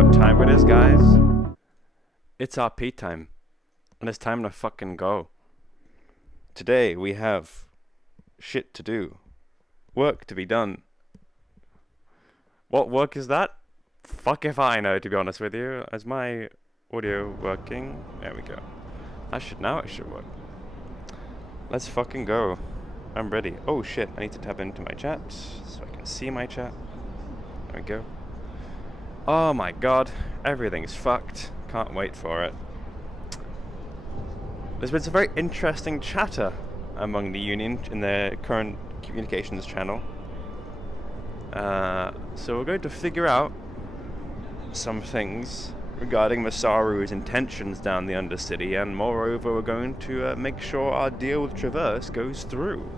know what time it is, guys? It's RP time. And it's time to fucking go. Today we have shit to do. Work to be done. What work is that? Fuck if I know, to be honest with you. Is my audio working? There we go. Now it should work. Let's fucking go. I'm ready. Oh shit, I need to tap into my chat so I can see my chat. There we go. Oh my god, everything's fucked. Can't wait for it. There's been some very interesting chatter among the union in their current communications channel. So we're going to figure out some things regarding Masaru's intentions down the Undercity, and moreover we're going to make sure our deal with Traverse goes through.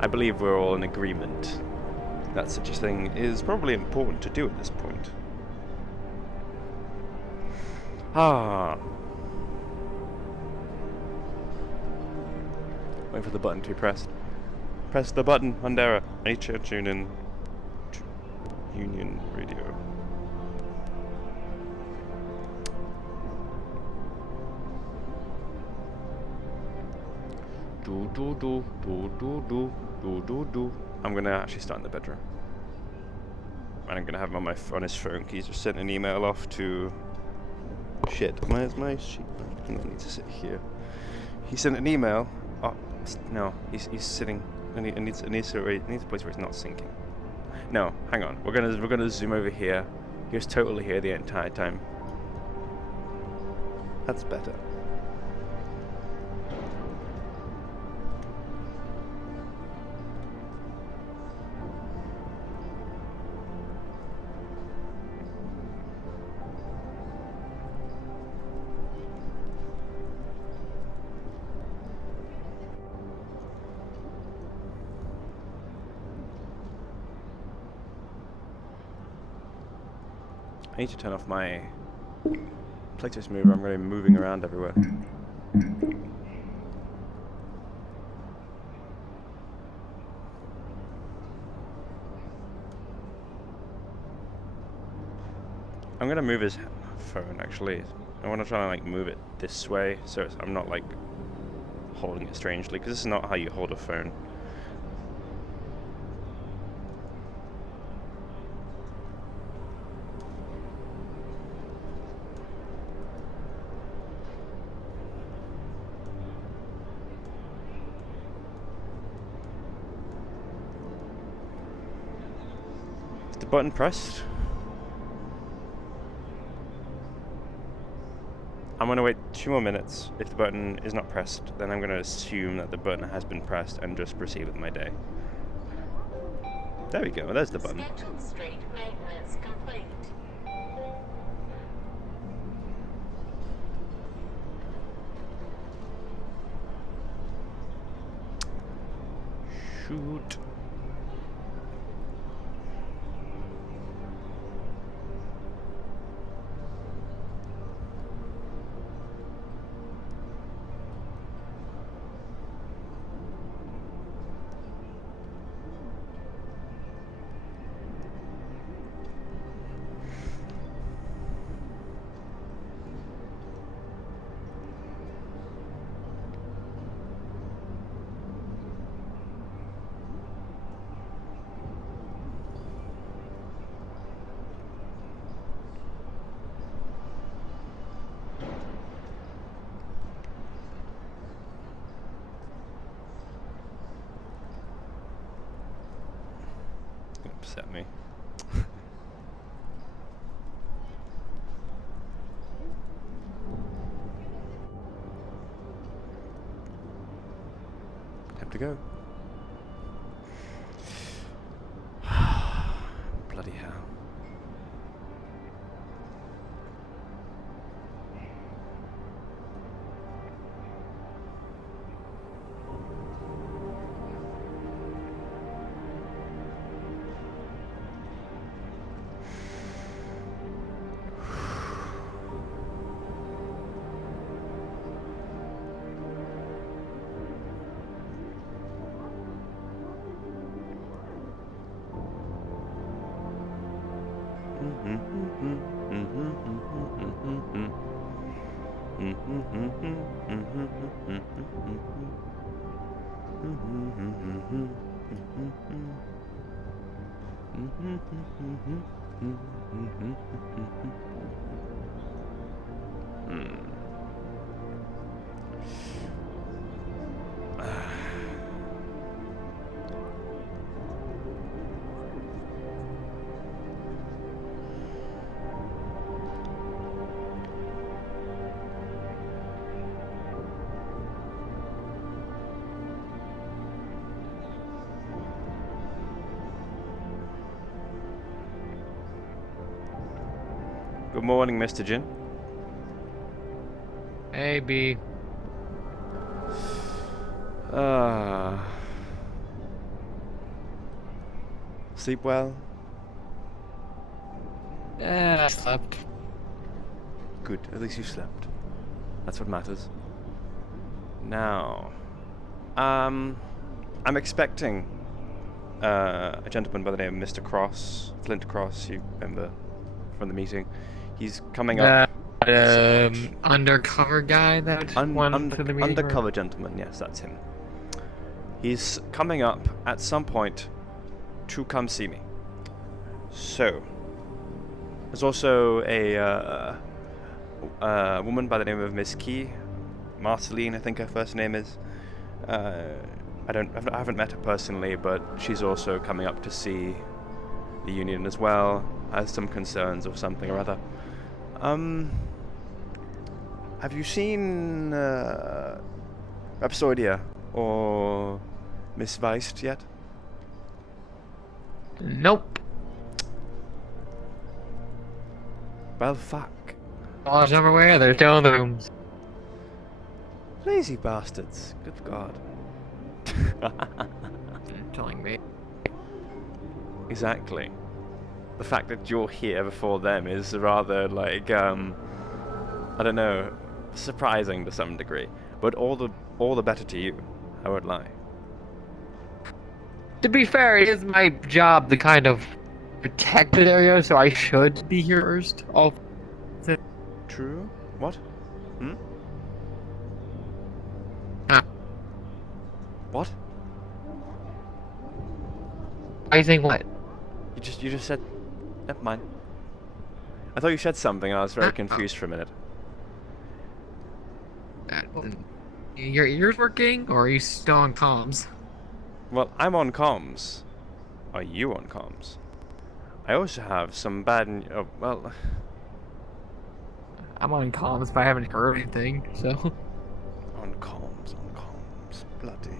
I believe we're all in agreement that such a thing is probably important to do at this point. Wait for the button to be pressed. Press the button, Undera. I need to tune in to Union Radio. Do. I'm gonna actually start in the bedroom. And I'm gonna have him on his phone. He's just sent an email off to... Shit, where's my sheet? I need to sit here. He sent an email. Oh, no, he's sitting. I needs a place where he's not sinking. No, hang on. We're gonna zoom over here. He was totally here the entire time. That's better. I need to turn off my Plexus mover. I'm really moving around everywhere. I'm gonna move his phone actually. I want to try and like move it this way so I'm not like holding it strangely, because this is not how you hold a phone. Button pressed. I'm gonna wait 2 more minutes. If the button is not pressed, then I'm gonna assume that the button has been pressed and just proceed with my day. There we go, there's the button. Straight maintenance complete. Shoot. Upset me. Time to go. Bloody hell. Good morning, Mr. Jin. Hey, B. Sleep well? Yeah, I slept. Good, at least you slept. That's what matters. Now, I'm expecting a gentleman by the name of Mr. Cross, Flint Cross, you remember from the meeting. He's coming up. Undercover guy that went to the meeting. Undercover gentleman, yes, that's him. He's coming up at some point to come see me. So, there's also a woman by the name of Miss Key, Marceline, I think her first name is. I haven't met her personally, but she's also coming up to see the union as well, has some concerns or something or other. Have you seen Rhapsodia or Miss Weist yet? Nope. Well, fuck. College everywhere, there's still in the rooms. Lazy bastards. Good God. Telling me. Exactly. The fact that you're here before them is rather like, I don't know, surprising to some degree. But all the better to you. I won't lie. To be fair, it is my job to kind of protect the area, so I should be here first. Oh, True? What? Hmm? Ah. What? I think what? You just said... Never mind. I thought you said something and I was very confused for a minute. Your ears working, or are you still on comms? Well, I'm on comms. Are you on comms? I also have some bad... oh, well... I'm on comms, but I haven't heard anything, so... On comms. Bloody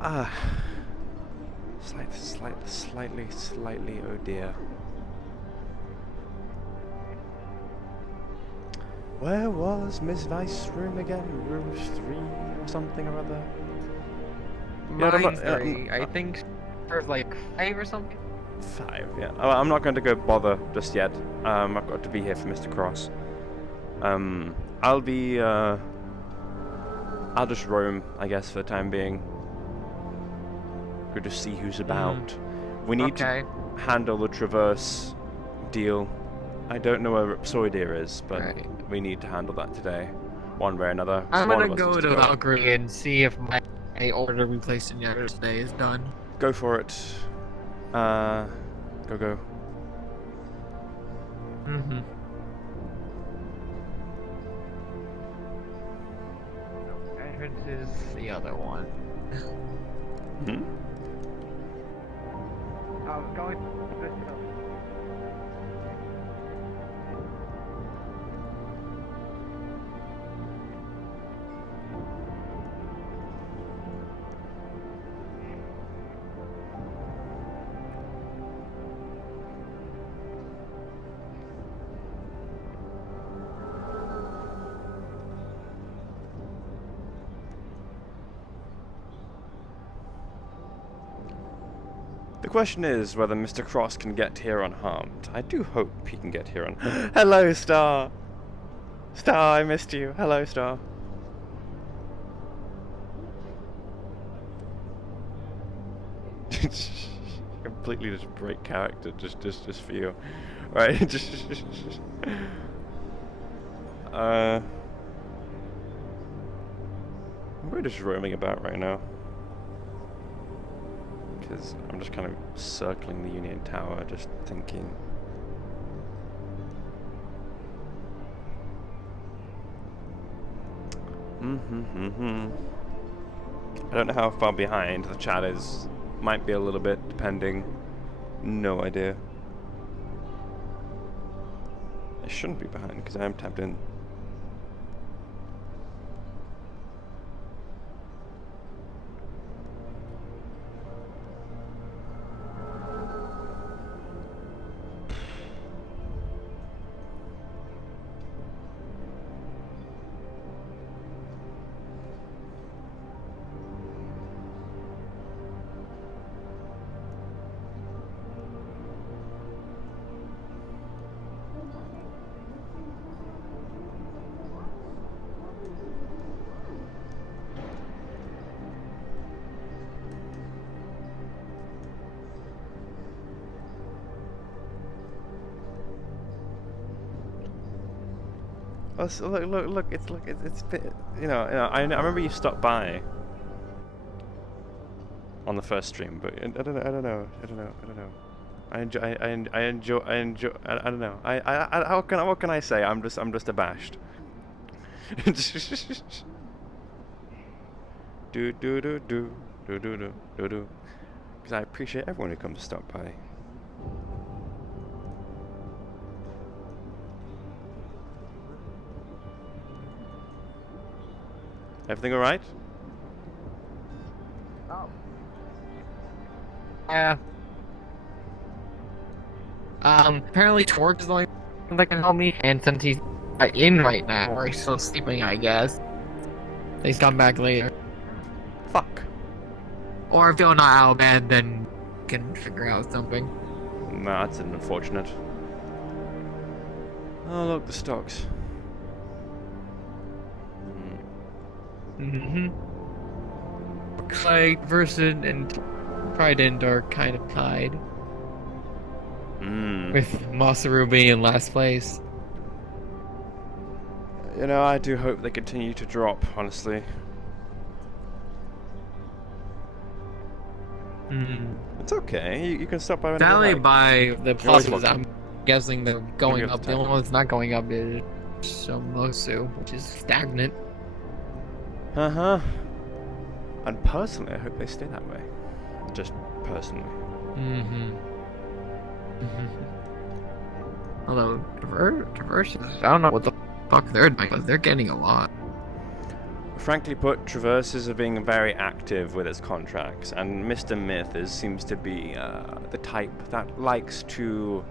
hell. Slightly, oh dear. Where was Miss Weiss's room again? Room 3 or something or other? Mine's 3. I think there's like 5 or something. 5, yeah. Oh, I'm not going to go bother just yet. I've got to be here for Mr. Cross. I'll just roam, I guess, for the time being. Good to see who's about. We need to handle the Traverse deal. I don't know where Rhapsodia is, but we need to handle that today. One way or another. I'm gonna go to Valkyrie and see if my order we placed in yesterday is done. Go for it. Go. Entrance is the other one. I was going to this one. The question is whether Mr. Cross can get here unharmed. I do hope he can get here unharmed. Hello, Star! Star, I missed you. Hello, Star. Completely just break character, just for you. Right, we're just roaming about right now. Because I'm just kind of circling the Union Tower, just thinking. I don't know how far behind the chat is. Might be a little bit, depending. No idea. I shouldn't be behind because I am tapped in. Oh, so look, it's bit, I remember you stopped by on the first stream, but I don't know. I don't know. What can I say? I'm just abashed. do. Because I appreciate everyone who comes to stop by. Everything alright? Oh. Yeah. Apparently Torch is the only one that can help me, and since he's in right now, or he's still sleeping, I guess. He's come back later. Fuck. Or if you're not out of bed, then can figure out something. Nah, that's unfortunate. Oh, look, the stocks. Looks like Versid and Trident are kind of tied. With Masaru being in last place. I do hope they continue to drop, honestly. It's okay. You can stop by whenever Not only you like. by the always pluses, I'm guessing they're going up. The only one that's not going up is Somosu, which is stagnant. And personally, I hope they stay that way. Just personally. Although, Traverse, I don't know what the fuck they're doing, but they're getting a lot. Frankly put, Traverses are being very active with its contracts, and Mr. Myth seems to be the type that likes to...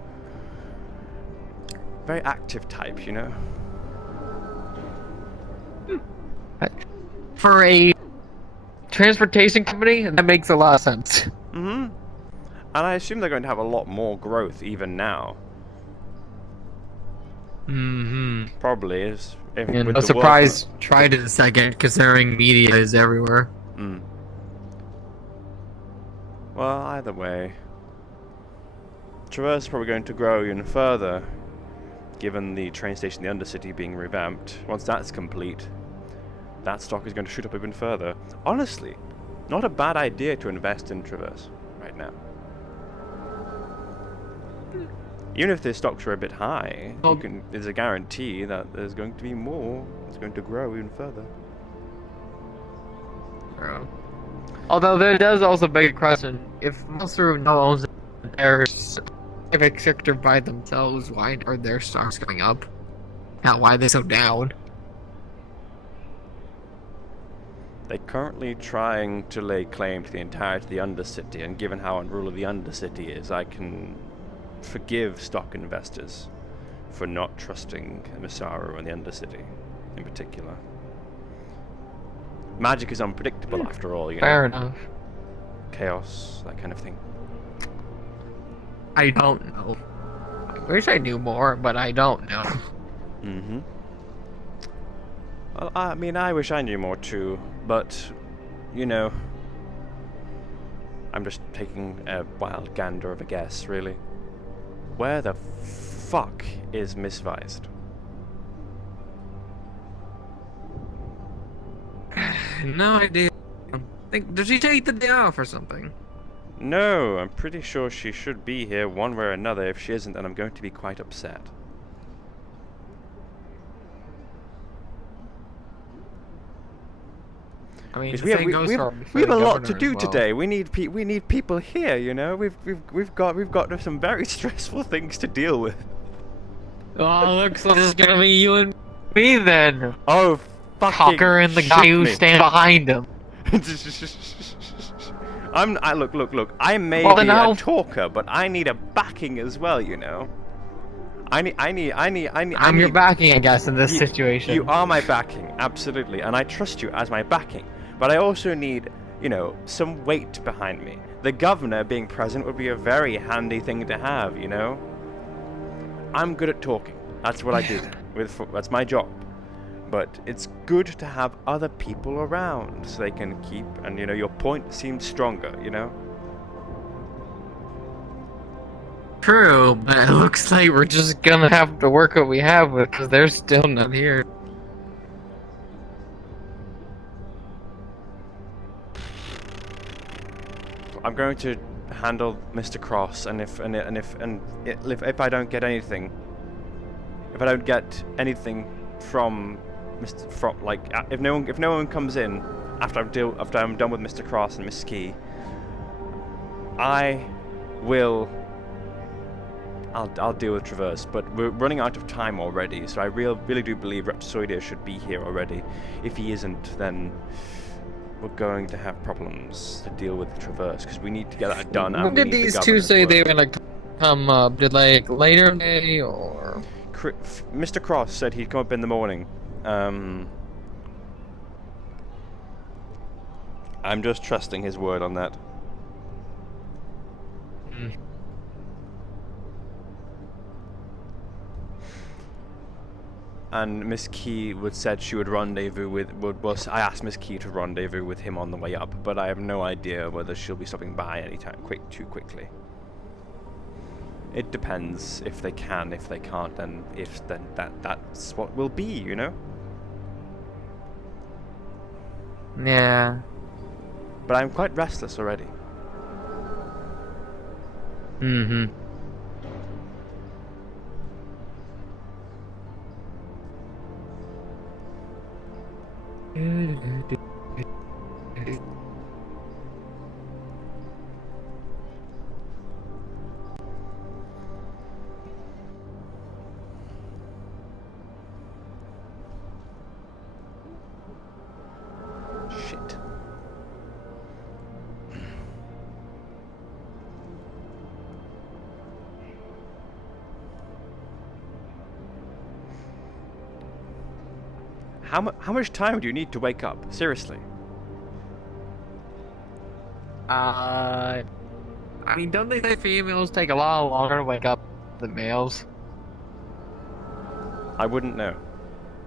Very active type, For a transportation company, that makes a lot of sense. And I assume they're going to have a lot more growth even now. Probably is. And a surprise Trident second, considering media is everywhere. Well, either way, Traverse is probably going to grow even further, given the train station, the Undercity, being revamped. Once that's complete, that stock is going to shoot up even further. Honestly, not a bad idea to invest in Traverse right now. Even if the stocks are a bit high, there's a guarantee that there's going to be more. It's going to grow even further. Although there does also beg a question: if Masaru no owns their private sector by themselves, why are their stocks going up? Why are they so down? They're currently trying to lay claim to the entirety of the Undercity, and given how unruly the Undercity is, I can forgive stock investors for not trusting Masaru and the Undercity in particular. Magic is unpredictable after all, Fair enough. Chaos, that kind of thing. I don't know. I wish I knew more, but I don't know. Well, I mean, I wish I knew more too, but, I'm just taking a wild gander of a guess, really. Where the fuck is Miss Weist? No idea. Did she take the day off or something? No, I'm pretty sure she should be here one way or another. If she isn't, then I'm going to be quite upset. I mean, Because the same goes for we have the a lot to governor do as well. today. We need people here. You know, we've got some very stressful things to deal with. Oh, looks like it's gonna be you and me then. Oh, fucking Tucker and the guy shit who me. stands behind him. Look. I may Well, be then a I'll- talker, but I need a backing as well. You know. I need. I'm your backing, I guess, in this situation. You are my backing, absolutely, and I trust you as my backing. But I also need, you know, some weight behind me. The governor being present would be a very handy thing to have, you know. I'm good at talking. That's what I do. That's my job. But it's good to have other people around so they can keep, and you know, your point seems stronger, you know. True, but it looks like we're just gonna have to work what we have with, because they're still not here. I'm going to handle Mr. Cross, and if I don't get anything, from if no one comes in after I'm done with Mr. Cross and Miss Key, I'll deal with Traverse. But we're running out of time already, so I really do believe Repsoidia should be here already. If he isn't, then we're going to have problems to deal with Traverse, because we need to get that done. When did these two say they were gonna come up? Did like later in the day or? Mr. Cross said he'd come up in the morning. I'm just trusting his word on that. And Miss Key said she would rendezvous with. I asked Miss Key to rendezvous with him on the way up, but I have no idea whether she'll be stopping by anytime too quickly. It depends if they can. If they can't, then that's what will be, you know. Yeah. But I'm quite restless already. Mm-hmm. Shit. How much time do you need to wake up? Seriously. I mean, don't they say females take a lot longer to wake up than males? I wouldn't know,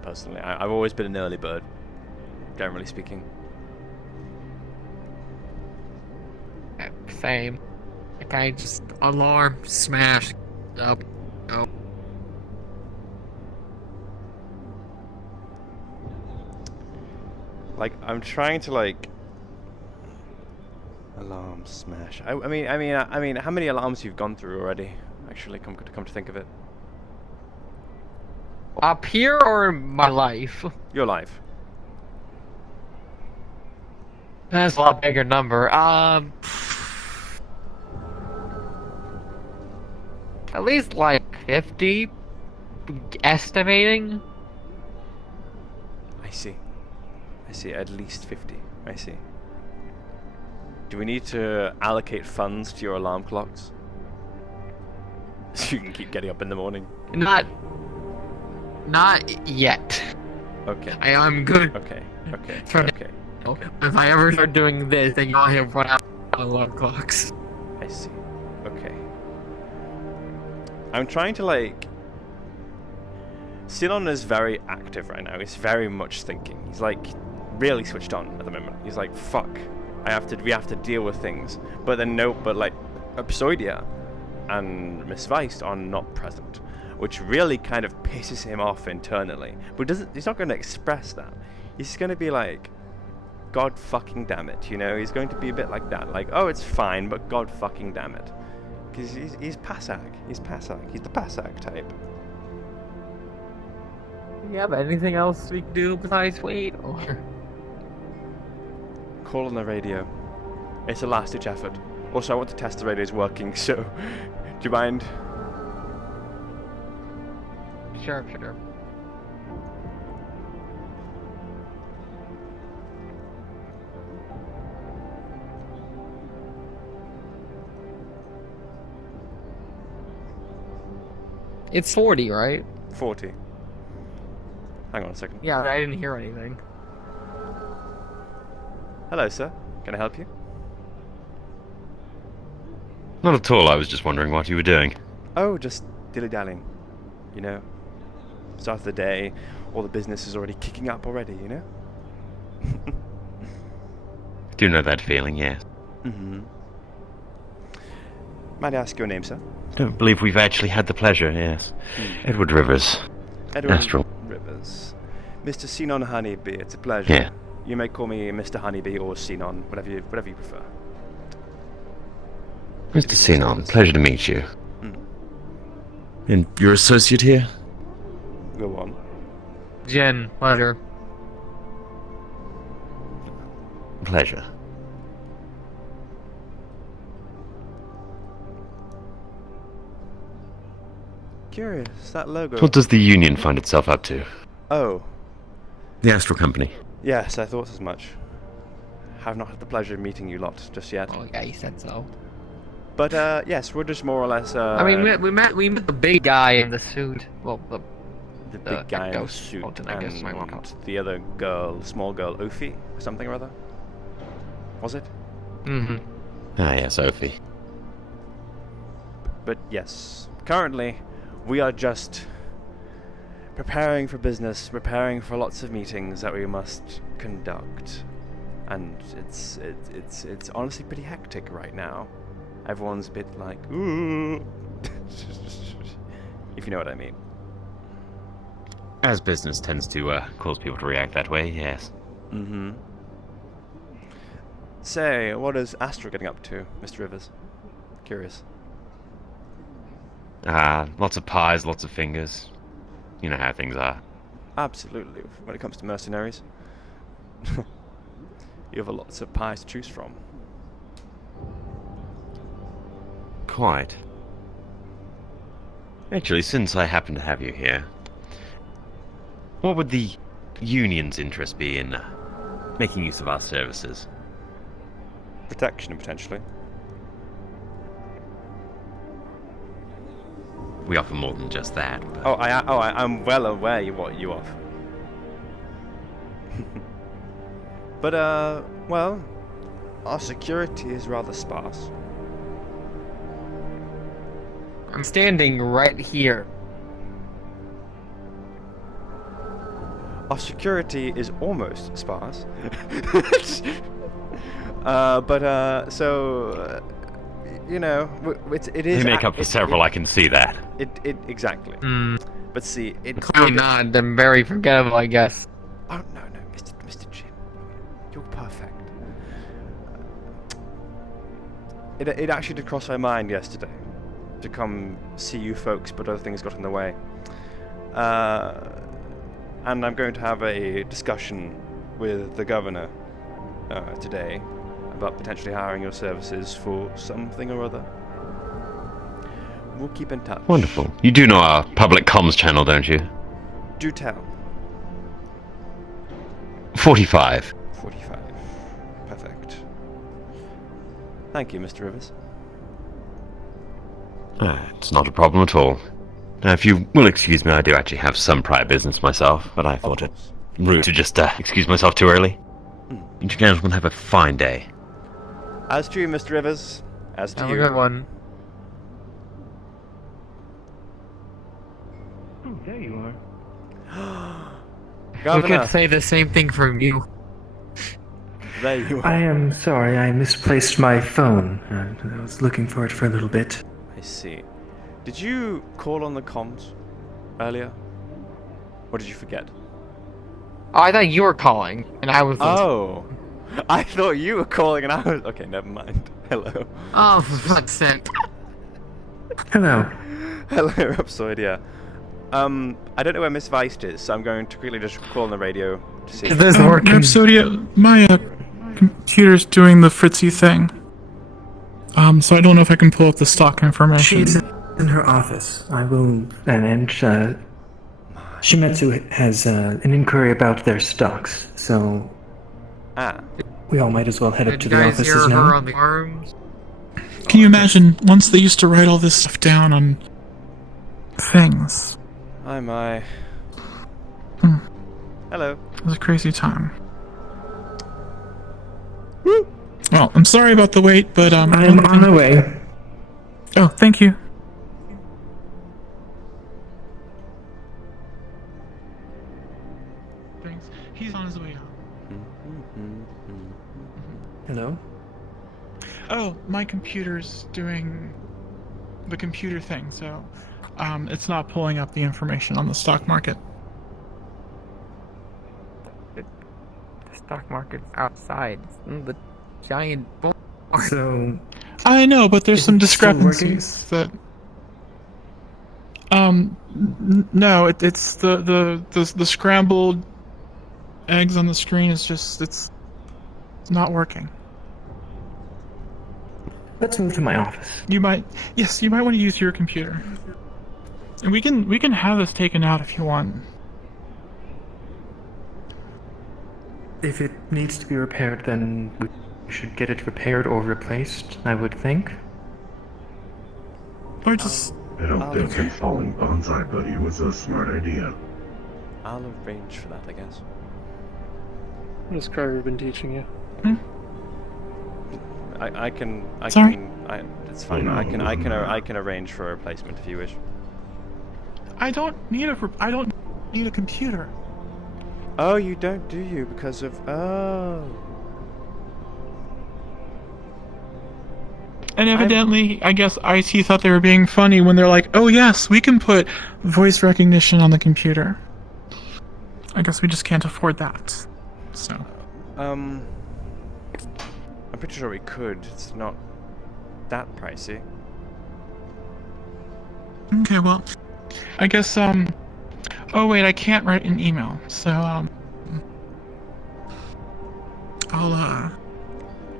personally. I've always been an early bird, generally speaking. Same. Like I just alarm, smash, up, go. Like, I'm trying to alarm smash. I mean, how many alarms you've gone through already? Actually, come to think of it. Up here or in my life? Your life. That's a lot bigger number. At least like 50, estimating. I see, at least 50. I see. Do we need to allocate funds to your alarm clocks? So you can keep getting up in the morning? Not yet. Okay. I'm good. Okay. For Okay. now. If I ever start doing this, then you'll have run out of alarm clocks. I see. Okay. I'm trying to Sinon is very active right now. He's very much thinking. He's really switched on at the moment. He's like, fuck. We have to deal with things. But then like Episodia and Miss Weiss are not present, which really kind of pisses him off internally. But he's not going to express that. He's going to be like, God fucking damn it, you know? He's going to be a bit like that. Like, oh, it's fine, but God fucking damn it. Because he's Pasag. He's Pasag. He's the Pasag type. Yeah, but anything else we can do besides wait? Or... Call on the radio. It's a last-ditch effort. Also, I want to test the radio's working, so... do you mind? Sure. It's 40, right? 40. Hang on a second. Yeah, I didn't hear anything. Hello, sir. Can I help you? Not at all, I was just wondering what you were doing. Oh, just dilly-dallying. You know? Start of the day, all the business is already kicking up already, you know? Do know that feeling, yes. Mm-hmm. Might I ask your name, sir? Don't believe we've actually had the pleasure, yes. Edward Rivers. Edward Astral. Rivers. Mr. Sinon Honeybee, it's a pleasure. Yeah. You may call me Mr. Honeybee or Sinon, whatever you prefer. Mr. Sinon, pleasure to meet you. Mm. And your associate here? Go on. Jen, pleasure. Pleasure. Curious, that logo. What does the Union find itself up to? Oh, The Astral Company. yes, I thought as much. Have not had the pleasure of meeting you lot just yet. Oh yeah, you said so. But yes, we're just more or less. I mean, we met the big guy in the suit. Well, the big guy in the ghost suit skeleton, I guess, might walk out. and the other girl, small girl, Ophi, or something or other. Was it? Mm-hmm. Ah, yes, Sophie. But yes, currently we are just preparing for business, preparing for lots of meetings that we must conduct, and it's honestly pretty hectic right now. Everyone's a bit like, ooh, if you know what I mean. As business tends to cause people to react that way, yes. Mm-hmm. Say, what is Astra getting up to, Mr. Rivers? Curious. Lots of pies, lots of fingers. You know how things are. Absolutely. When it comes to mercenaries, you have lots of pies to choose from. Quite. Actually, since I happen to have you here, what would the Union's interest be in making use of our services? Protection, potentially. We offer more than just that. But... I'm well aware what you offer. But, well, our security is rather sparse. I'm standing right here. Our security is almost sparse. You know, it is... They make up for several, I can see that. Exactly. But see, Clearly not. I'm very forgettable, I guess. Oh, no, Mr. Jim. You're perfect. It actually did cross my mind yesterday to come see you folks, but other things got in the way. And I'm going to have a discussion with the governor today about potentially hiring your services for something or other. We'll keep in touch. Wonderful. You do know our public comms channel, don't you? Do tell. 45. 45. Perfect. Thank you, Mr. Rivers. It's not a problem at all. Now, if you will excuse me, I do actually have some prior business myself, but I thought it rude to just excuse myself too early. You gentlemen have a fine day. As to you, Mr. Rivers. As to Have you. a good one. Oh, there you are. We Governor. could say the same thing from you. there you are. I am sorry, I misplaced my phone. I was looking for it for a little bit. I see. Did you call on the comms earlier? Or did you forget? Oh, I thought you were calling, and I was. Oh! I thought you were calling and I was... Okay, never mind. Hello. Oh, for fuck's sake. Hello. Hello, Rhapsody, yeah. I don't know where Miss Vice is, so I'm going to quickly just call on the radio to see. Is this working? Rhapsodia, my computer's doing the Fritzy thing. So I don't know if I can pull up the stock information. She's in her office. I will... And Shimetsu has an inquiry about their stocks, so Ah. we all might as well head up Did to you the guys offices hear now. her on the arms? Can you imagine, once they used to write all this stuff down on things? Hi, my. Hmm. Hello. It was a crazy time. Well, I'm sorry about the wait, but I am on my way. Oh, thank you. Thanks. He's on his way out. Hello? Oh, my computer's doing the computer thing, so it's not pulling up the information on the stock market. The stock market's outside. The giant bull. So, I know, but there's Is some it still working? discrepancies that. No, it's the scrambled eggs on the screen is just it's not working. let's move to my office. You might want to use your computer, and we can have this taken out if you want. If it needs to be repaired, then we should get it repaired or replaced, I would think. Or just I don't think installing Bonsai Buddy was a smart idea. I'll arrange for that, I guess. What has Carver been teaching you? I can. Sorry? It's fine. Oh, no, I can arrange for a replacement if you wish. I don't need a computer. Oh, you don't, do you? Because of And evidently, I guess IT thought they were being funny when they're like, "Oh yes, we can put voice recognition on the computer." I guess we just can't afford that. So, I'm pretty sure we could. It's not that pricey. okay, well, I guess oh wait, I can't write an email. So, I'll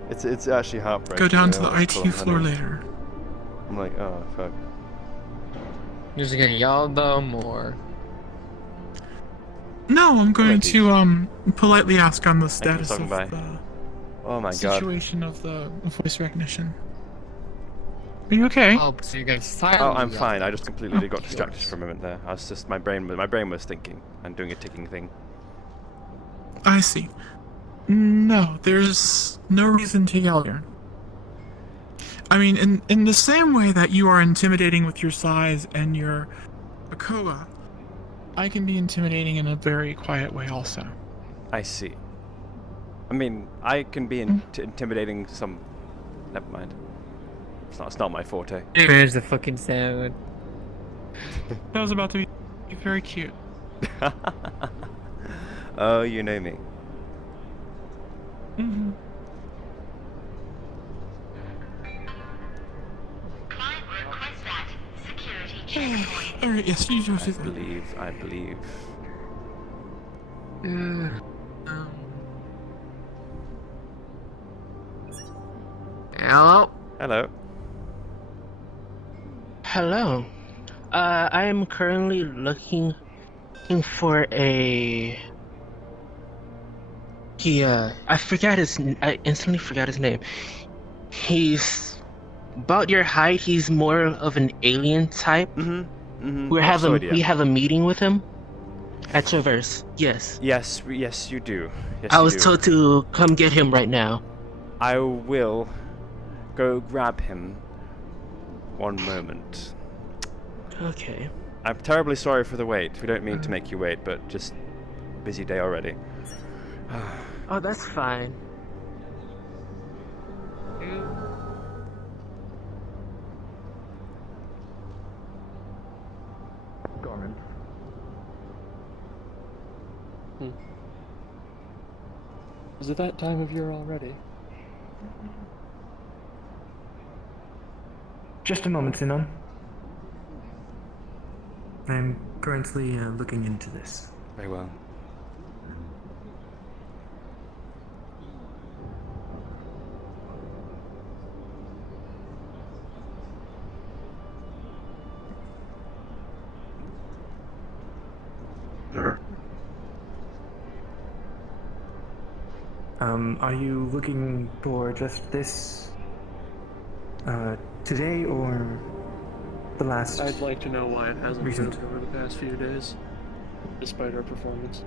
It's actually heartbreaking. go down to you know, the it's IT full of floor money. later. I'm like, oh fuck. You're just gonna yell at them, or No, I'm going Wait, to politely ask on the Thank you for status stopping of by. the Oh my god. situation of the voice recognition. Are you okay? oh, so you're gonna Oh, silently I'm yell. fine. I just completely got Of distracted course. for a moment there. I was just my brain was thinking and doing a ticking thing. I see. No, there's no reason to yell here. I mean, in the same way that you are intimidating with your size and your Akoa, I can be intimidating in a very quiet way also. I see. I mean, I can be intimidating some. Never mind. It's not my forte. There's the fucking sound. That was about to be very cute. Oh, you know me. Mm-hmm. Client request at security checkpoint. Alright, yes, you do I that. believe. Hello? Hello. Hello. I am currently looking for a. I instantly forgot his name. He's about your height. He's more of an alien type. We have a meeting with him at Traverse. Yes. Yes, you do. Yes, I you was do. told to come get him right now. I will go grab him. One moment. Okay. I'm terribly sorry for the wait. We don't mean to make you wait, but just busy day already. Oh, that's fine. performance. Is it that time of year already? Just a moment, Sinon. I'm currently looking into this. Very well. Sir? Are you looking for just this today or the last? I'd like to know why it hasn't Recent. moved over the past few days, despite our performance.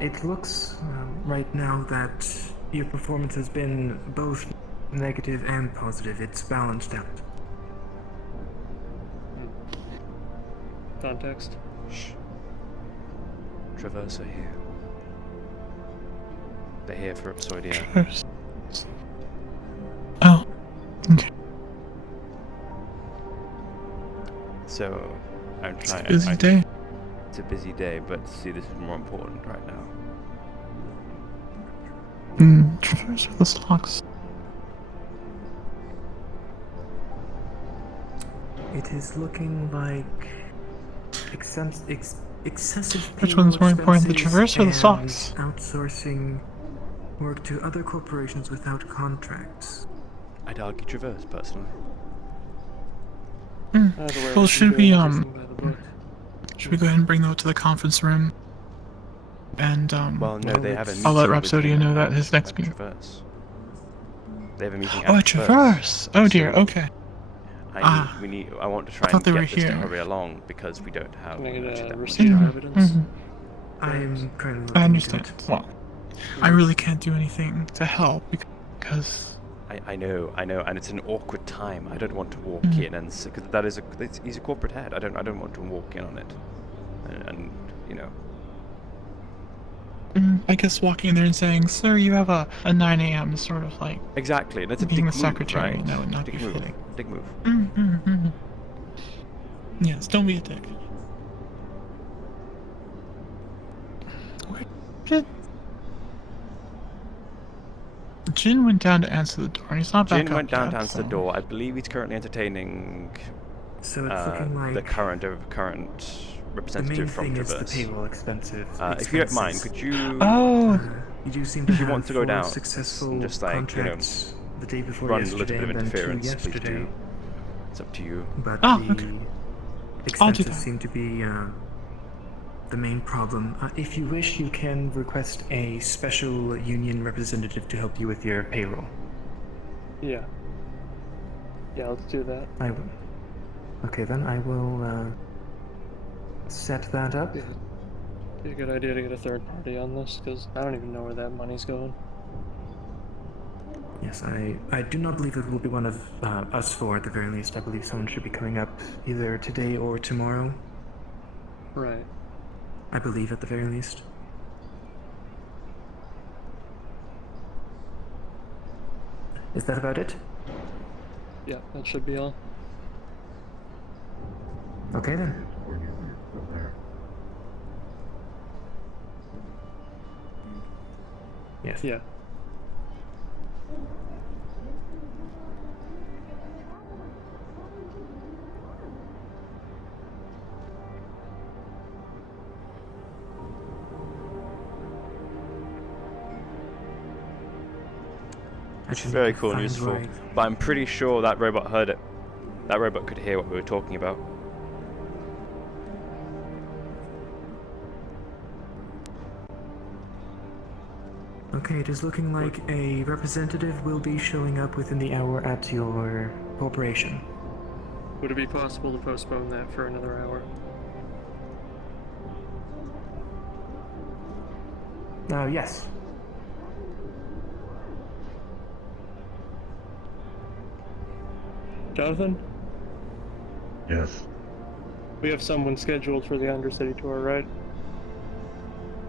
It looks right now that your performance has been both negative and positive. It's balanced out. Context? Shh. Traverse are here. They're here for Absoidia. Traverse. Oh. Okay. So, I'm trying. It's a busy day. It's a busy day, but see, this is more important right now. Traverse with the locks. It is looking like excessive Which one's more important, the expenses Traverse or the and socks? Outsourcing work to other corporations without contracts. I'd argue Traverse, personally. Either way, Well, we should can we, do everything by the book. Should we go ahead and bring them to the conference room? And, Well, no, they have a meeting. I'll let with Rhapsodia him know that at- his next at meeting. Traverse. They have a meeting Oh, at at Traverse! Oh dear, So okay. I want to try thought and they get were this to here. hurry along because we don't have Can I get much a that much receipt time. of evidence? I'm currently I looking understand. into it. Well, I really can't do anything to help because I know, and it's an awkward time. I don't want to walk in and because that is he's a corporate head. I don't want to walk in on it, and you know. I guess walking in there and saying, "Sir, you have a 9 a.m." is sort of like Exactly, and it's a being dick the move, secretary. right? That would not Dick be move. fitting. Dick move. Yes, don't be a dick. Where did Jin went down to answer the door, and he's not back Jin up went down yet, to answer the so- door. I believe he's currently entertaining So it's looking like the current the main representative from thing is Traverse. the payroll expenses. If you don't mind, could you Oh, You do seem to If you have want to go 4 down successful and just, like, you know, contracts the day before run a yesterday little bit of and then 2 interference, please yesterday. do. It's up to you. But Oh, the okay. I'll do expenses that. seem to be the main problem. If you wish, you can request a special union representative to help you with your payroll. Yeah. Yeah, let's do that. I will. Okay, then I will set that up. Yeah. Be a good idea to get a third party on this, because I don't even know where that money's going. Yes, I do not believe it will be one of us 4 at the very least. I believe someone should be coming up either today or tomorrow. Right. I believe at the very least. Is that about it? Yeah, that should be all. Okay then. Yes. Yeah. Which is very cool and useful. But I'm pretty sure that robot heard it. That robot could hear what we were talking about. Okay, it is looking like a representative will be showing up within the hour at your corporation. Would it be possible to postpone that for another hour? Yes. Jonathan, Yes, we have someone scheduled for the Undercity tour, right?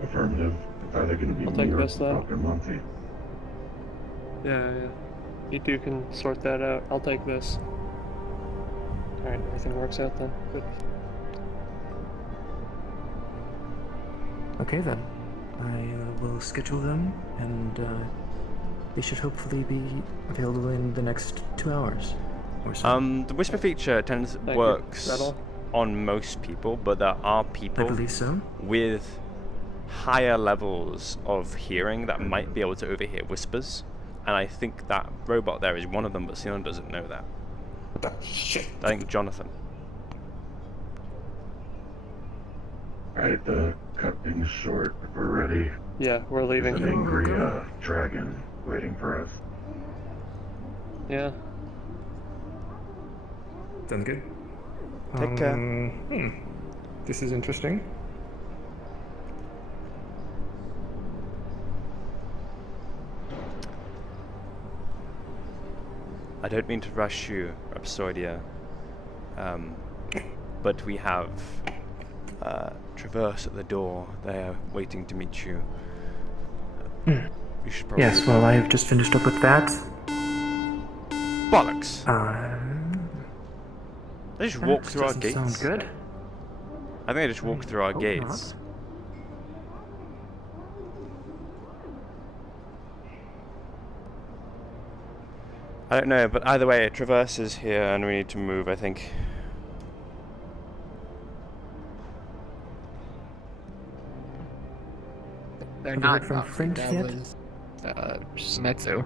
affirmative. It's either going to be I'll me take or this then. Dr. Monty. Yeah. You two can sort that out. I'll take this. Alright, everything works out then. Good. Okay then. I will schedule them, and they should hopefully be available in the next 2 hours or so. The whisper feature works Is that all? on most people, but there are I people believe so. with higher levels of hearing that might be able to overhear whispers. And I think that robot there is one of them, but Sinon doesn't know that. Shit. I think Jonathan. Alright, the cut things short. If we're ready, Yeah, we're there's leaving. an angry dragon waiting for us. Yeah. Sounds good. Take care. This is interesting. I don't mean to rush you, Rhapsodia, but we have Traverse at the door. They are waiting to meet you. You should probably... Yes, well, I have just finished up with that. Bollocks! They just walk through our Doesn't gates. sound good. I think they just walk through our Hope gates. I don't know, but either way, Traverse is here and we need to move, I think. They're Have you not heard from Flint that yet? was Shimetsu.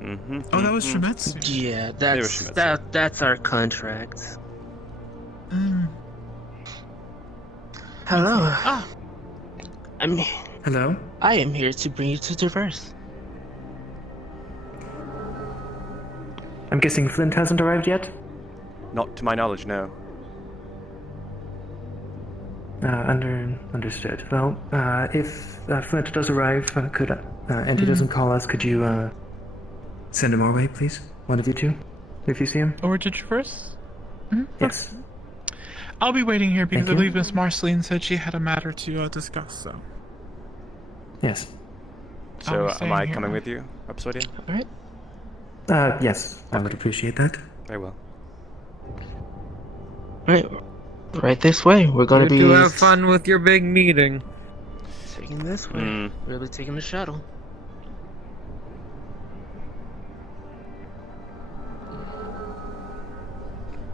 Mm-hmm. Oh, that was Shimetsu. Yeah, Shimizu. that's our contract. Mm. Hello. Ah, Hello? I am here to bring you to Traverse. I'm guessing Flint hasn't arrived yet? Not to my knowledge, no. Understood. Well, if Flint does arrive, and he doesn't call us, could you send him our way, please? One of you two, if you see him. over to Traverse? Mhm. Yes. I'll be waiting here because I Thank you. believe Miss Marceline said she had a matter to discuss, so. Yes. So, am staying I here. coming with you, Rhapsodia? Alright. Yes, I would appreciate that. Very well. Right this way. We're gonna You be do have fun with your big meeting. taking this way. Mm. We'll be taking the shuttle.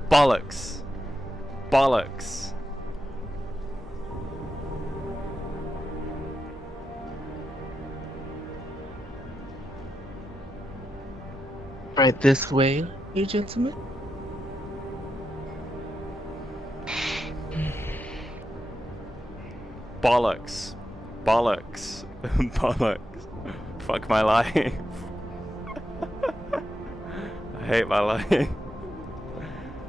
Bollocks! Bollocks! Right this way, you gentlemen. Bollocks! Bollocks! Bollocks! Fuck my life! I hate my life.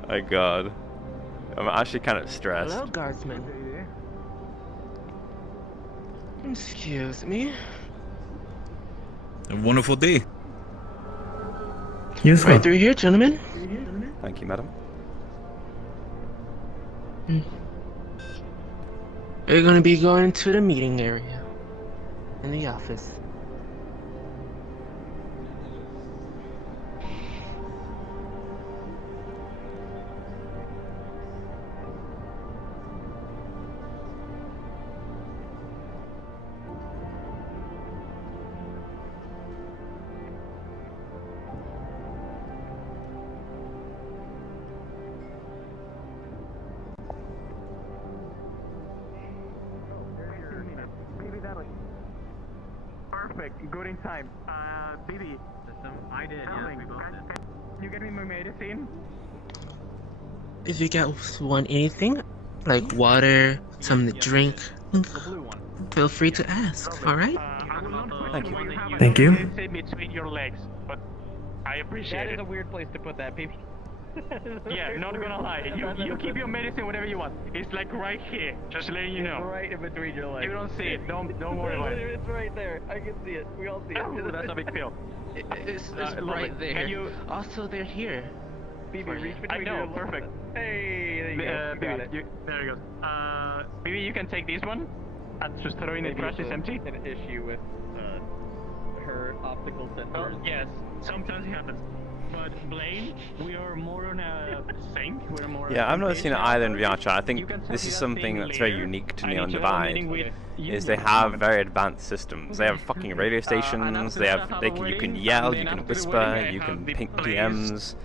My god. I'm actually kind of stressed. Hello, guardsman. Excuse me. A wonderful day. You as well. Right through here, gentlemen. Thank you, madam. We're gonna be going to the meeting area. In the office. Perfect, good in time. Baby. I did, yeah, we both did. Can you get me my medicine? If you guys want anything, like water, something to drink, feel free to ask, alright? Thank you. Thank you. Sit between your legs, but I appreciate That it. is a weird place to put that, baby. Yeah, not gonna lie. You keep your medicine whatever you want. It's like right here, just letting you know. Right in between your legs. You don't see it. Don't worry about it. It's right there. I can see it. We all see it. Oh, that's a big deal. It's lovely. right there. Can you? Also, they're here. Phoebe, reach between I know, perfect. Hey, there you go. You got it. There you go. Maybe you can take this one and just throw in the trash. It's empty. An issue with her optical sensors. Well, yes, sometimes it happens. But Blaine, we are more on a sync. We're more. Yeah, I've not seen it either in VR chat. I think this is something that's very unique to Neon Divide. Is they have very advanced systems. They have fucking radio stations. You can yell, you can whisper, you can ping DMs.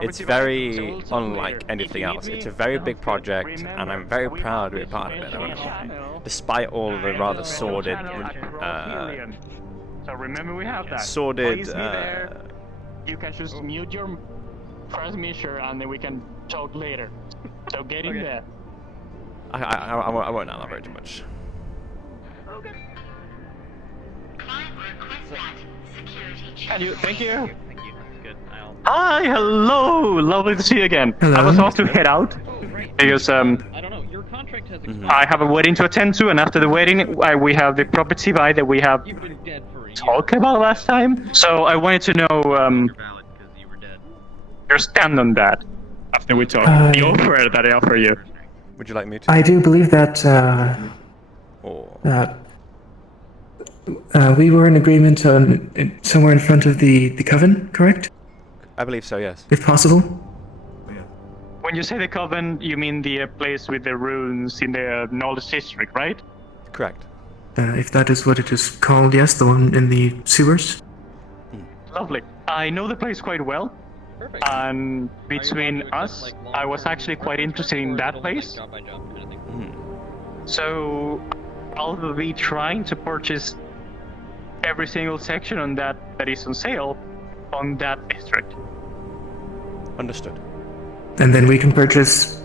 It's very unlike anything else. It's a very big project, and I'm very proud to be a part of it. I won't lie. Despite all the rather sordid, so remember we have that. Sordid. You can just mute your transmission, and then we can talk later. So get in there. I won't elaborate too much. Okay. Client requests that security And you, thank you. Thank you. That's good. Hi, hello, lovely to see you again. Hello. I was asked to head out because I don't know. Your contract has expired. I have a wedding to attend to, and after the wedding, we have the property buy that we have You've been dead for a year. talked about last time. So I wanted to know You're valid because you were dead. your stand on that. After we talk, the offer that I offer you. Would you like me to? I do believe that we were in agreement on somewhere in front of the coven, correct? I believe so, yes. If possible. When you say the coven, you mean the place with the ruins in the Knowledge District, right? Correct. If that is what it is called, yes, the one in the sewers. Lovely. I know the place quite well. Perfect. And between us, I was actually quite interested in that place. Job by job kind of thing. So I'll be trying to purchase every single section on that is on sale on that district. Understood. And then we can purchase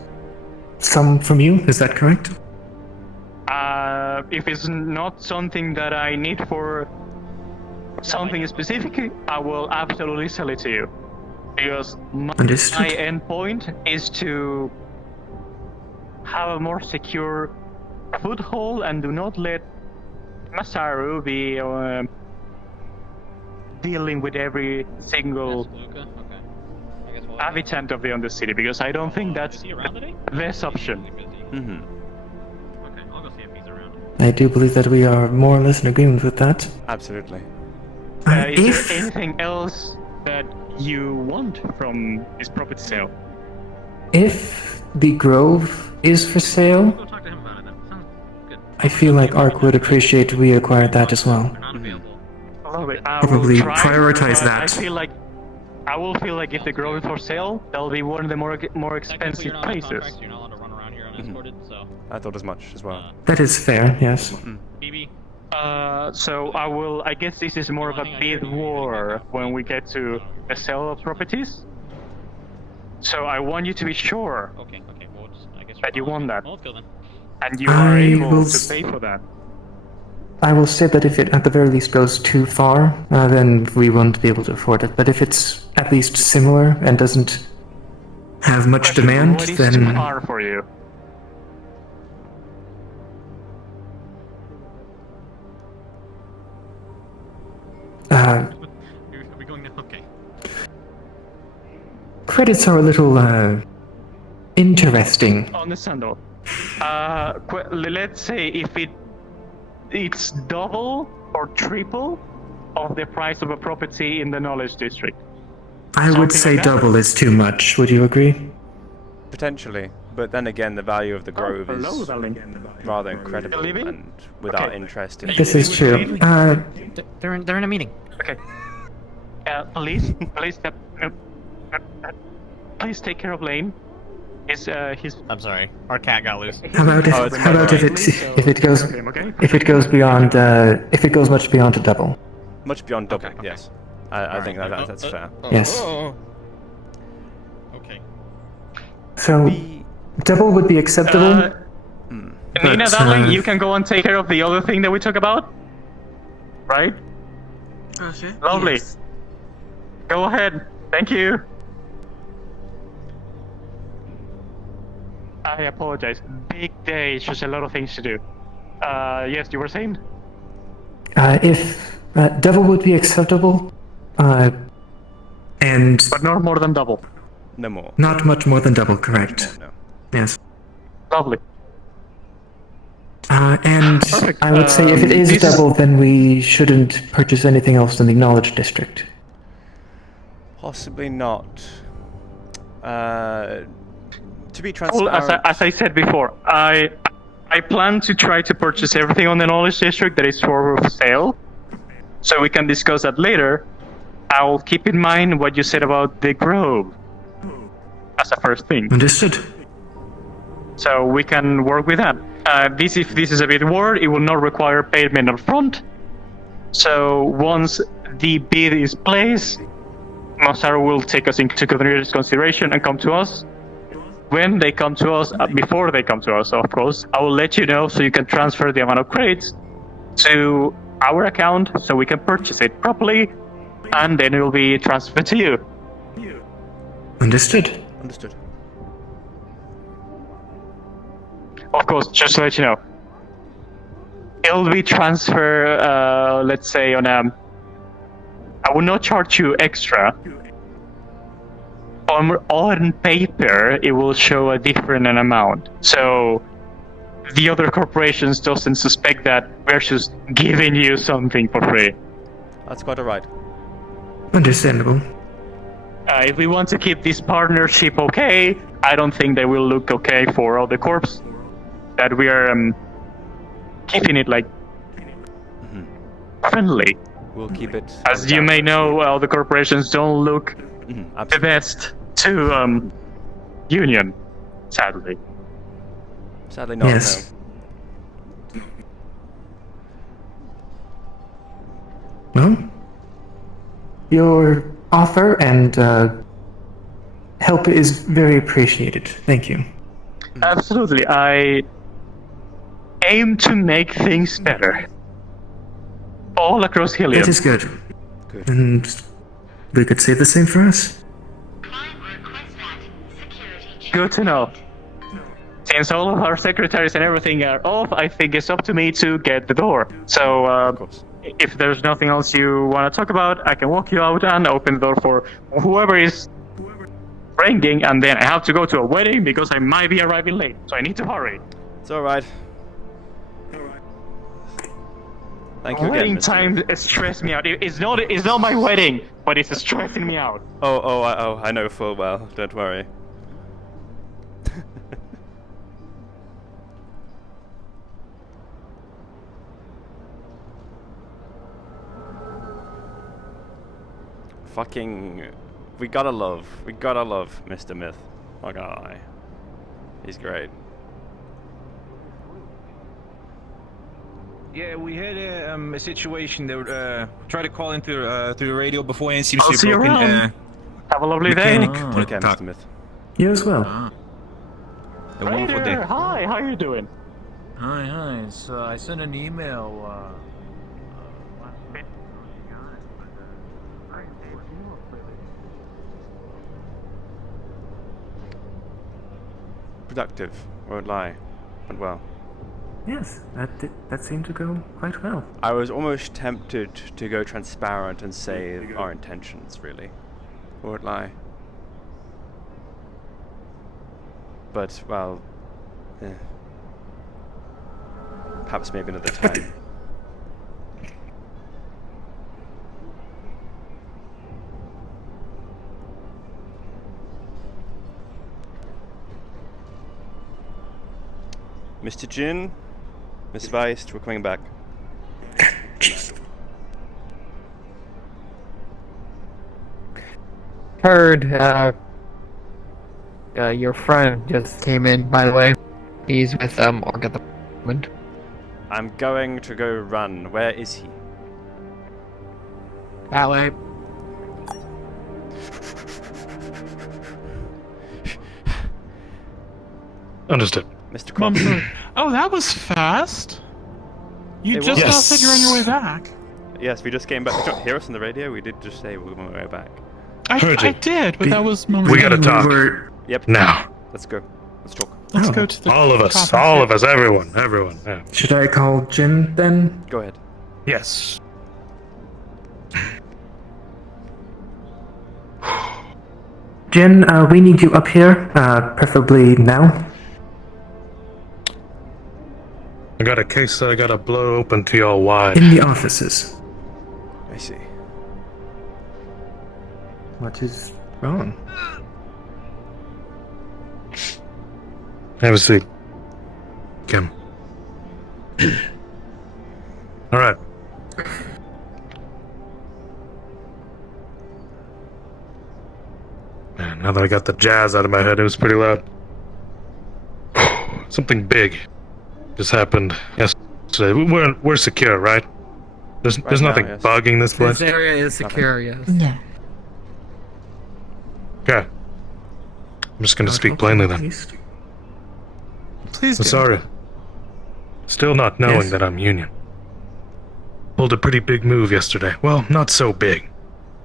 some from you, is that correct? If it's not something that I need for something specific, I will absolutely sell it to you. Because my Understood. end point is to have a more secure foothold and do not let Masaru be dealing with every single That's Luca? Okay. I guess we'll habitant of the undercity, because I don't think that's Is he around today? the best option. Really busy. Okay, I'll go see if he's around. I do believe that we are more or less in agreement with that. Absolutely. Is there anything else that you want from this property sale? If the Grove is for sale, Go talk to him about it then. Sounds good. I feel like Ark would appreciate we acquired that as well. They're not available. Probably prioritize that. I feel like I will feel like if the Grove is for sale, that'll be one of the more Technically, expensive you're not on places. contract, so you're not allowed to run around here unescorted, so... I thought as much as well. That is fair, yes. BB, So I guess this is more of a bid war when we get to the sale of properties. So I want you to be sure okay, well, just, I guess that you want that, well, let's go then. and you are I able will to pay for that. I will say that if it at the very least goes too far, then we won't be able to afford it. But if it's at least similar and doesn't have much demand, What is then too far for you? Are we going now? Okay. credits are a little interesting. Understandable. Let's say if it's double or triple of the price of a property in the Knowledge District. I would Something say like that? double is too much. Would you agree? Potentially. But then again, the value of the Grove hello, is darling. rather incredible, Living? and without Okay. interest in This is true. They're in a meeting. Okay. Please, please take care of Lane. He's I'm sorry. Our cat got loose. How about if, Oh, it's how about if fine. it goes okay. if it goes beyond if it goes much beyond a double? much beyond double. Okay. Yes, I think that's fair. Yes. Okay. So double would be acceptable. Nina, But, darling, you can go and take care of the other thing that we talked about. Right? Okay. Lovely. Yes. Go ahead. Thank you. I apologize. Big day. It's just a lot of things to do. Yes, you were saying? If double would be acceptable, and But not more than double. No more. Not much more than double, correct? No. Yes. Lovely. And Perfect. I would say if it is double, then we shouldn't purchase anything else in the Knowledge District. Possibly not. To be Well, transparent... as I said before, I plan to try to purchase everything on the Knowledge District that is for sale, so we can discuss that later. I'll keep in mind what you said about the Grove as a first thing. Understood. So we can work with that. If this is a bit more, it will not require payment up front. So once the bid is placed, Masaru will take us into consideration and come to us. When they come to us, before they come to us, of course, I will let you know so you can transfer the amount of credits to our account so we can purchase it properly, and then it will be transferred to you. Understood. Understood. Of course, just to let you know, it'll be transferred, let's say, I will not charge you extra. On paper, it will show a different amount. So the other corporations doesn't suspect that we're just giving you something for free. That's quite alright. Understandable. If we want to keep this partnership okay, I don't think they will look okay for all the corps. That we are keeping it like friendly. We'll keep it. As you may know, all the corporations don't look the best to Union, sadly. Sadly not. Yes. No. Well, your offer and help is very appreciated. Thank you. Absolutely. I aim to make things better. All across Helium. That is good. And we could say the same for us. Good to know. Since all of our secretaries and everything are off, I think it's up to me to get the door. So, if there's nothing else you want to talk about, I can walk you out and open the door for whoever is ringing, and then I have to go to a wedding because I might be arriving late, so I need to hurry. It's alright. Thank you again, Wedding Mr. time stressed me out. It's not my wedding, but it's stressing me out. I know full well. Don't worry. Fucking... We gotta love Mr. Myth. Not gonna lie. He's great. Yeah, we had a situation that tried to call into through the radio before and seems I'll to see be you broken. around. Have a lovely day. Okay, Mr. Myth. You as well. A Hey wonderful there. day. Hi, how you doing? Hi. So I sent an email. Productive. Won't lie. Went well. Yes, that seemed to go quite well. I was almost tempted to go transparent and say our intentions, really. Won't lie. But, well... Perhaps maybe another time. Mr. Jin, Miss Weist, we're coming back. Heard, your friend just came in, by the way. He's with, Org at the moment. I'm going to go run. Where is he? That way. Understood. Mr. Cross. Oh, that was fast. You It just was. now said you're on your way back. Yes, we just came back. Did you not hear us on the radio? We did just say we were on our way back. I did, but that was momentarily. We gotta talk. Yep. Now. Let's go. Let's talk. Let's go to the All of us. coffee All shop. of us. Everyone. Yeah. Should I call Jin then? Go ahead. Yes. Jin, we need you up here, preferably now. I got a case that I gotta blow open to y'all wide. In the offices. I see. What is wrong? Have a seat, Kim. All right. Man, now that I got the jazz out of my head, it was pretty loud. Something big just happened yesterday. We're secure, right? There's nothing now, yes. bugging this place. This area is secure, yes. No. Okay. I'm just gonna speak plainly then. Please I'm do. sorry. Still not knowing Yes. that I'm Union. Pulled a pretty big move yesterday. Well, not so big.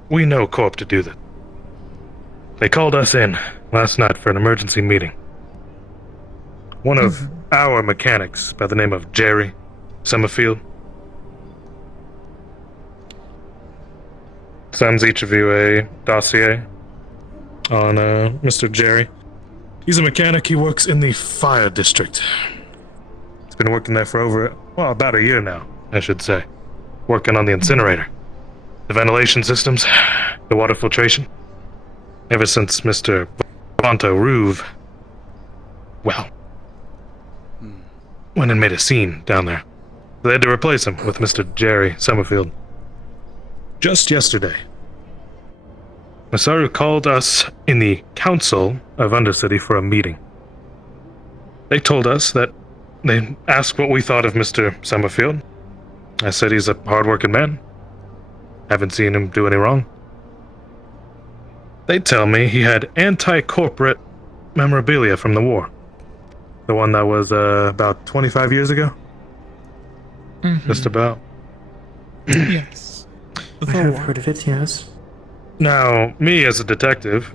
We know Corp to do that. They called us in last night for an emergency meeting. One of our mechanics, by the name of Jerry Summerfield, sends each of you a dossier on Mr. Jerry. He's a mechanic. He works in the fire district. He's been working there for about a year now, I should say. Working on the incinerator, the ventilation systems, the water filtration. Ever since Mr. Vonto Ruve, well, went and made a scene down there. They had to replace him with Mr. Jerry Summerfield. Just yesterday, Masaru called us in the Council of Undercity for a meeting. They told us that they asked what we thought of Mr. Summerfield. I said he's a hard-working man. Haven't seen him do any wrong. They tell me he had anti-corporate memorabilia from the war. The one that was about 25 years ago? Just about. Yes. I have heard of it, yes. Now, me as a detective,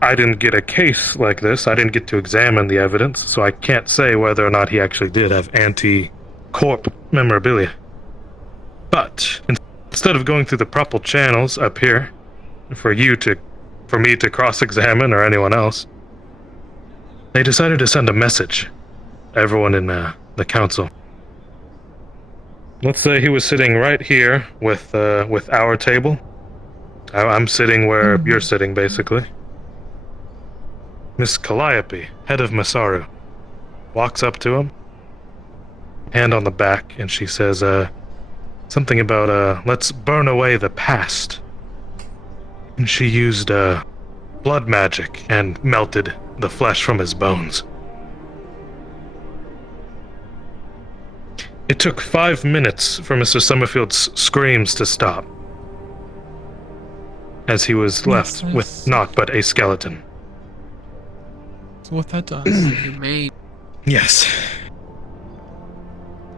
I didn't get a case like this. I didn't get to examine the evidence, so I can't say whether or not he actually did have anti-corp memorabilia. But instead of going through the proper channels up here for me to cross-examine or anyone else, they decided to send a message to everyone in the council. Let's say he was sitting right here with our table. I'm sitting where you're sitting, basically. Miss Calliope, head of Masaru, walks up to him, hand on the back, and she says, something about, let's burn away the past. And she used, blood magic and melted the flesh from his bones. It took 5 minutes for Mr. Summerfield's screams to stop, as he was left with naught but a skeleton. That's what that does. You may. Yes.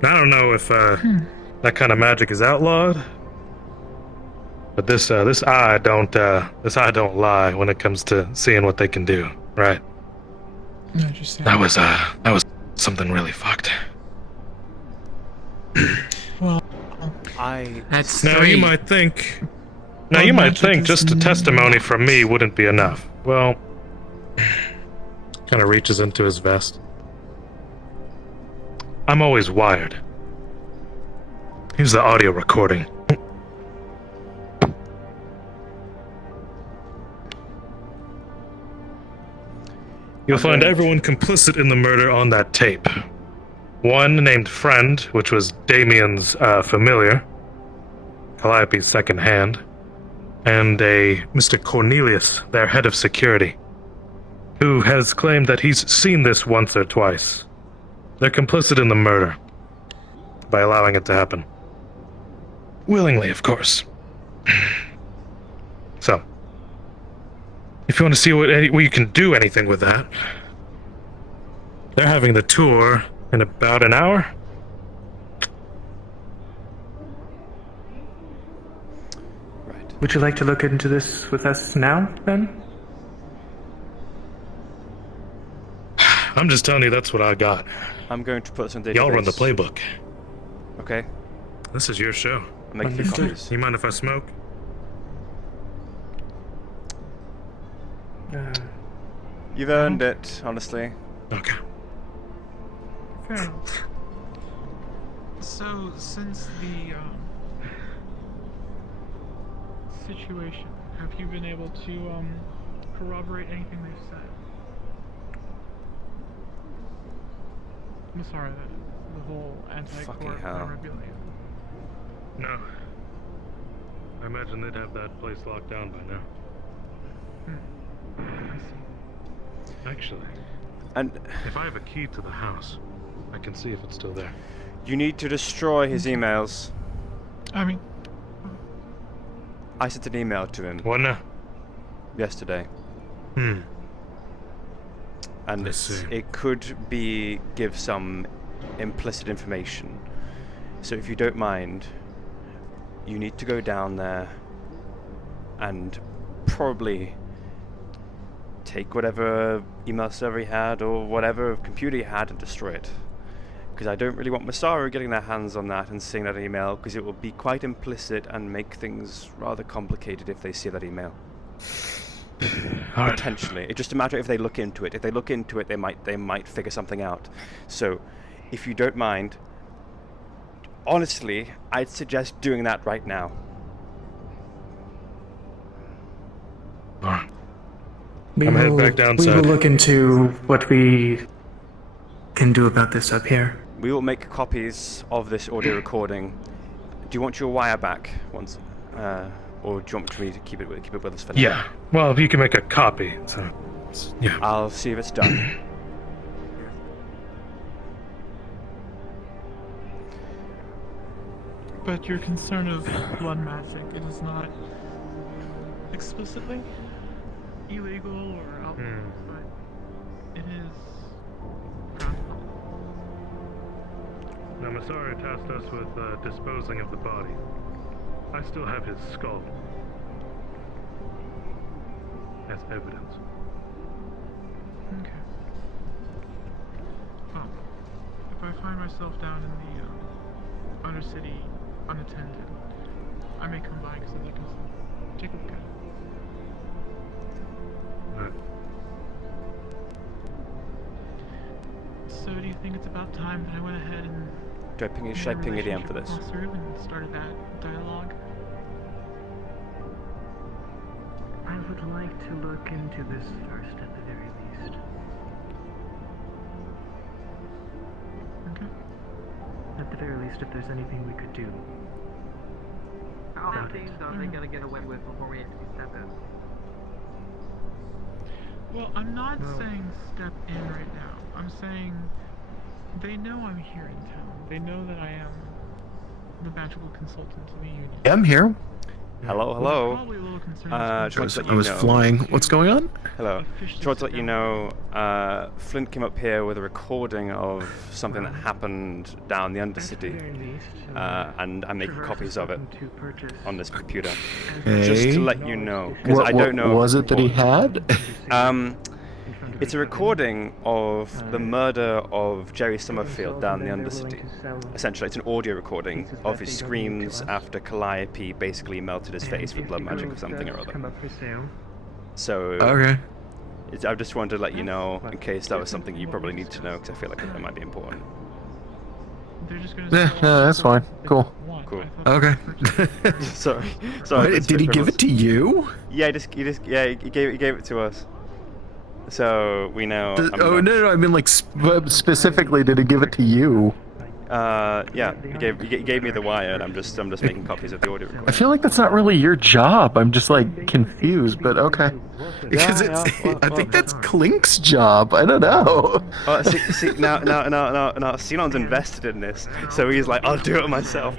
I don't know if that kind of magic is outlawed, but this eye don't lie when it comes to seeing what they can do, right? That was something really fucked. Well, That's Now three. you might think just a testimony from me wouldn't be enough. Well, kind of reaches into his vest. I'm always wired. Here's the audio recording. You'll find everyone complicit in the murder on that tape. One named Friend, which was Damien's familiar, Calliope's second hand, and a Mr. Cornelius, their head of security, who has claimed that he's seen this once or twice. They're complicit in the murder by allowing it to happen. Willingly, of course. So, if you want to see what you can do anything with that, they're having the tour in about an hour. Would you like to look into this with us now, then? I'm just telling you that's what I got. I'm going to put some database. Y'all run the playbook. Okay. This is your show. I'll make a few copies. You mind if I smoke? You've earned it, honestly. Okay. Fair enough. So, since the situation, have you been able to corroborate anything they've said? I'm sorry, the whole anti-court memorabilia. No. I imagine they'd have that place locked down by now. I see. Actually, and if I have a key to the house, I can see if it's still there. You need to destroy his emails. I mean, I sent an email to him. What now? Yesterday. And it could give some implicit information. So if you don't mind, you need to go down there and probably take whatever email server he had or whatever computer he had and destroy it. Because I don't really want Masaru getting their hands on that and seeing that email, because it will be quite implicit and make things rather complicated if they see that email. Potentially. It's just a matter if they look into it. If they look into it, they might figure something out. So, if you don't mind, honestly, I'd suggest doing that right now. We I'm headed will, back downside. we will look into what we can do about this up here. We will make copies of this audio recording. Do you want your wire back once, or do you want me to keep it with us for now? Yeah. Well, if you can make a copy, so yeah. I'll see if it's done. but your concern of blood magic, it is not explicitly illegal or outlawed, but it is. Now, Masaru tasked us with disposing of the body. I still have his skull as evidence. Okay. Well, if I find myself down in the Undercity unattended, I may come by so they can take a look at it. Right. So do you think it's about time that I went ahead and Should I ping a DM for this? through and started that dialogue? I would like to look into this first at the very least. Okay. At the very least, if there's anything we could do. How many things are they gonna get away with before we actually step in? Well, I'm not saying step in right now. I'm saying they know I'm here in town. They know that I am the magical consultant to the union. Yeah, I'm here. Hello, hello. I was flying. What's going on? Hello. Just want to let you know, Flint came up here with a recording of something that happened down the Undercity, and I'm making copies of it on this computer. Just to let you know, because I don't know. What was it that he had? It's a recording of the murder of Jerry Summerfield down the Undercity. Essentially, it's an audio recording of his screams after Calliope basically melted his face with blood magic or something or other. So, okay. I just wanted to let you know in case that was something you probably need to know, because I feel like it might be important. Yeah, that's fine. Cool. Cool. Okay. Sorry. Wait, did he give it to you? Yeah, he gave it to us. So we know. No, I mean like specifically, did he give it to you? Yeah, he gave me the wire, and I'm just making copies of the audio recording. I feel like that's not really your job. I'm just like confused, but okay. Because I think that's Clink's job. I don't know. See, now, Sinon's invested in this, so he's like, I'll do it myself.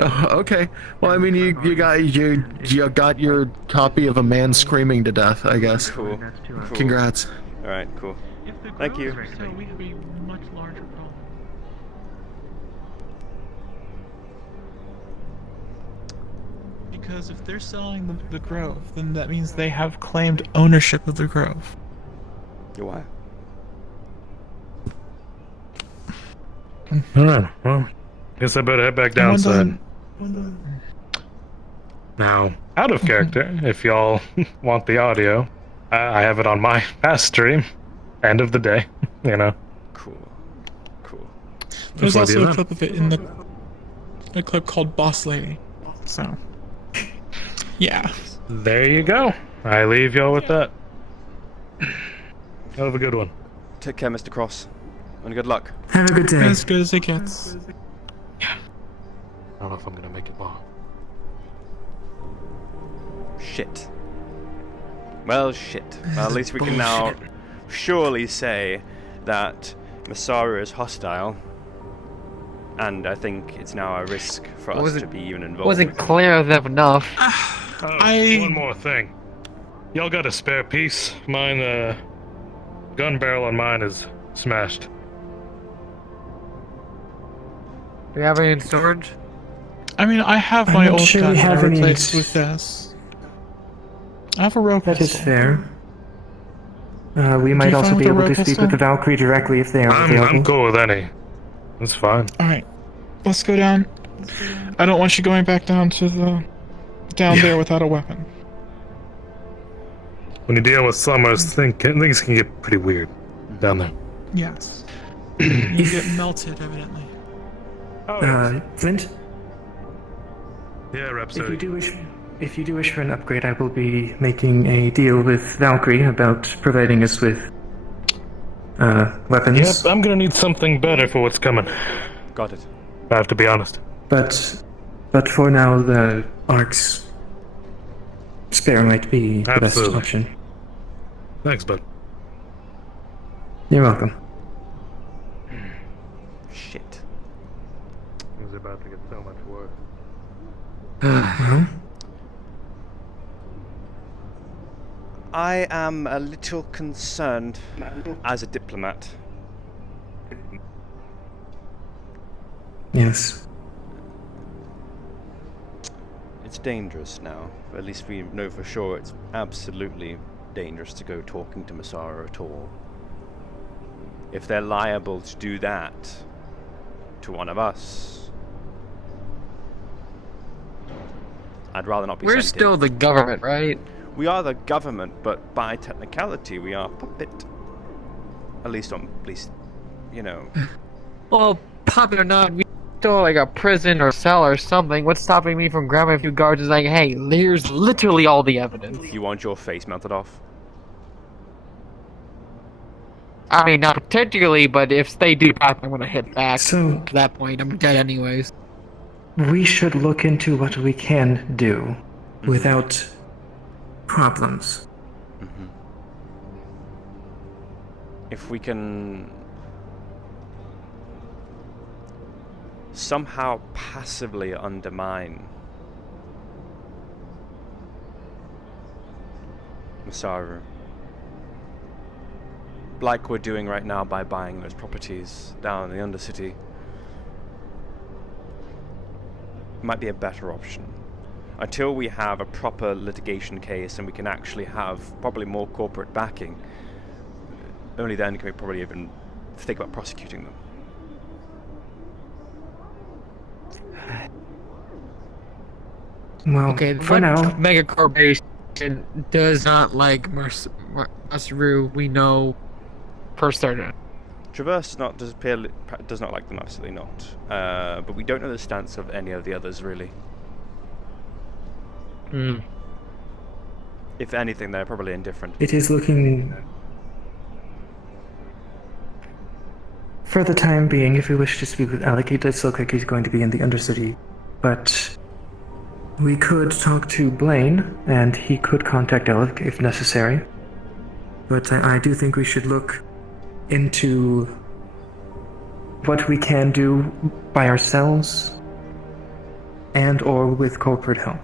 Okay. Well, I mean, you got your copy of a man screaming to death, I guess. Cool. Congrats. All right, cool. Thank you. So we have a much larger problem. Because if they're selling the Grove, then that means they have claimed ownership of the Grove. Why? Alright, well, guess I better head back downside. Now, out of character, if y'all want the audio, I have it on my past stream. End of the day, you know. Cool. There's Before the also a event. clip of it in a clip called Boss Lady. So, yeah. There you go. I leave y'all with that. Have a good one. Take care, Mr. Cross, and good luck. Have a good day. As good as it gets. I don't know if I'm gonna make it long. Shit. Well, at least we can now surely say that Masaru is hostile, and I think it's now a risk for us to be even involved. Wasn't clear enough. One more thing. Y'all got a spare piece? Mine, gun barrel on mine is smashed. Do you have any in storage? I mean, I have I'm my not old sure gun we that I have any replaced with this. I have a rope That is pistol. fair. We Do might you also find be the able rope to speak pistol? with the Valkyrie directly if they are available. I'm cool with any. That's fine. Alright, let's go down. I don't want you going back down to the... there without a weapon. When you deal with slummers, things can get pretty weird down there. Yes. You get melted, evidently. Flint? Yeah, If you do wish for an upgrade, I will be making a deal with Valkyrie about providing us with weapons. Yep, I'm gonna need something better for what's coming. Got it. I have to be honest. But for now, the Ark's spare might be the best Absolutely. option. Thanks, bud. You're welcome. Shit. Things are about to get so much worse. I am a little concerned as a diplomat. Yes. It's dangerous now. At least we know for sure it's absolutely dangerous to go talking to Masaru at all. If they're liable to do that to one of us, I'd rather not be We're sent still in. the government, right? We are the government, but by technicality we are puppet. At least, you know. Well, puppet or not, we still like a prison or cell or something. What's stopping me from grabbing a few guards and saying, hey, here's literally all the evidence? You want your face melted off? I mean, not particularly, but if they do that, I'm gonna hit back. So- At that point, I'm dead anyways. We should look into what we can do without problems. If we can somehow passively undermine Masaru, like we're doing right now by buying those properties down in the Undercity, might be a better option. Until we have a proper litigation case and we can actually have probably more corporate backing, only then can we probably even think about prosecuting them. Well, Okay, for what now, mega corporation does not like Masaru, we know for certain. Traverse does not like them, absolutely not. But we don't know the stance of any of the others, really. If anything, they're probably indifferent. it is looking... For the time being, if we wish to speak with Alec, it does look like he's going to be in the Undercity. But we could talk to Blaine, and he could contact Alec if necessary. But I do think we should look into what we can do by ourselves and or with corporate help.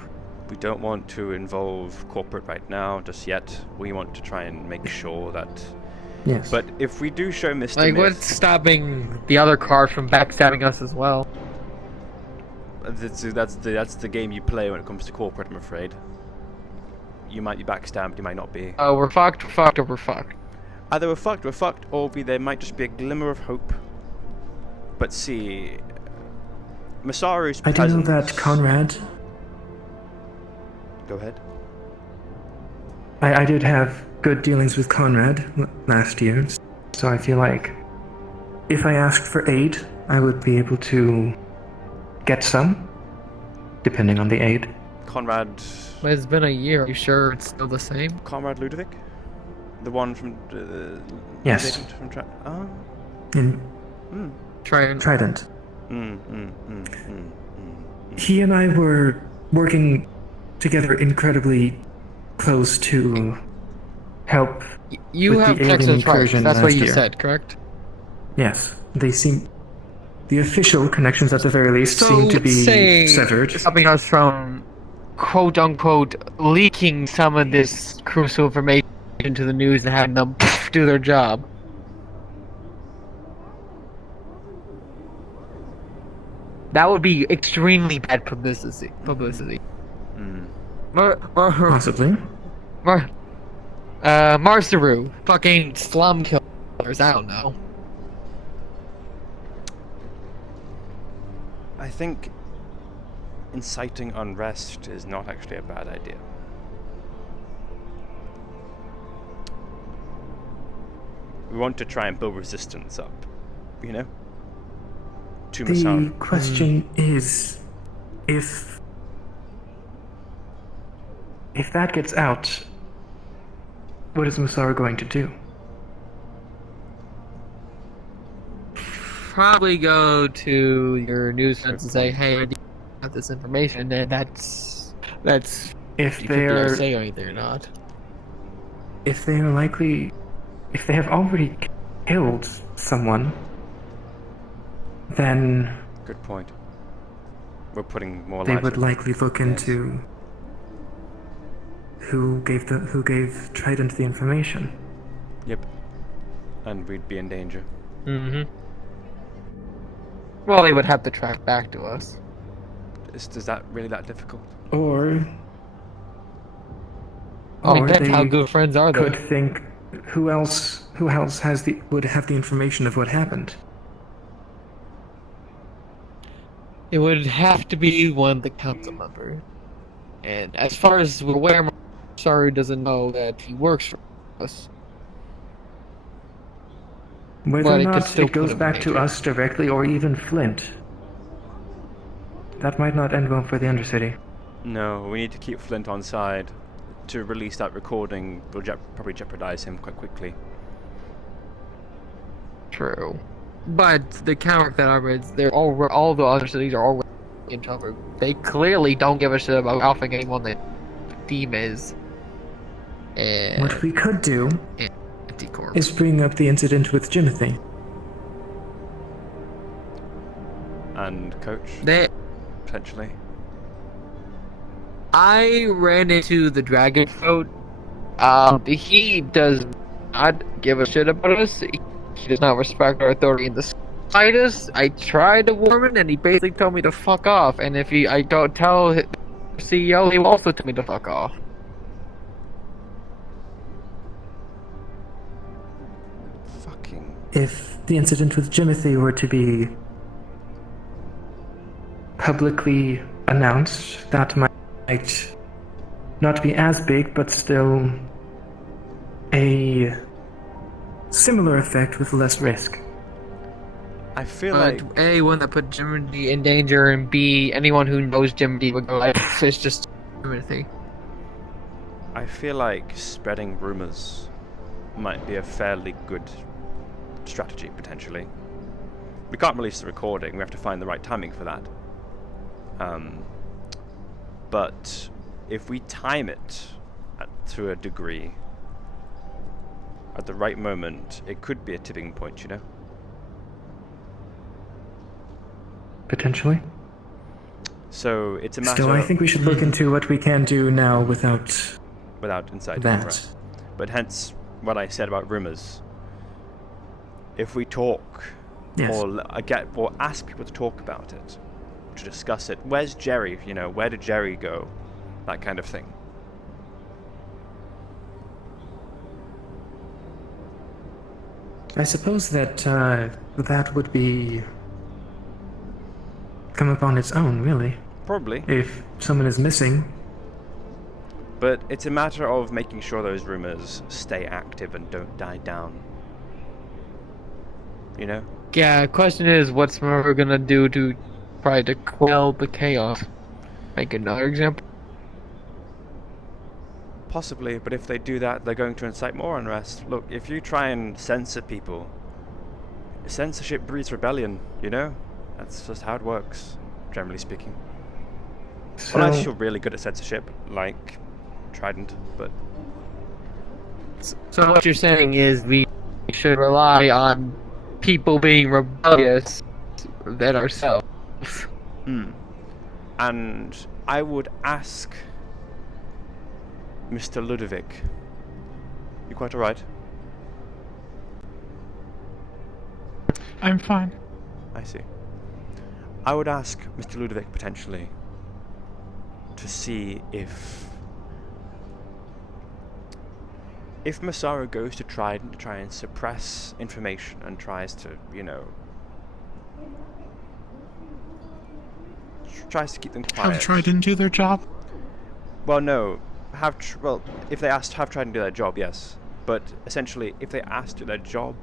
We don't want to involve corporate right now, just yet. We want to try and make sure that... Yes. But if we do show Mr. Like, Myth, what's stopping the other card from backstabbing us as well? that's the game you play when it comes to corporate, I'm afraid. You might be backstabbed, you might not be. Oh, we're fucked, or we're fucked. Either we're fucked, or there might just be a glimmer of hope. But see, Masaru's I do know presence... that Conrad Go ahead. I did have good dealings with Conrad last year, so I feel like if I asked for aid, I would be able to get some, depending on the aid. Conrad. But it's been a year. Are you sure it's still the same? Conrad Ludovic? The one from. Yes. From Trident. He and I were working together incredibly close to help You with have the alien Texas right. incursion That's last what you year. said, correct? Yes, they seem. The official connections, at the very least, seem to be severed. Stopping us from, quote unquote, leaking some of this crucial information to the news and having them do their job. That would be extremely bad publicity. Possibly. Marsaru, fucking slum killers. I don't know. I think inciting unrest is not actually a bad idea. We want to try and build resistance up, you know? To The Masaru. question is, if that gets out, what is Masaru going to do? Probably go to your news friends and say, "Hey, I have this information," and that's if you they could are say anything or not. If they are likely, if they have already killed someone, then Good point. We're putting more they light would on it. likely look into who gave Trident the information. Yep. And we'd be in danger. Mm-hmm. Well, they would have to track back to us. Is that really that difficult? Or I mean, that's they how good friends are they? could think who else would have the information of what happened. It would have to be one of the council members. And as far as we're aware, Masaru doesn't know that he works for us. Whether But or it could not still it goes put him back in to danger. us directly, or even Flint, that might not end well for the Undercity. No, we need to keep Flint on side. To release that recording will probably jeopardize him quite quickly. True. But the counter that I read, all the other cities are already in trouble. They clearly don't give a shit about offing anyone that team is. And What we could do Anticorp. is bring up the incident with Jimothy. And Coach? Potentially. I ran into the Dragon Throat. He does not give a shit about us. He does not respect our authority in the slightest. I tried to warn him, and he basically told me to fuck off. And if I don't tell the CEO, he will also tell me to fuck off. If the incident with Jimothy were to be publicly announced, that might not be as big, but still a similar effect with less risk. I feel But like A, one that put Jimothy in danger, and B, anyone who knows Jimothy would go like, it's just Jimothy. I feel like spreading rumors might be a fairly good strategy, potentially. We can't release the recording, we have to find the right timing for that. But if we time it to a degree, at the right moment, it could be a tipping point, you know? Potentially. So it's a matter Still, I of think we should look into what we can do now without inciting that. unrest. But hence what I said about rumors. If we talk, Yes. or ask people to talk about it, to discuss it. Where's Jerry? You know, where did Jerry go? That kind of thing. I suppose that that would be come upon its own, really. Probably. If someone is missing, But it's a matter of making sure those rumors stay active and don't die down. You know? Yeah, question is, what's Murder gonna do to try to quell the chaos? Make another example? Possibly, but if they do that, they're going to incite more unrest. Look, if you try and censor people, censorship breeds rebellion, you know? That's just how it works, generally speaking. So, Unless you're really good at censorship, like Trident, but... So what you're saying is we should rely on people being rebellious than ourselves. And I would ask Mr. Ludovic. You quite alright? I'm fine. I see. I would ask Mr. Ludovic potentially to see if Masaru goes to Trident to try and suppress information and tries to, you know, tries to keep them quiet. Have Trident do their job? Well, no. If they asked have Trident do their job, yes. But essentially, if they asked to do their job,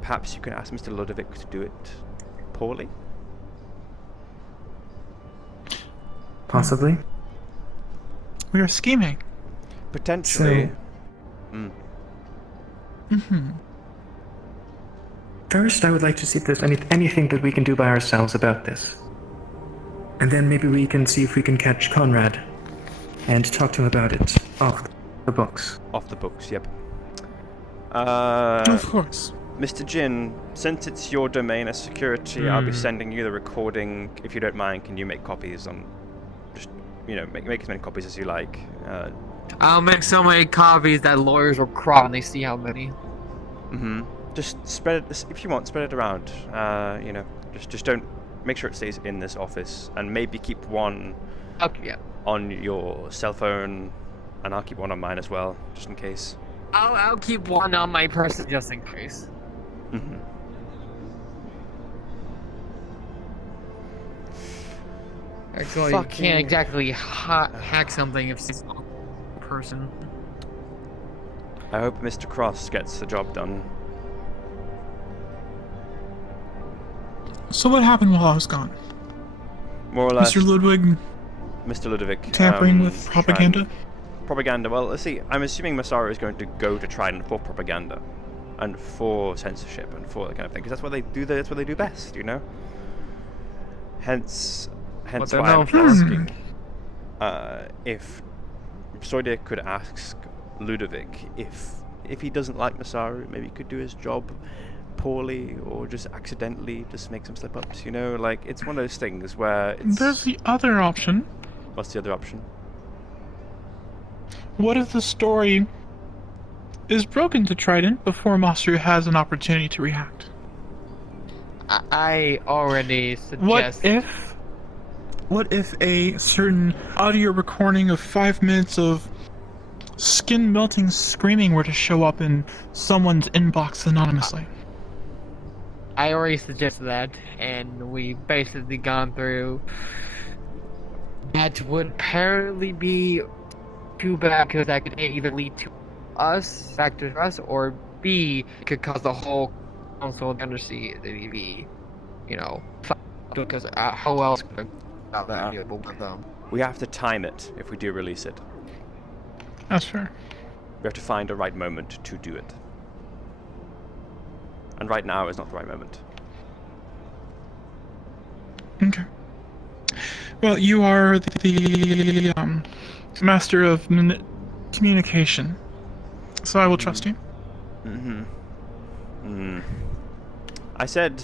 perhaps you can ask Mr. Ludovic to do it poorly? Possibly. We are scheming. Potentially. First, I would like to see if there's anything that we can do by ourselves about this. And then maybe we can see if we can catch Conrad and talk to him about it off the books. Off the books, yep. Of course. Mr. Jin, since it's your domain as security, I'll be sending you the recording. If you don't mind, can you make copies on... Just, you know, make as many copies as you like. I'll make so many copies that lawyers will cry when they see how many. Just spread it, if you want, spread it around. You know, just don't... Make sure it stays in this office, and maybe keep one on your cell phone, and I'll keep one on mine as well, just in case. I'll keep one on my person just in case. Actually, you can't exactly hack something if it's not a person. I hope Mr. Cross gets the job done. So what happened while I was gone? More or less. Mr. Ludwig... Mr. Ludovic. Tampering with propaganda? Propaganda. Well, let's see. I'm assuming Masaru is going to go to Trident for propaganda. And for censorship and for that kind of thing. Because that's what they do. That's what they do best, you know? Hence why I'm asking if Soide could ask Ludovic if he doesn't like Masaru, maybe he could do his job poorly or just accidentally just make some slip-ups, you know? Like, it's one of those things where it's... There's the other option. What's the other option? What if the story is broken to Trident before Masaru has an opportunity to react? I already suggest... What if a certain audio recording of 5 minutes of skin-melting screaming were to show up in someone's inbox anonymously? I already suggested that, and we basically gone through. That would apparently be too bad because that could either lead to us, back to us, or B, it could cause the whole council of the Undersea to be, you know, because how else could have that audio with them? We have to time it if we do release it. That's fair. We have to find a right moment to do it. And right now is not the right moment. Okay. Well, you are the master of communication, so I will trust you. I said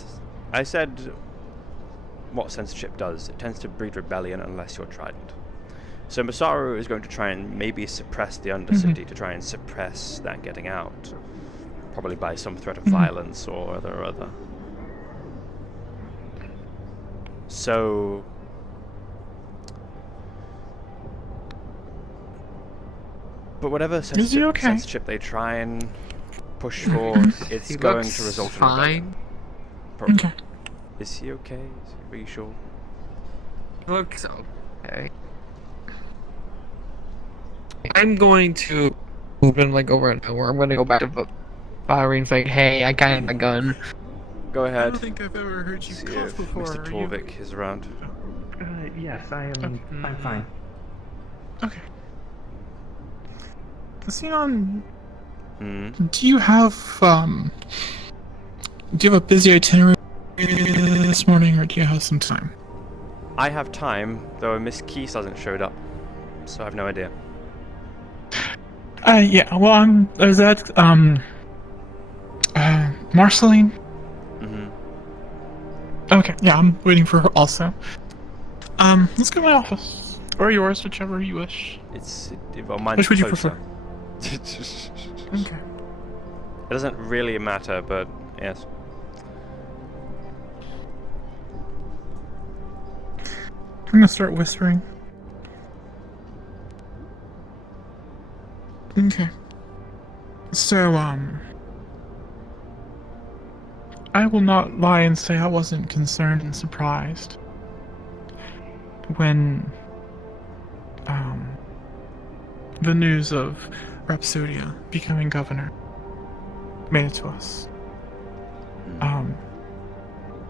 what censorship does. It tends to breed rebellion unless you're Trident. So Masaru is going to try and maybe suppress the Undercity to try and suppress that getting out. Probably by some threat of violence or other. So... But whatever censorship they try and push for, it's going to result in rebellion. Okay. Is he okay? Are you sure? Looks okay. I'm going to move in like over an hour. I'm going to go back to the firing and say, hey, I got my gun. Go ahead. I don't think I've ever heard you See cough if before. Mr. Are you- Torvik is around. Yes, I'm fine. Okay. Sinon, Hmm. do you have a busy itinerary this morning, or do you have some time? I have time, though Miss Keys hasn't showed up, so I have no idea. Yeah. Well, I was at Marceline. Mm-hmm. Okay. Yeah, I'm waiting for her also. Let's go to my office or yours, whichever you wish. Well, mine's Which would you closer. prefer? Okay. It doesn't really matter, but yes. I'm gonna start whispering. Okay. So, I will not lie and say I wasn't concerned and surprised when, the news of Rhapsodia becoming governor made it to us.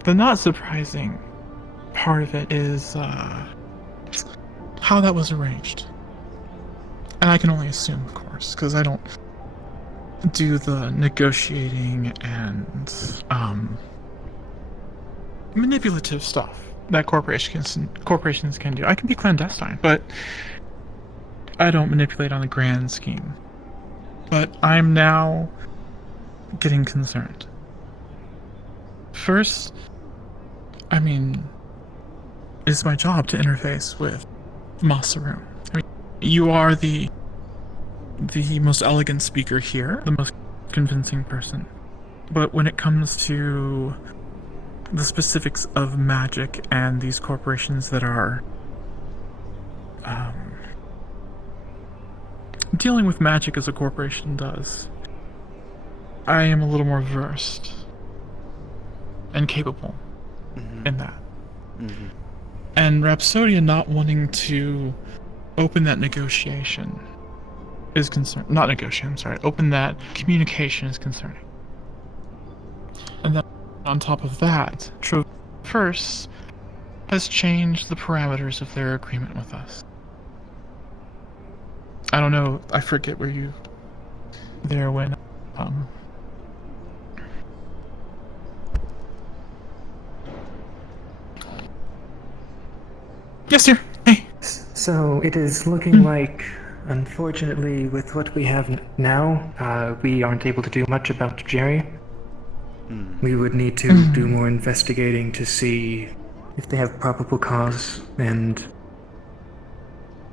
The not surprising part of it is, how that was arranged. And I can only assume, of course, because I don't do the negotiating and manipulative stuff that corporations can do. I can be clandestine, but I don't manipulate on the grand scheme. But I'm now getting concerned. First, I mean, it's my job to interface with Masaru. I mean, you are the most elegant speaker here, the most convincing person. But when it comes to the specifics of magic and these corporations that are dealing with magic as a corporation does, I am a little more versed and capable in that. Mm-hmm. And Rhapsodia not wanting to open that negotiation is concerned. Not negotiation, I'm sorry. Open that communication is concerning. And then on top of that, Traverse has changed the parameters of their agreement with us. I don't know, I forget where you there when Yes, sir. Hey. So it is looking like, unfortunately, with what we have now, we aren't able to do much about Jerry. We would need to do more investigating to see if they have probable cause, and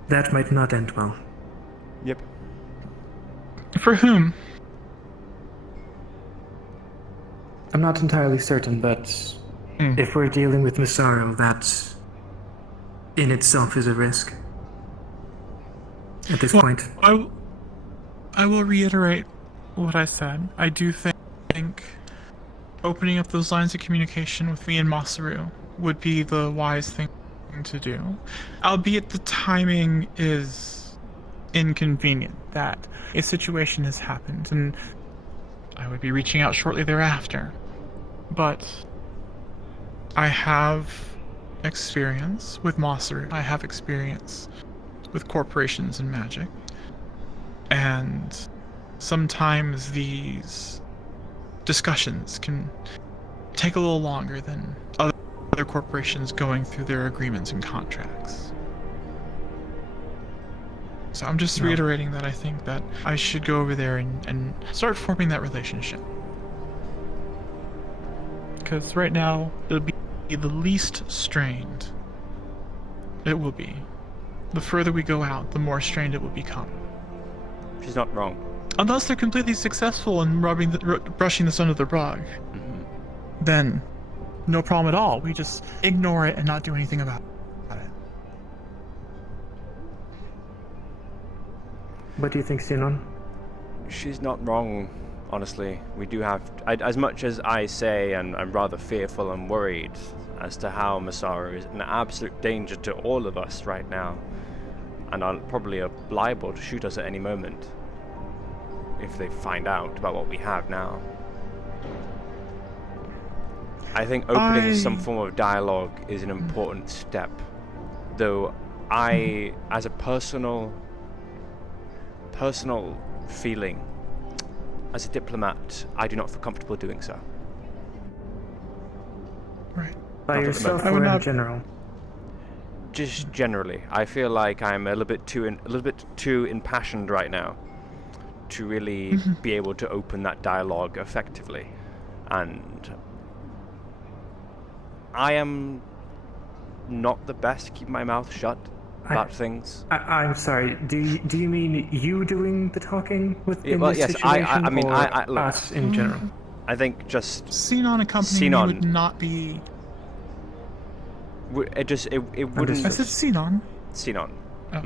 that might not end well. Yep. For whom? I'm not entirely certain, but if we're dealing with Masaru, that in itself is a risk at this point. I will reiterate what I said. I do think opening up those lines of communication with me and Masaru would be the wise thing to do. Albeit the timing is inconvenient, that a situation has happened, and I would be reaching out shortly thereafter. But I have experience with Masaru. I have experience with corporations and magic. And sometimes these discussions can take a little longer than other corporations going through their agreements and contracts. So I'm just reiterating that I think that I should go over there and start forming that relationship. Because right now, it'll be the least strained it will be. The further we go out, the more strained it will become. She's not wrong. Unless they're completely successful in brushing this under the rug, then no problem at all. We just ignore it and not do anything about it. What do you think, Sinon? She's not wrong, honestly. We do have... as much as I say, and I'm rather fearful and worried as to how Masaru is an absolute danger to all of us right now, and are probably liable to shoot us at any moment if they find out about what we have now. I think opening some form of dialogue is an important step, though as a personal feeling, as a diplomat, I do not feel comfortable doing so. Right. By yourself or in general? Just generally, I feel like I'm a little bit too impassioned right now to really be able to open that dialogue effectively, and I am not the best to keep my mouth shut about things. I'm sorry. Do you mean you doing the talking in well, this yes, situation, I mean, or look, us in general? I think just Sinon accompanying me would not be. It wouldn't. I said Sinon. Sinon. Oh.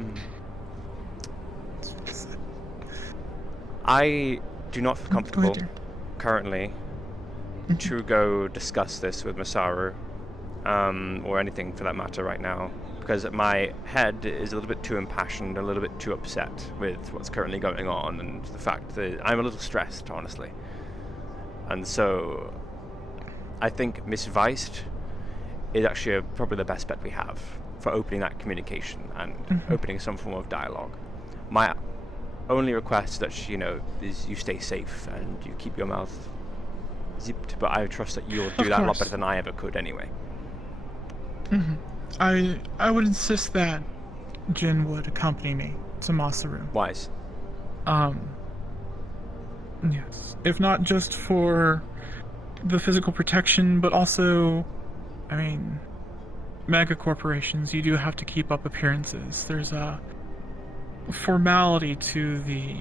I do not feel comfortable currently to go discuss this with Masaru, or anything for that matter right now, because my head is a little bit too impassioned, a little bit too upset with what's currently going on, and the fact that I'm a little stressed, honestly. And so, I think Miss Weist is actually probably the best bet we have for opening that communication and opening some form of dialogue. My only request that is you stay safe and you keep your mouth zipped, but I trust that you'll do that a lot better than I ever could anyway. I would insist that Jin would accompany me to Masaru. Wise. Yes. If not just for the physical protection, but also, I mean, mega corporations, you do have to keep up appearances. There's a formality to the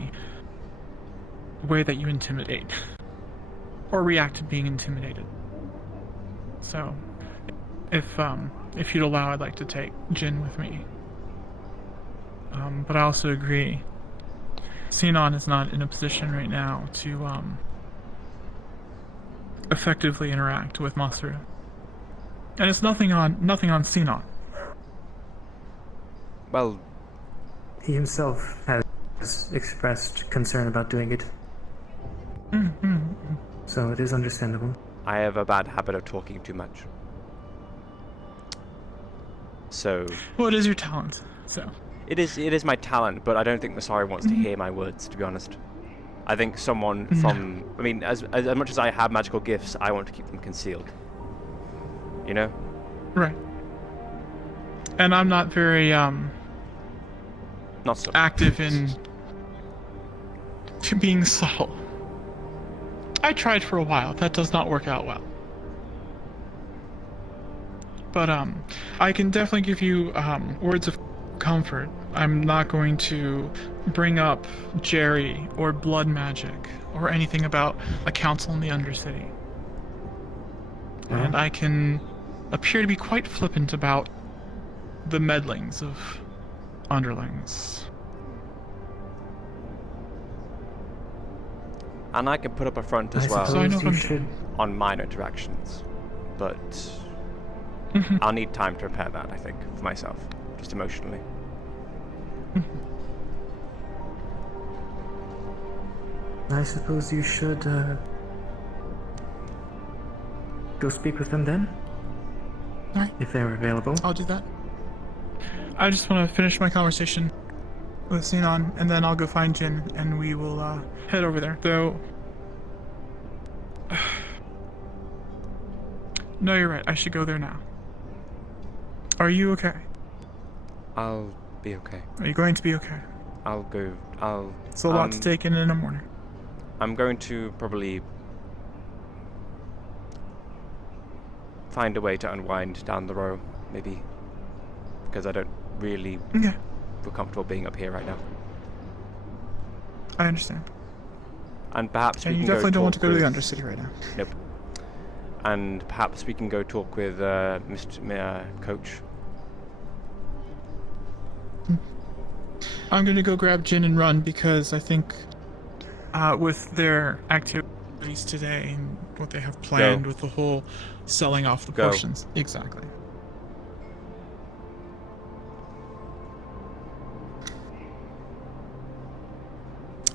way that you intimidate or react to being intimidated. So, if you'd allow, I'd like to take Jin with me. But I also agree, Sinon is not in a position right now to effectively interact with Masaru. And it's nothing on Sinon. Well, he himself has expressed concern about doing it. So it is understandable. I have a bad habit of talking too much. So. Well, it is your talent, so. It is my talent, but I don't think Masaru wants to hear my words, to be honest. I think someone from... I mean, as much as I have magical gifts, I want to keep them concealed. You know? Right. And I'm not very, not so active in being subtle. I tried for a while. That does not work out well. But, I can definitely give you, words of comfort. I'm not going to bring up Jerry or blood magic or anything about a council in the Undercity. And I can appear to be quite flippant about the meddlings of underlings. And I can put up a front as well on minor interactions, but I'll need time to prepare that, I think, for myself, just emotionally. I suppose you should go speak with them then? Right. If they're available. I'll do that. I just want to finish my conversation with Sinon, and then I'll go find Jin, and we will head over there. Though, no, you're right. I should go there now. Are you okay? I'll be okay. Are you going to be okay? I'll go. It's a lot to take in the morning. I'm going to probably find a way to unwind down the row, maybe, because I don't really feel comfortable being up here right now. I understand. And perhaps we can you definitely don't want to go to the with... Undercity right now. Nope. And perhaps we can go talk with Mr. Coach. I'm gonna go grab Jin and run because I think with their activities today and what they have planned with the whole selling off the portions. Exactly.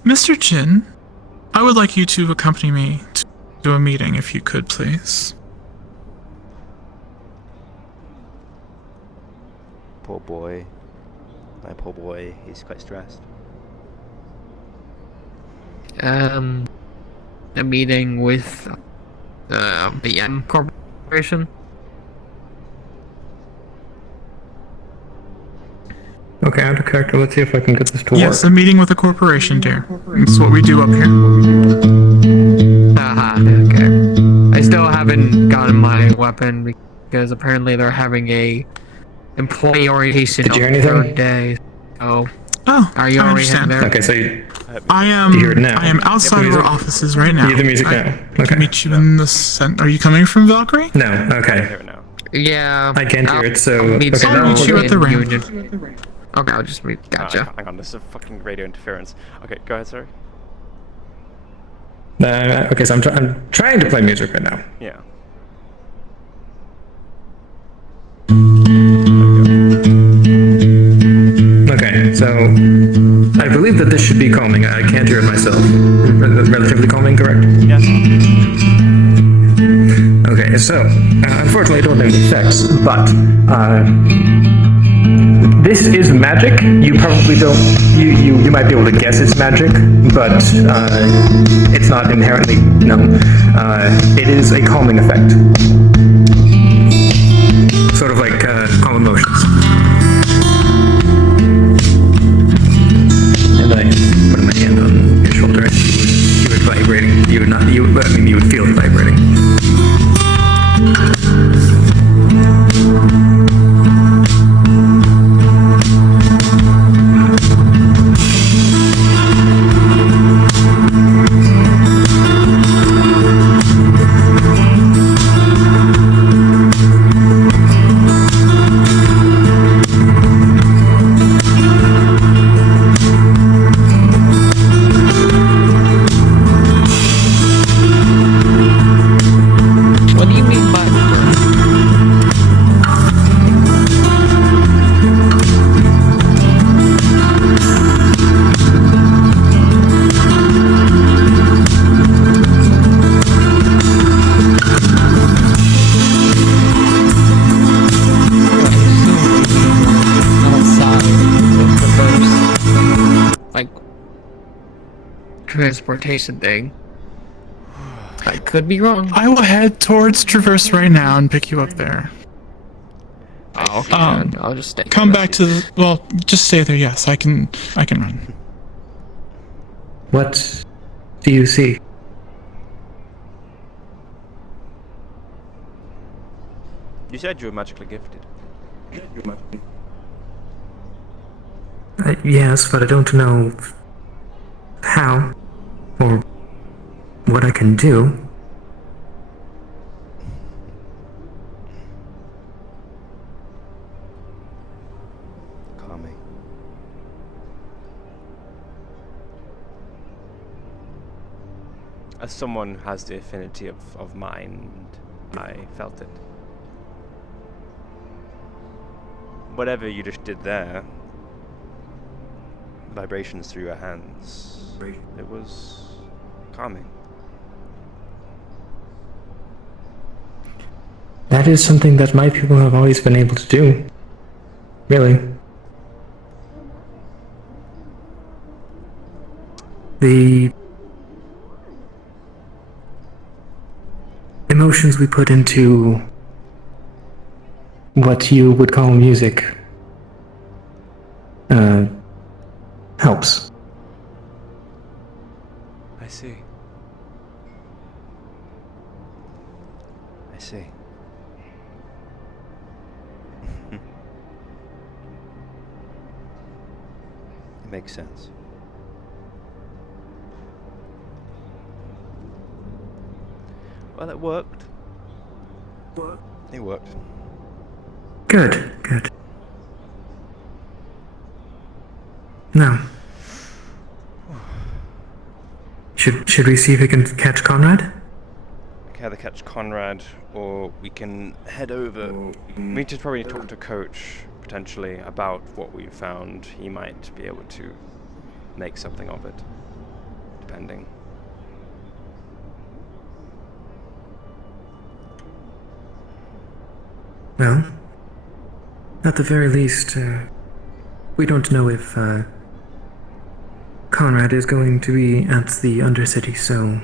Mr. Jin, I would like you to accompany me to a meeting, if you could, please. Poor boy. My poor boy, he's quite stressed. A meeting with the M Corporation. Okay, out of character. Let's see if I can get this to Yes, work. a meeting with a corporation, dear. That's what we do up here. Okay. I still haven't gotten my weapon because apparently they're having a employee orientation Did you on hear the anything? third day. Oh. Oh, Are you I already understand. there? Okay, so you I hear it now. am outside of our offices right now. You hear the music now. I can meet you in the center. Are you coming from Valkyrie? No, okay. Yeah. I can't hear it, so... I'll meet okay, I'll meet you at the ramp. Union. Okay, I'll just meet. Gotcha. Hang on, this is fucking radio interference. Okay, go ahead, sorry. Okay, so I'm trying to play music right now. Yeah. Okay, so I believe that this should be calming. I can't hear it myself. Relatively calming, correct? Yes. Okay, so unfortunately I don't have any effects, but this is magic. You probably don't. You might be able to guess it's magic, but it's not inherently known. It is a calming effect, sort of like calm emotions. And I put my hand on your shoulder, and you would vibrating. You would not. You. I mean, you would feel it vibrating. What do you mean by outside of the first, like, transportation thing? I could be wrong. I will head towards Traverse right now and pick you up there. Oh, okay. I'll just stay. Come back to the. Well, just stay there. Yes, I can run. What do you see? You said you were magically gifted. Yes, but I don't know how or what I can do. Calming. As someone who has the affinity of mind, I felt it. Whatever you just did there, vibrations through your hands, it was calming. That is something that my people have always been able to do. Really. The emotions we put into what you would call music helps. I see. I see. It makes sense. Well, it worked. It worked. Good, good. Now, should we see if we can catch Conrad? We can either catch Conrad, or we can head over. We need to probably talk to Coach, potentially, about what we found. He might be able to make something of it. pending. Well, at the very least, we don't know if Conrad is going to be at the Undercity, so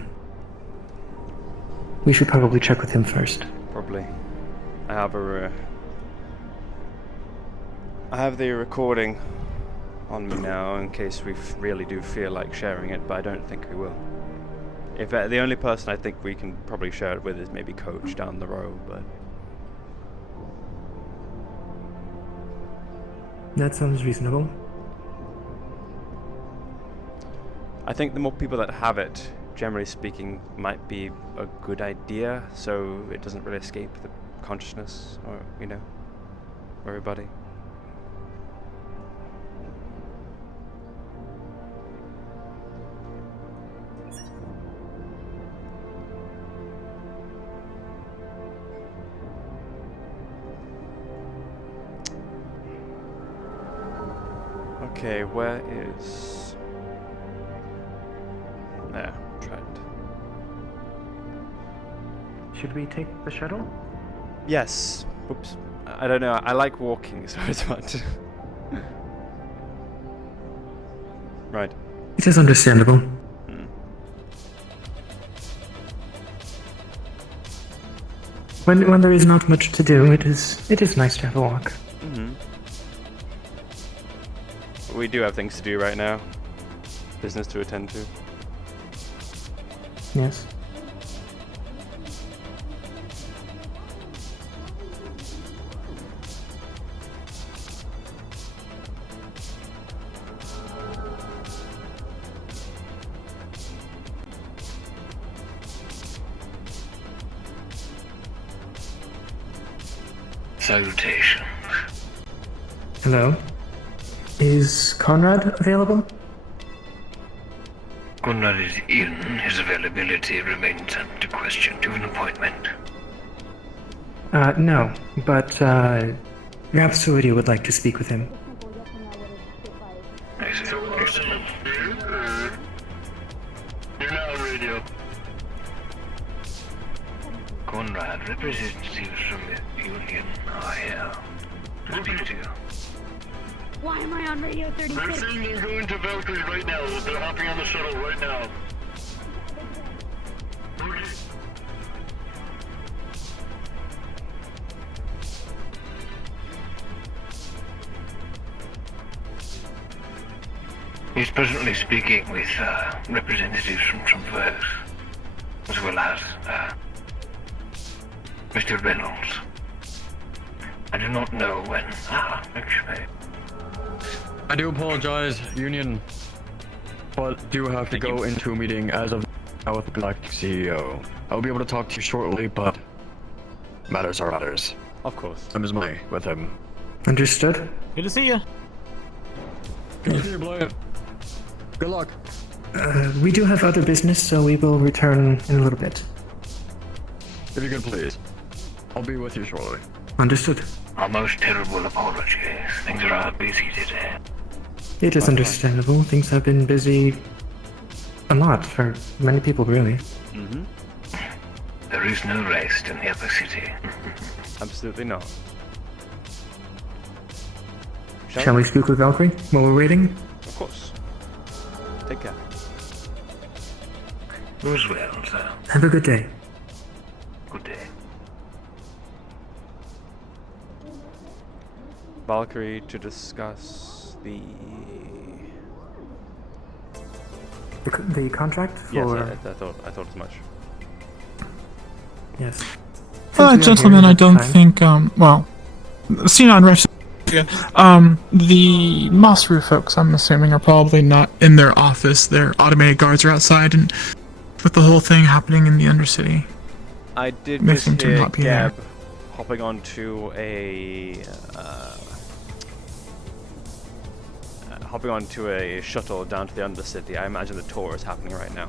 we should probably check with him first. Probably. I have the recording on me now in case we really do feel like sharing it, but I don't think we will. If the only person I think we can probably share it with is maybe Coach down the road, but that sounds reasonable. I think the more people that have it, generally speaking, might be a good idea, so it doesn't really escape the consciousness, or, you know, everybody. Okay, where is... There, tried. Should we take the shuttle? Yes. Whoops. I don't know, I like walking, so it's fun to... Right. It is understandable. When there is not much to do, it is nice to have a walk. Mm-hmm. We do have things to do right now. Business to attend to. Yes. Salutation. Hello? Is Conrad available? Conrad is in. His availability remains under question. Do you have an appointment? No, but Rhapsody would like to speak with him. I see. Excellent. You're now on radio. Conrad, representatives from the Union are here to speak to you. Why am I on Radio 36? They're saying they're going to Valkyrie right now. They're hopping on the shuttle right now. Okay. He's presently speaking with representatives from Traverse, as well as Mr. Reynolds. I do not know when. Actually. I do apologize, Union, but do have to go into a meeting as of now with the Galactic CEO. I'll be able to talk to you shortly, but matters are matters. Of course. Time is money with him. Understood. Good to see you. Good to see you, Blaine. Good luck. We do have other business, so we will return in a little bit. If you could please. I'll be with you shortly. Understood. Our most terrible apologies. Things are busy today. It is understandable. Things have been busy a lot for many people, really. Mm-hmm. There is no rest in the upper city. Absolutely not. Shall we speak with Valkyrie while we're waiting? Of course. Take care. Goes well, sir. Have a good day. Good day. Valkyrie to discuss the contract for... Yes, I thought as much. Yes. Gentlemen, I don't think, well, Sinon refs. The Masaru folks, I'm assuming, are probably not in their office. Their automated guards are outside, and with the whole thing happening in the Undercity. I did May just seem to hear not be Gab there. hopping onto a shuttle down to the Undercity. I imagine the tour is happening right now.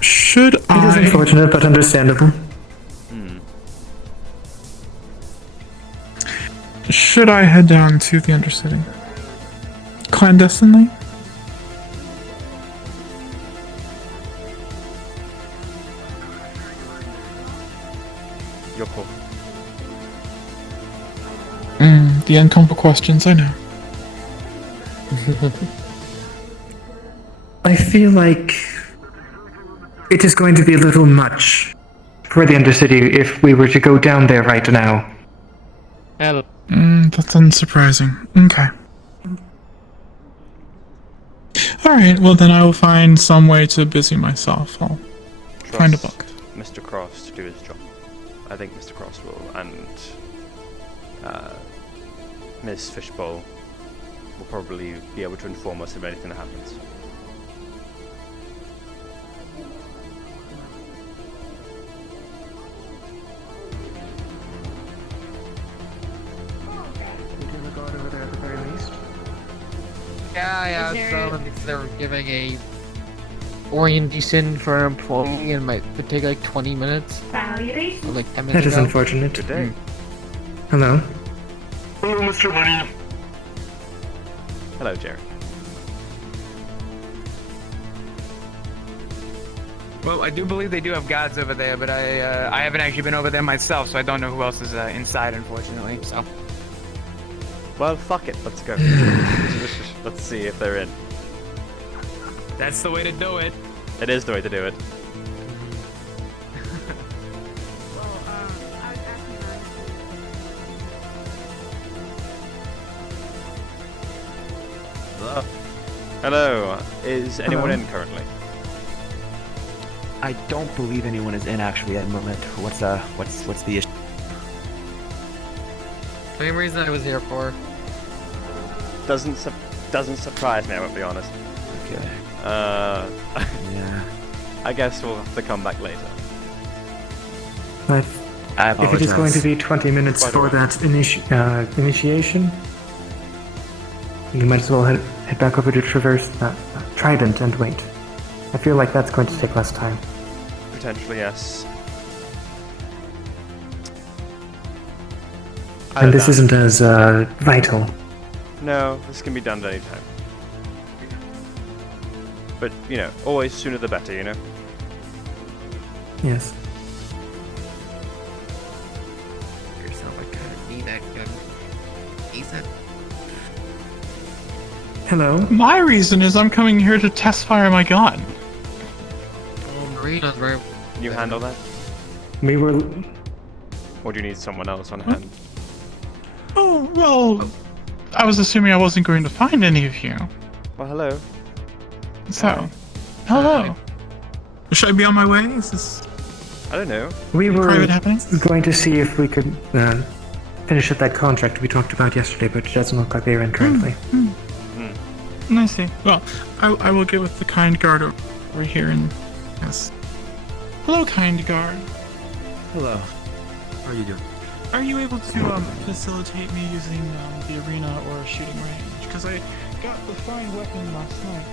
Should It is unfortunate, but understandable. Should I head down to the Undercity? Clandestinely? The uncomfortable questions, I know. I feel like it is going to be a little much for the Undercity if we were to go down there right now. Hello. That's unsurprising. Okay. Alright, well then I will find some way to busy myself. I'll find a book. Mr. Cross to do his job. I think Mr. Cross will, and Miss Fishbowl will probably be able to inform us of anything that happens. Yeah, so if they're giving a orientation for an employee and it might take like 20 minutes. Or like 10 minutes. That is ago. unfortunate. Good day. Hello. Hello, Mr. Money. Hello, Jerry. Well, I do believe they do have guards over there, but I haven't actually been over there myself, so I don't know who else is inside, unfortunately. So. Well, fuck it. Let's go. Let's see if they're in. That's the way to do it. It is the way to do it. Hello. Hello. Is anyone in currently? I don't believe anyone is in actually at the moment. What's the issue? Same reason I was here for. Doesn't surprise me, I won't be honest. Okay. Yeah. I guess we'll have to come back later. But I if it is going to be 20 minutes for that initiation, you might as well head back over to Traverse Trident and wait. I feel like that's going to take less time. Potentially, yes. And this isn't as vital. No, this can be done at any time. But, you know, always sooner the better, you know? Yes. Yourself, I kind of need that gun. Ethan. Hello. My reason is I'm coming here to test fire my gun. Marina's right. Can you handle that? We were. Or do you need someone else on hand? Oh, well, I was assuming I wasn't going to find any of you. Well, hello. So, hello. Should I be on my way? Is this... I don't know. We were private happenings? going to see if we could finish up that contract we talked about yesterday, but it doesn't look like they're in currently. I see. Well, I will get with the kind guard over here and... Yes. Hello, kind guard. Hello. How are you doing? Are you able to facilitate me using the arena or shooting range? Because I got the fine weapon last night.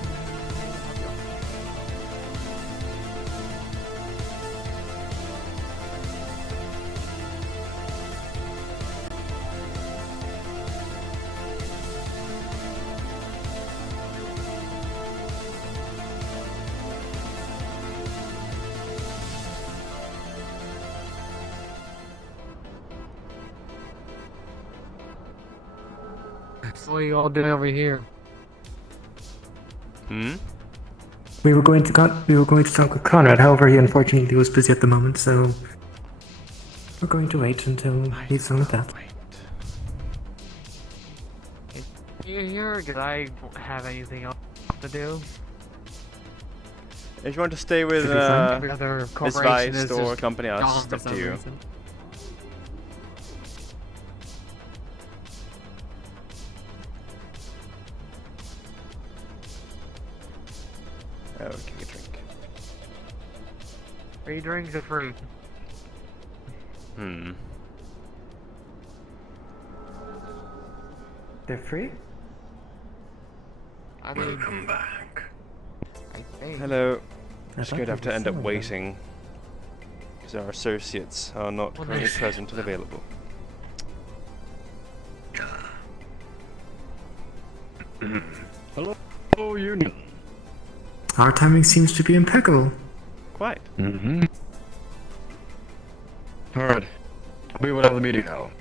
What are you all doing over here? We were going to talk with Conrad. However, he unfortunately was busy at the moment, so we're going to wait until he's done with that. You here? Because I don't have anything else to do. If you want to stay with Every other Miss corporation Vice is or just company else, gone it's for up to some you. reason. Oh, give me a drink. Free drinks are free. They're free? I mean, Welcome back. I think. Hello. I Just thought going to have you to were end up selling them. waiting because our associates are not Well, currently nice. present and available. Hello, Union. Our timing seems to be impeccable. Quite. Mm-hmm. Alright. We will have the meeting now.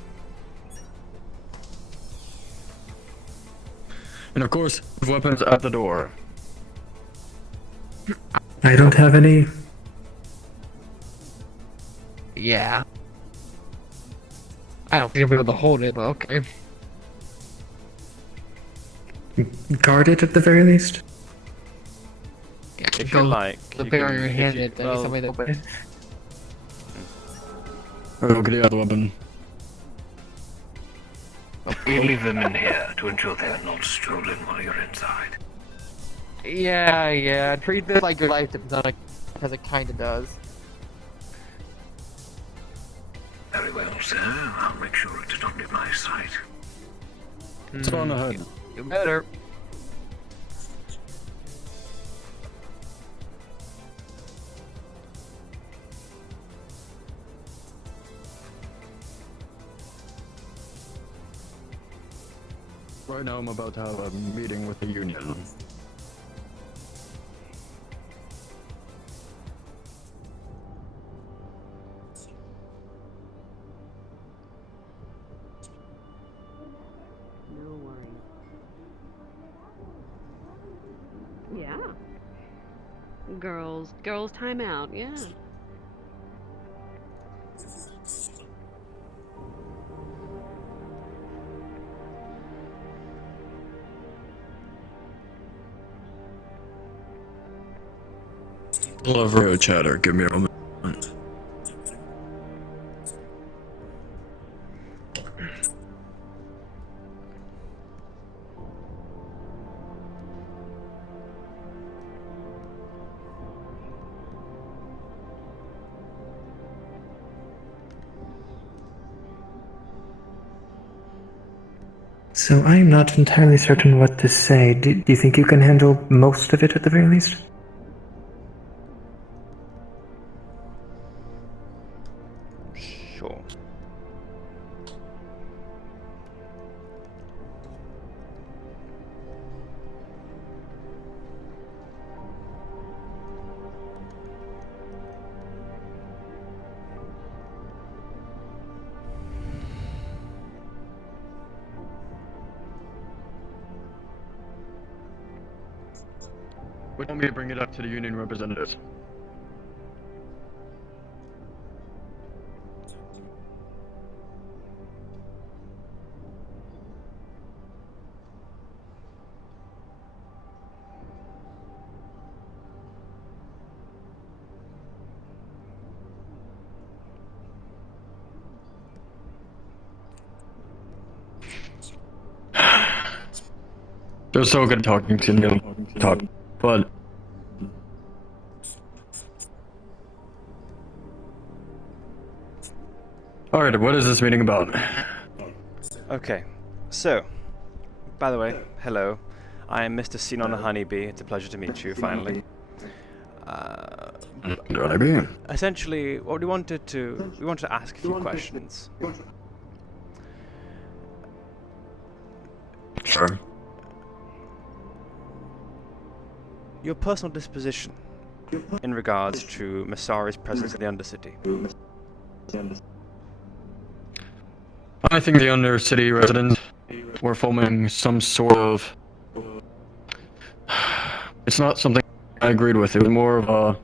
And of course, weapons at the door. I don't have any. Yeah. I don't think I'll be able to hold it, but okay. Guard it at the very least. Yeah, If go you like, the you bigger can- your if hand you- it, then well, somebody to open it. Oh, get the other weapon. We leave them in here to ensure they are not stolen while you're inside. Yeah. Treat this like your life depends on it, because it kinda does. Very well, sir. I'll make sure it does not leave my sight. It's on the hood. You better. Right now, I'm about to have a meeting with the union. No worries. Yeah. Girls time out, yeah. Love radio chatter, give me a moment. So I am not entirely certain what to say. Do you think you can handle most of it at the very least? Sure. Would want me to bring it up to the union representatives. They're so good at talking to me. Talk, but all right. What is this meeting about? Okay, so, by the way, hello. I am Mr. Sinon the Honeybee. It's a pleasure to meet you, finally. Honeybee? Essentially, what we wanted to ask a few questions. Sure. Your personal disposition in regards to Masari's presence in the Undercity. I think the Undercity residents were forming some sort of... It's not something I agreed with. It was more of a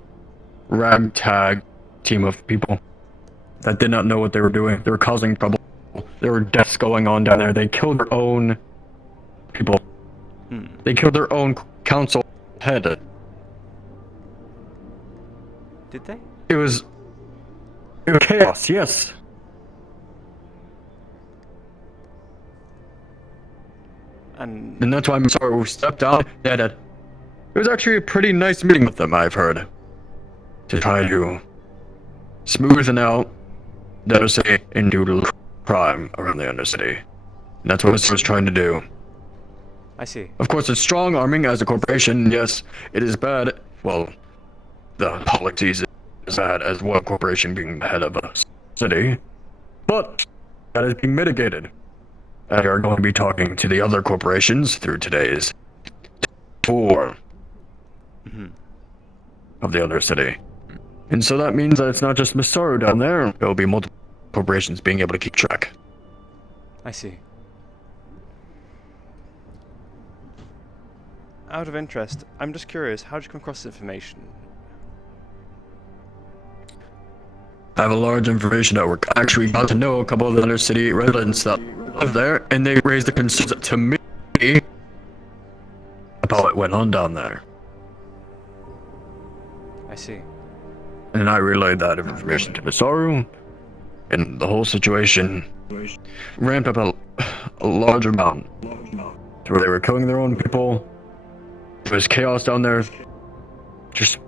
ragtag team of people that did not know what they were doing. They were causing trouble. There were deaths going on down there. They killed their own people. They killed their own council head. Did they? It was chaos, yes. And that's why I'm sorry we stepped down. Yeah, that it was actually a pretty nice meeting with them, I've heard. To try to smoothen out the Undercity and do crime around the Undercity. And that's what Mr. was trying to do. I see. Of course, it's strong arming as a corporation. Yes, it is bad. Well, the policies is bad as well, corporation being the head of a city. But that is being mitigated. And we are going to be talking to the other corporations through today's tour of the Undercity. And so that means that it's not just Masaru down there. There will be multiple corporations being able to keep track. I see. out of interest, I'm just curious, how did you come across this information? I have a large information network. I actually got to know a couple of the inner city residents that live there, and they raised the concerns to me about what went on down there. I see. And I relayed that information to Misaru, and the whole situation ramped up a large amount to where they were killing their own people. There was chaos down there. Just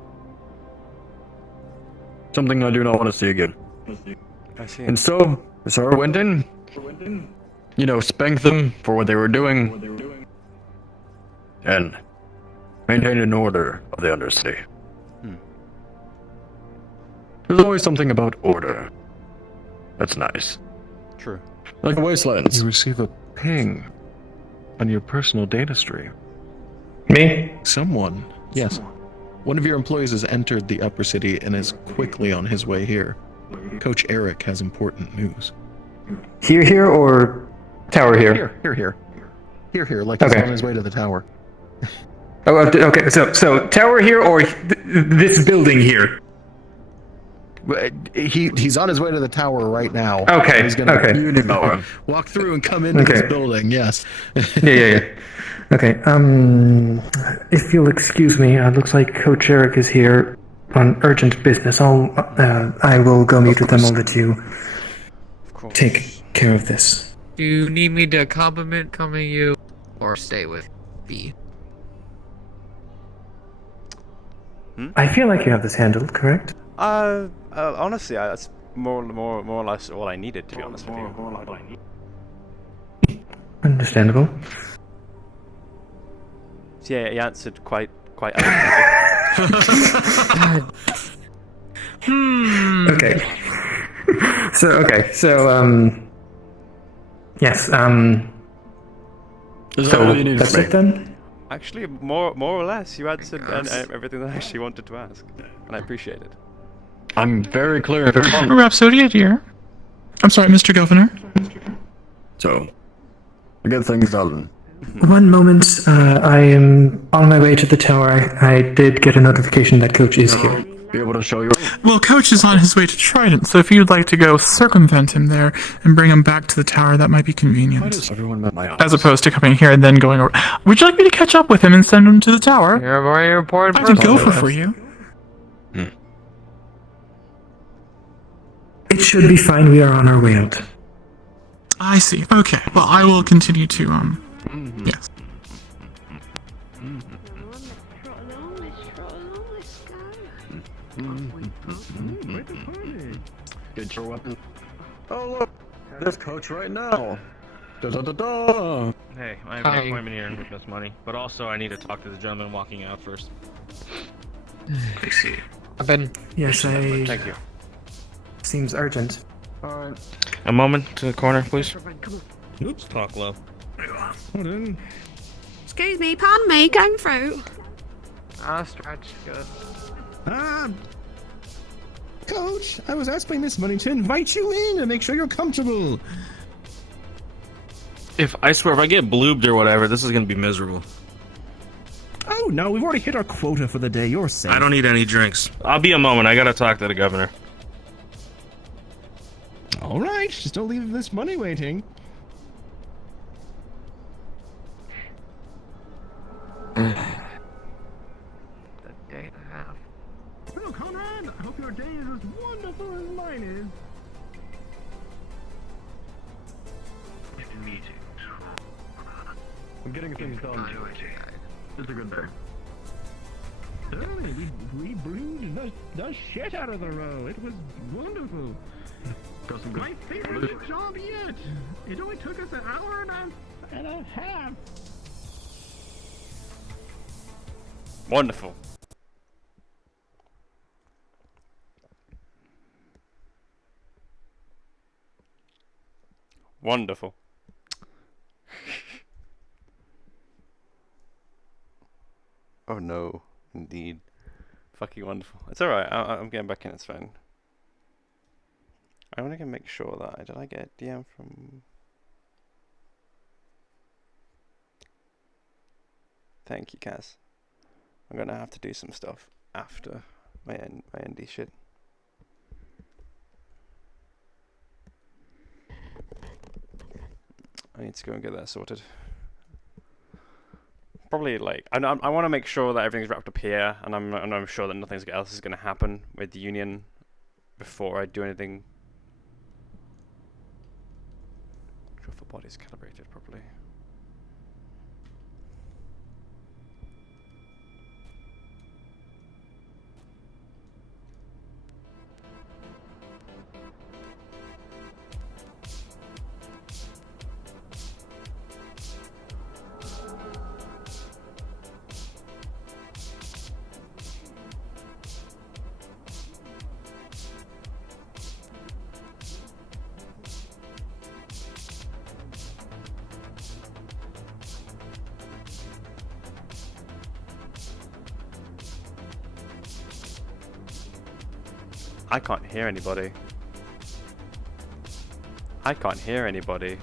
something I do not want to see again. I see. And so, Misaru went in, spanked them for what they were doing, and maintained an order of the Undercity. There's always something about order that's nice. True. Like a wasteland. You receive a ping on your personal data stream. Me? Someone. Yes. One of your employees has entered the upper city and is quickly on his way here. Coach Eric has important news. Here, or tower here? Here, like he's on his way to the tower. Oh, okay, so tower here or this building here? He's on his way to the tower right now. Okay, He's gonna okay. walk through and come into this building, yes. Yeah. Okay, if you'll excuse me, looks like Coach Eric is here on urgent business. I will go meet with them. I'll let you take care of this. Do you need me to compliment you or stay with B? I feel like you have this handled, correct? Honestly, that's more or less all I needed, to be honest with you. Understandable. So yeah, he answered quite eloquently. Okay. Yes, that's it then? Actually, more or less, you answered everything that I actually wanted to ask, and I appreciate it. I'm very clear. Rhapsody here. I'm sorry, Mr. Governor. So, I get things done. One moment, I am on my way to the tower. I did get a notification that Coach is here. Be able to show you. Well, Coach is on his way to Trident, so if you'd like to go circumvent him there and bring him back to the tower, that might be convenient. Everyone met my office. As opposed to coming here and then going over. Would you like me to catch up with him and send him to the tower? You're a very important I could go for you. It should be fine. We are on our way out. I see. Okay. Well, I will continue to, yes. Get your weapon. Oh look, this Coach right now. Da-da-da-da. Hey, I have an appointment here with Miss Money, but also I need to talk to the gentleman walking out first. I see. Yes, Thank you. Seems urgent. Alright. A moment to the corner, please. Oops, talk low. Hold on. Excuse me, pardon me, going through. Stretch, good. Coach, I was asked by Miss Money to invite you in and make sure you're comfortable. If I get blooped or whatever, this is gonna be miserable. Oh no, we've already hit our quota for the day. You're safe. I don't need any drinks. I'll be a moment. I gotta talk to the governor. All right, just don't leave Miss Money waiting. Day and a half. Hello, Conrad. I hope your day is as wonderful as mine is. I'm getting things done. It's a good day. Certainly, we brewed the shit out of the row. It was wonderful. Got some good. My favorite job yet. It only took us an hour and a half. Wonderful. Wonderful. Oh no, indeed. Fucking wonderful. It's alright, I'm getting back in, it's fine. I want to make sure that did I get a DM from... Thank you, Kaz. I'm gonna have to do some stuff after my ND shit. I need to go and get that sorted. Probably like I want to make sure that everything's wrapped up here, and I'm sure that nothing else is gonna happen with the union before I do anything. Make sure the body's calibrated properly. I can't hear anybody. I can't hear anybody.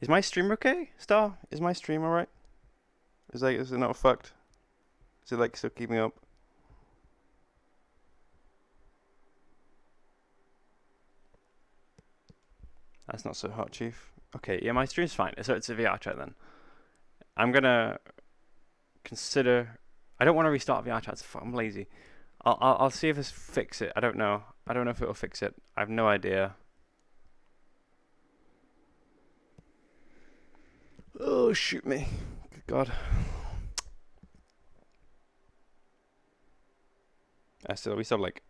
Is my stream okay, Star? Is my stream alright? Is it not fucked? Is it like still keeping up? That's not so hot, Chief. Okay, yeah, my stream's fine. So it's a VR chat then. I'm gonna consider. I don't want to restart VR chat. I'm lazy. I'll see if this fix it. I don't know. I don't know if it'll fix it. I have no idea. Oh, shoot me. Good God. We still have like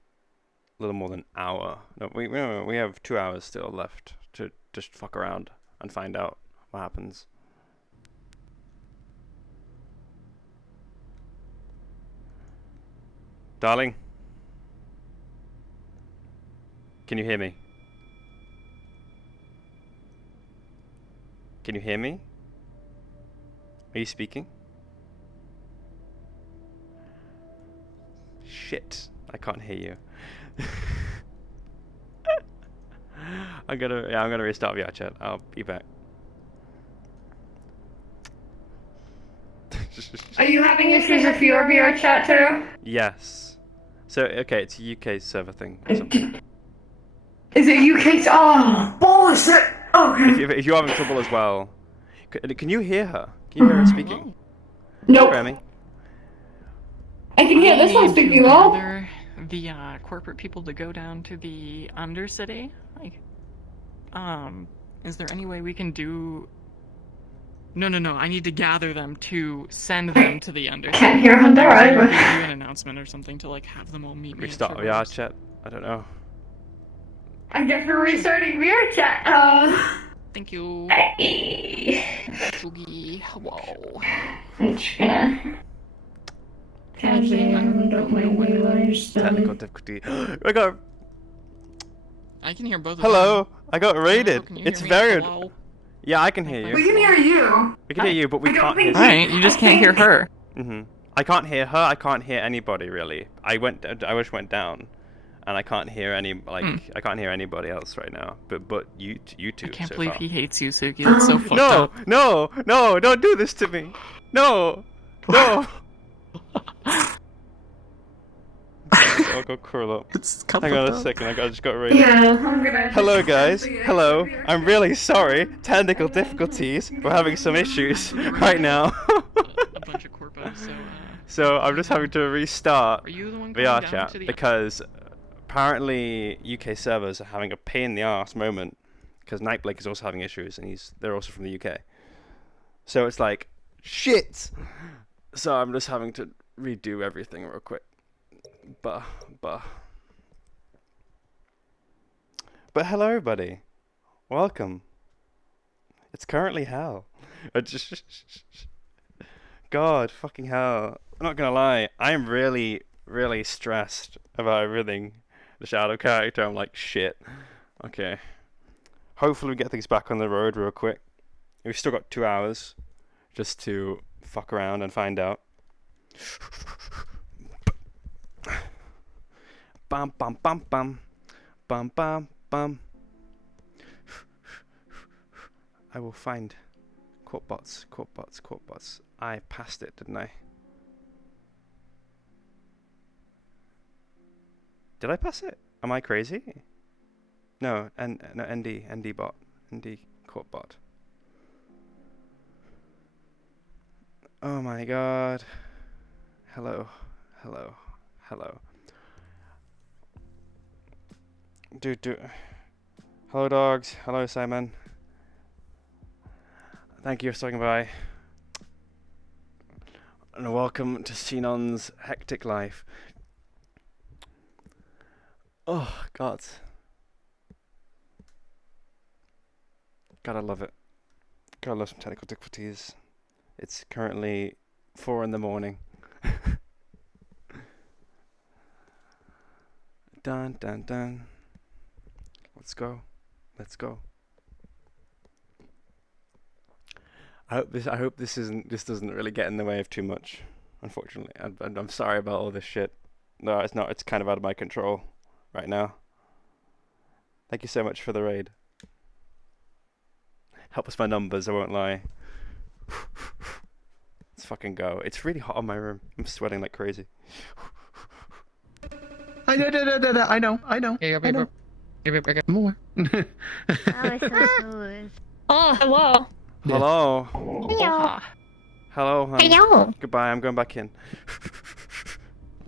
a little more than an hour. No, we have 2 hours still left to just fuck around and find out what happens. Darling? Can you hear me? Can you hear me? Are you speaking? Shit, I can't hear you. I'm gonna restart VR chat. I'll be back. Are you having issues with your VR chat too? Yes. So okay, it's a UK server thing or something. Is it UK? Oh, bullshit! Okay. If you're having trouble as well, can you hear her? Can you hear her speaking? Nope. Grammy? I can hear this one speaking well. The corporate people to go down to the Undercity. Like, is there any way we can do? No. I need to gather them to send them to the Undercity. Can't hear Hunter either. Do an announcement or something to like have them all meet me. Restart VR chat. I don't know. I guess we're restarting VR chat. Thank you. Hey. Boogie. Whoa. I'm just gonna. Casually, I don't mind when you understand. Technical difficulty. I got. I can hear both of Hello. them. I got raided. Can you It's hear me? very. Hello? Yeah, I can hear you. We can hear you. We can hear you, but we can't hear. Right, you just can't hear her. I can't hear her. I can't hear anybody really. I just went down, and I can't hear I can't hear anybody else right now. But you two. I can't so believe far. he hates you, Suki. That's so fucked up. No! Don't do this to me. No. I'll go curl up. Hang on a second. I just got raided. Yeah, I'm gonna. Hello guys. Hello. I'm really sorry. Technical difficulties. We're having some issues right now. A bunch of corpos, So I'm just having to restart Are you the one VR going down chat to the- because apparently UK servers are having a pain in the arse moment because Nightblake is also having issues and they're also from the UK. So it's like shit. So I'm just having to redo everything real quick. But hello everybody. Welcome. It's currently hell. God, fucking hell. I'm not gonna lie, I'm really, really stressed about everything. Just out of character, I'm like, shit. Okay. Hopefully we get things back on the road real quick. We've still got 2 hours just to fuck around and find out. Bum bum bum bum. Bum bum bum. I will find court bots. I passed it, didn't I? Did I pass it? Am I crazy? No, no, ND bot. ND court bot. Oh my god. Hello. Dude. Hello, dogs. Hello, Simon. Thank you for stopping by. And welcome to Sinon's hectic life. Oh, God. Gotta love it. Gotta love some technical difficulties. It's currently 4 in the morning. Dun dun dun. Let's go. I hope this doesn't really get in the way of too much. Unfortunately, I'm sorry about all this shit. No, it's not. It's kind of out of my control right now. Thank you so much for the raid. Help us my numbers. I won't lie. Let's fucking go. It's really hot in my room. I'm sweating like crazy. I know. More. Oh, hello. Hello. Hello. Hello, hon. Hello. Goodbye. I'm going back in.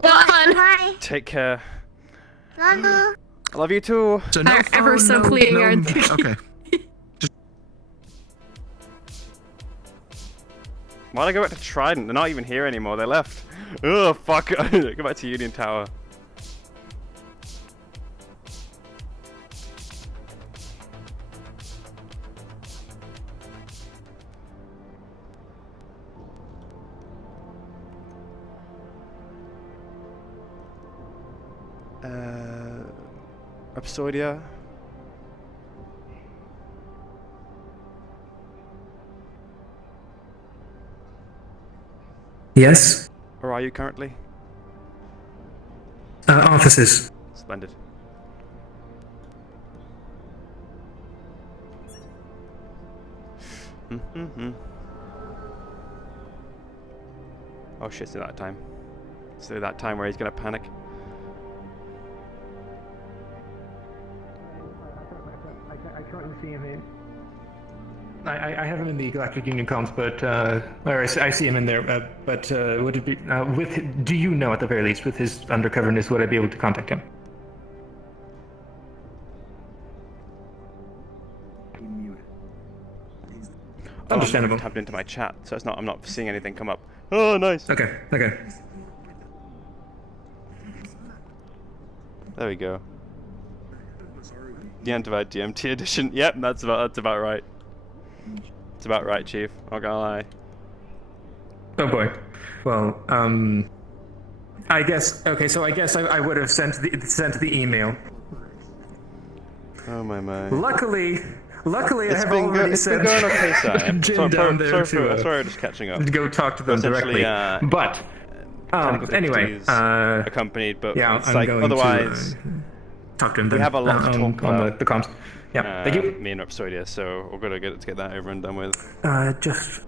Bye. Take care. Love you. I love you too. So no Ever so clean yard. Okay. Why'd I go back to Trident? They're not even here anymore. They left. Oh, fuck. Go back to Union Tower. Absoidia. Yes? Where are you currently? Offices. Splendid. Oh shit, it's that time. It's that time where he's gonna panic. I currently see him in. I have him in the Galactic Union comms, but or I see him in there. But would it be with? Do you know at the very least with his undercoverness? Would I be able to contact him? Understandable. I'm tapped into my chat, so it's not. I'm not seeing anything come up. Oh, nice. Okay. There we go. The Antivide DMT edition. Yep, that's about right. It's about right, Chief. Not gonna lie. Oh boy. Well, I guess. Okay, so I guess I would have sent the email. Oh my. Luckily, I have already it's sent been going okay, Sam. Jin down there sorry, just catching up. to go talk to them directly. But anyway, accompanied, but yeah, it's I'm like going otherwise. to talk to him. We have a lot to talk on about the comms. Yeah, thank you. Me and Rhapsodia, so we're gonna get that over and done with. Just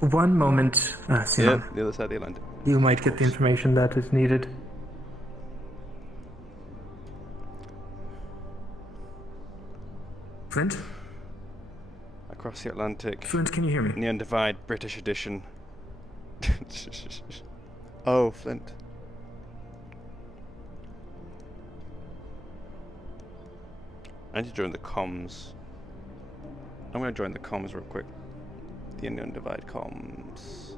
one moment, Sinon. Yeah, the other side of the Atlantic. You might get the information that is needed. Flint? Across the Atlantic. Flint, can you hear me? Neon Divide, British edition. Oh, Flint. I need to join the comms. I'm gonna join the comms real quick. The Neon Divide comms.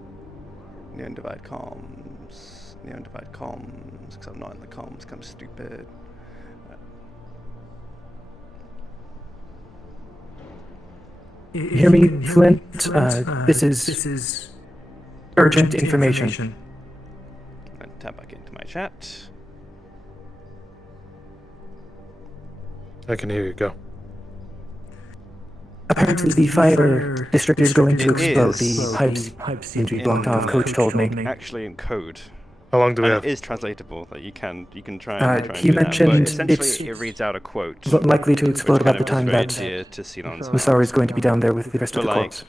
Neon Divide comms. Neon Divide comms. Because I'm not in the comms, 'cause I'm stupid. You hear me, Flint? This is urgent information. And tap back into my chat. I can hear you. Go. Apparently the fire district is going to explode. The pipes seem to be blocked off, Coach told me. Actually in code. How long do we and have? It is translatable. Like you can try and He do that. But mentioned essentially, it reads out a quote. likely to explode about the time that to Sinon's Masaru is going to be down there with the rest of the corps.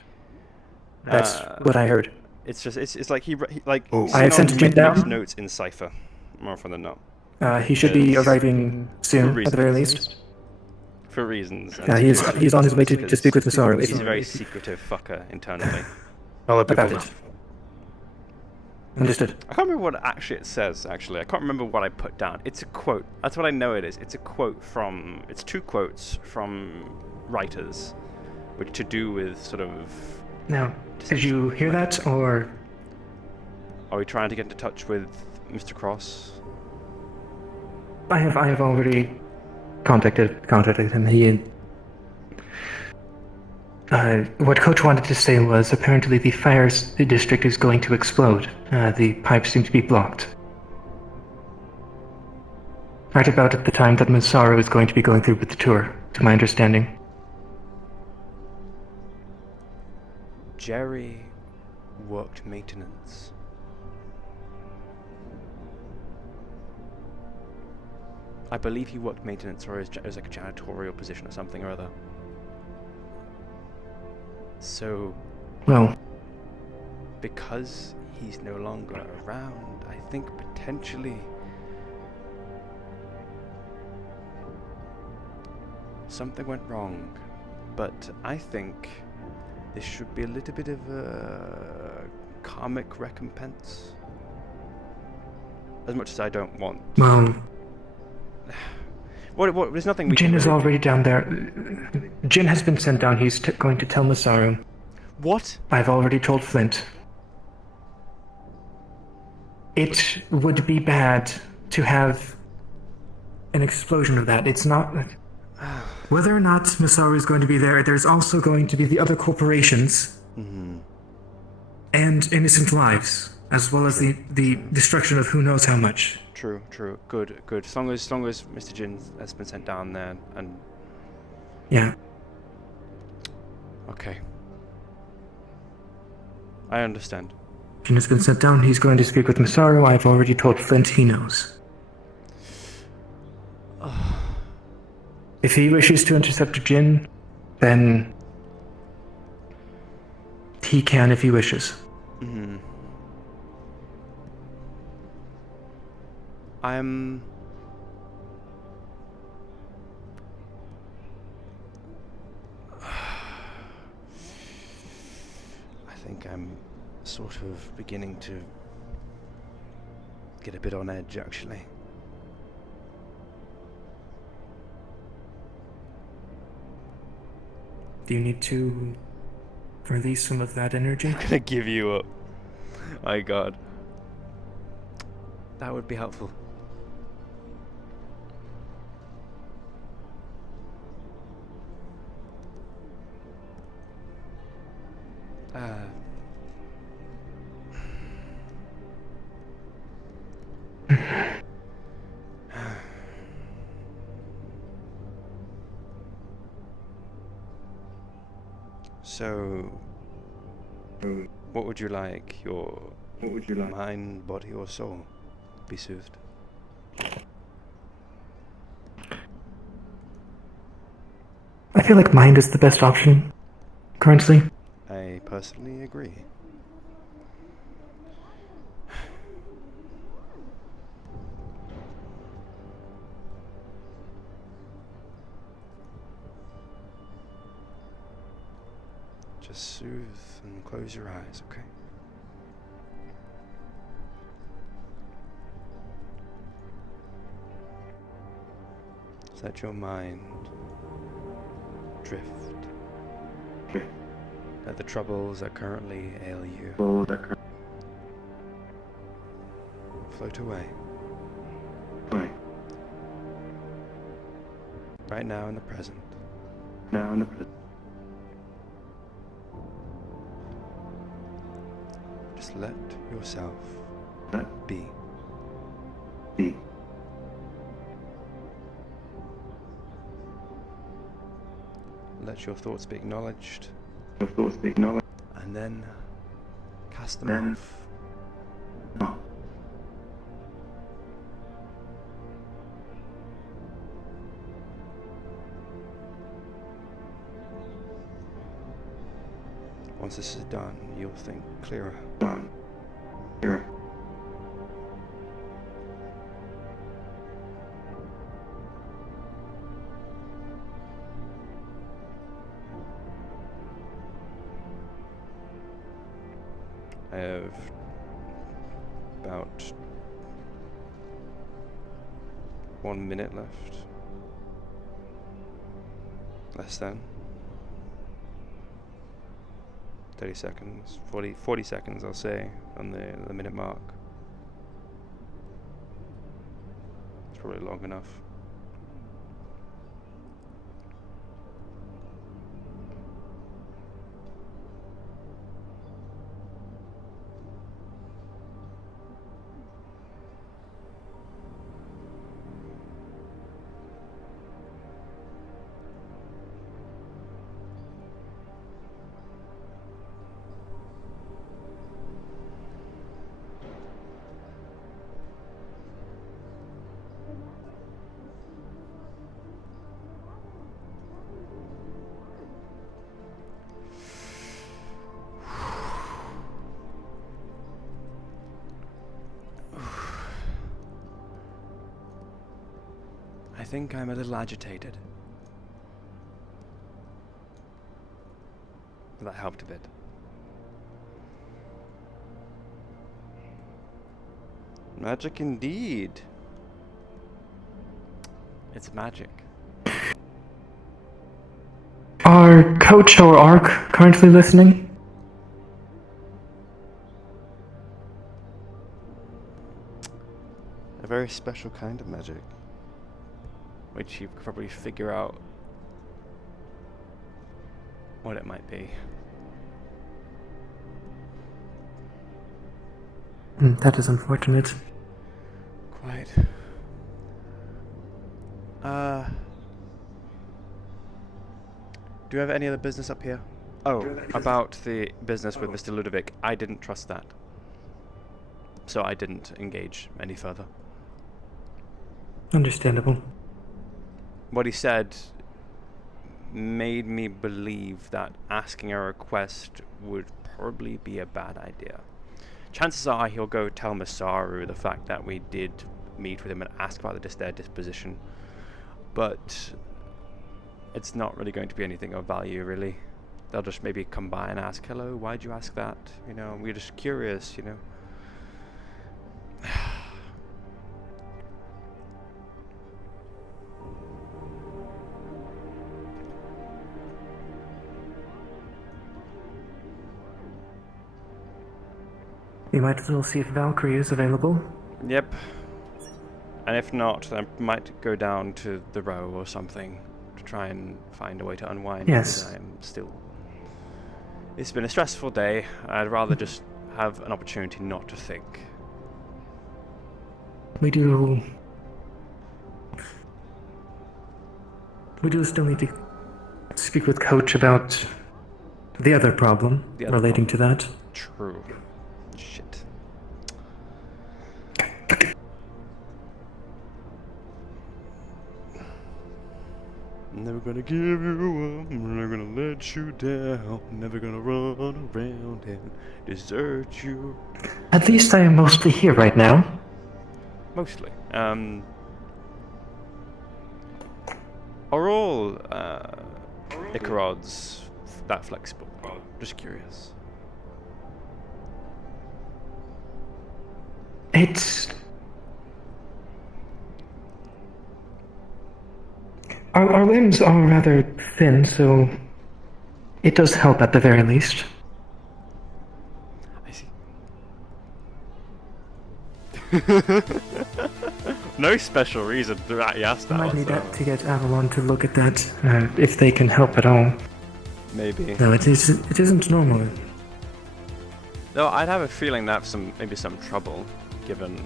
That's what I heard. It's just it's like he like. I have sent Jin down. Notes in cipher, more often than not. He should be arriving soon, at the very least. For reasons. He's on his way to speak with Masaru. He's a very secretive fucker internally. I'll let people know. Understood. I can't remember what actually it says, actually. I can't remember what I put down. It's a quote. That's what I know it is. It's a quote from... It's 2 quotes from writers, which to do with sort of... Now, did you hear that, or... Are we trying to get into touch with Mr. Cross? I have already contacted him. What Coach wanted to say was apparently the fire district is going to explode. The pipes seem to be blocked. Right about at the time that Masaru is going to be going through with the tour, to my understanding. Jerry worked maintenance. I believe he worked maintenance, or it was like a janitorial position or something or other. So, well, because he's no longer around, I think potentially something went wrong. But I think this should be a little bit of a karmic recompense. As much as I don't want. What, there's nothing we Jin can is already down there. Jin has been sent down. He's going to tell Masaru. What? I've already told Flint. It would be bad to have an explosion of that. It's not... Whether or not Masaru is going to be there, there's also going to be the other corporations and innocent lives, as well as the destruction of who knows how much. True. Good. As long as Mr. Jin has been sent down there and... Yeah. Okay. I understand. Jin has been sent down. He's going to speak with Masaru. I've already told Flint he knows. If he wishes to intercept Jin, then he can if he wishes. I think I'm sort of beginning to get a bit on edge, actually. Do you need to release some of that energy? I'm gonna give you up. My God. That would be helpful. So, what would you like? Your mind, body, or soul be soothed? I feel like mind is the best option currently. I personally agree. Just soothe and close your eyes, okay? Let your mind drift. Let the troubles that currently ail you float away. Right now in the present. Just let yourself be. Let let your thoughts be acknowledged. And then cast them off. Once this is done, you'll think clearer. I have about 1 minute left. Less than 30 seconds, 40 seconds I'll say on the minute mark. It's probably long enough. I think I'm a little agitated. That helped a bit. Magic indeed. It's magic. Are Coach or Ark currently listening? A very special kind of magic, which you could probably figure out what it might be. That is unfortunate. Quite. Do you have any other business up here? Oh, about the business with Mr. Ludovic. I didn't trust that, so I didn't engage any further. Understandable. What he said made me believe that asking a request would probably be a bad idea. Chances are he'll go tell Masaru the fact that we did meet with him and ask about their disposition, but it's not really going to be anything of value, really. They'll just maybe come by and ask, hello, why'd you ask that? You know, we're just curious, you know. You might as well see if Valkyrie is available. Yep. And if not, I might go down to the row or something to try and find a way to unwind. Yes. Because I'm still... It's been a stressful day. I'd rather just have an opportunity not to think. We do still need to speak with Coach about the other problem relating to that. True. Shit. Never gonna give you up, never gonna let you down, never gonna run around and desert you. At least I am mostly here right now. Mostly. Are all Icarods that flexible? Just curious. It's... Our limbs are rather thin, so it does help at the very least. I see. No special reason to actually ask that. I might need to get Avalon to look at that, if they can help at all. Maybe. No, it isn't normal. No, I'd have a feeling they have maybe some trouble, given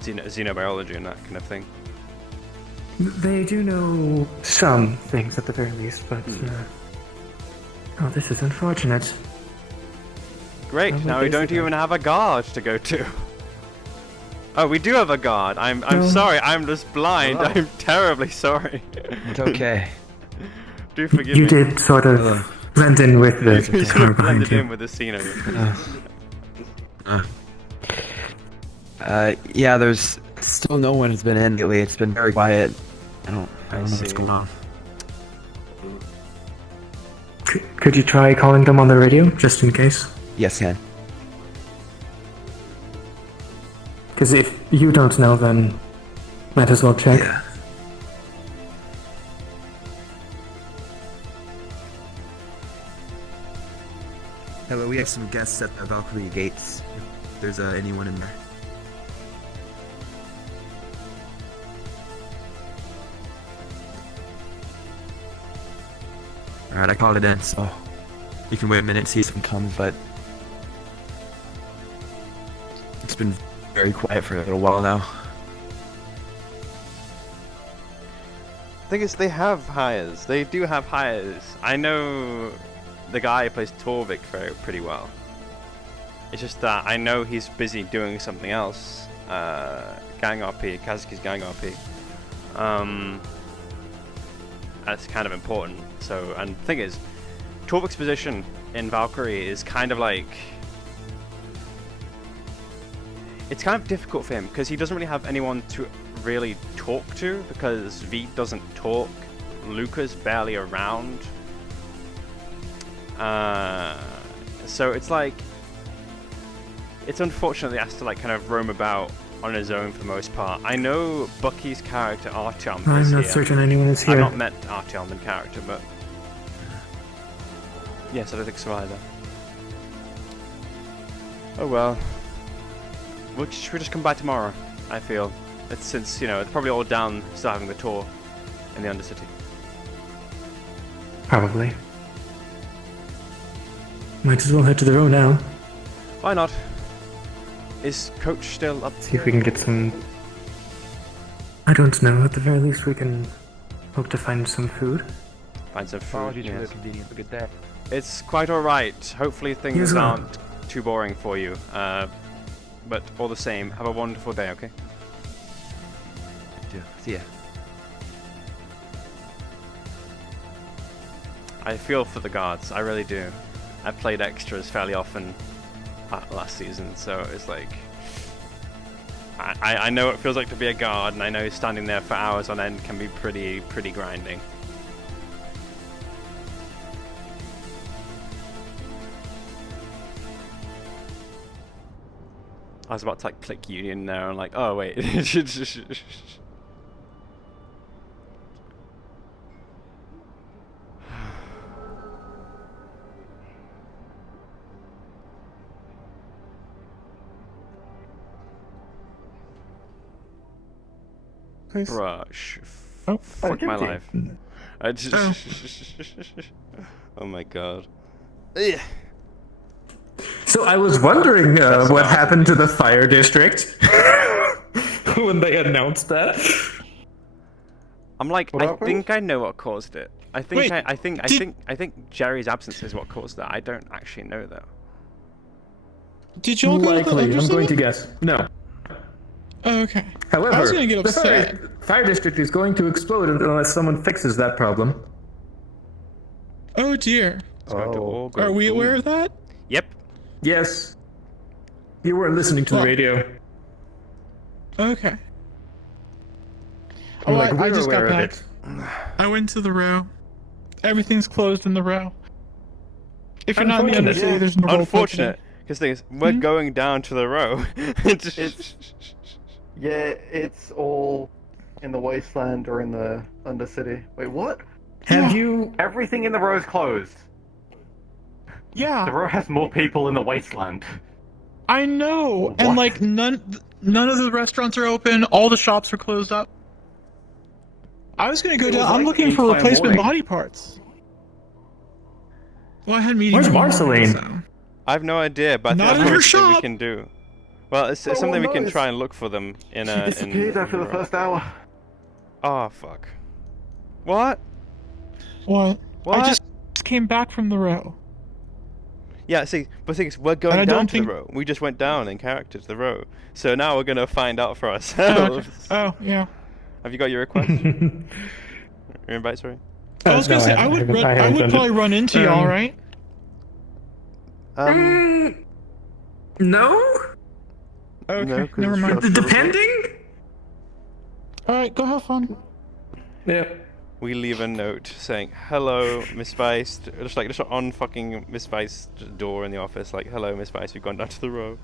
xenobiology and that kind of thing. They do know some things at the very least, but oh, this is unfortunate. Great. Now we don't even have a guard to go to. Oh, we do have a guard. I'm No. sorry. I'm just blind. Oh. I'm terribly sorry. It's okay. Do forgive You me. did sort of blend in with the You sort car of behind blended in you. with the scenery. Yeah, there's still no one has been in lately. It's been very quiet. I don't know what's see. going on. Could you try calling them on the radio, just in case? Yes, Ken. Because if you don't know, then might as well check. Yeah. Hello, we have some guests at the Valkyrie gates. If there's anyone in there. Alright, I called it in, so you can wait a minute and see if someone comes, but it's been very quiet for a little while now. Thing is, they have hires. They do have hires. I know the guy who plays Torvik pretty well. It's just that I know he's busy doing something else. Gang RP, Kazuki's Gang RP. That's kind of important. So, and the thing is, Torvik's position in Valkyrie is kind of like... It's kind of difficult for him, because he doesn't really have anyone to really talk to, because V doesn't talk, Luca's barely around. So it's like... It's unfortunate that he has to like kind of roam about on his own for the most part. I know Bucky's character Artyom is I'm not here. certain anyone is here. I've not met Artyom in character, but... Yes, I don't think so either. Oh well. Should we just come by tomorrow, I feel. It's since, you know, they're probably all down still having the tour in the Undercity. Probably. Might as well head to the row now. Why not? Is Coach still up? See if we can get some... I don't know, at the very least we can hope to find some food. Find some food, Apologies for the yes. inconvenience, but good day. It's quite alright. Hopefully things Yes, ma'am. aren't too boring for you. But all the same, have a wonderful day, okay? See ya. I feel for the guards, I really do. I played extras fairly often last season, so it's like... I know what it feels like to be a guard, and I know standing there for hours on end can be pretty grinding. I was about to like click Union there and like, oh wait. Brush. Fuck my life. I just... Oh my god. Ugh. So I was wondering what happened to the fire district when they announced that. I'm like, I think I know what caused it. I think Wait, I think Jerry's absence is what caused that. I don't actually know though. Did y'all go to the Likely, I'm Undercity? going to guess. No. Oh, okay. However, I was gonna get the upset. fire district is going to explode unless someone fixes that problem. Oh dear. Are we aware of that? Yep. Yes. You weren't listening to the radio. Okay. I'm Oh, like, I we're just got aware of back. it. I went to the row. Everything's closed in the row. If you're not in the Undercity, there's no role Unfortunate, because the thing is, we're going down to the row. Yeah, it's all in the wasteland or in the Undercity. Wait, what? Have you... Everything in the row is closed. Yeah. The row has more people in the wasteland. I know, and like none of the restaurants are open. All the shops are closed up. I was gonna go It was down. I'm like looking for 8 by replacement morning. body parts. Well, I had meetings. Where's in the morning, Marceline? I have no idea, but I Not think in her that's something we shop. can do. Well, it's something we can try and look for them in She a. disappeared after the first hour. Oh fuck. What? What? What? I just came back from the row. Yeah, see, but the thing is, we're I going don't down to think- the row. We just went down in character to the row. So now we're gonna find out for ourselves. Oh, yeah. Have you got your request? Your invite, sorry? I was gonna say, I would probably run into y'all, right? No? Okay, No, 'cause never it's mind. short- Depending? Alright, go have fun. Yeah. We leave a note saying, hello, Miss Vice. Just on fucking Miss Vice's door in the office, like, hello, Miss Vice, we've gone down to the row.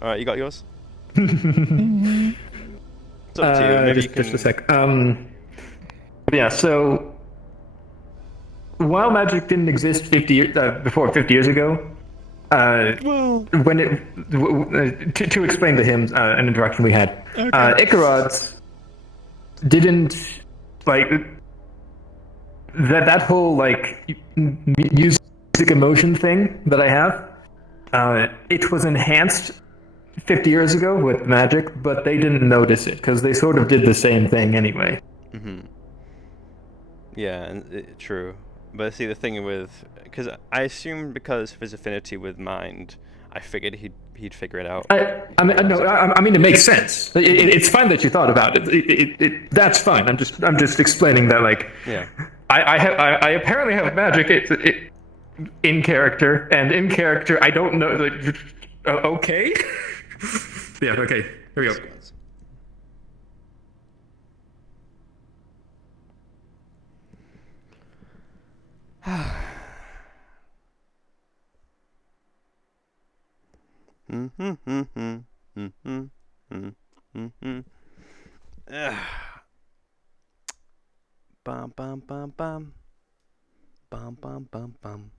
Alright, you got yours? It's up to you. Maybe you can... Just a sec. Yeah, so while magic didn't exist before 50 years ago, when it to explain to him an interaction we had, Icarods didn't like that whole like music emotion thing that I have. It was enhanced 50 years ago with magic, but they didn't notice it because they sort of did the same thing anyway. Yeah, true. But see, the thing with... Because I assumed because of his affinity with mind, I figured he'd figure it out. I mean, it makes sense. It's fine that you thought about it. That's fine. I'm just explaining that, like... Yeah. I apparently have magic in character, and in character, I don't know... Like, okay? Yeah, okay. Here we go. Bum bum bum bum. Bum bum bum bum.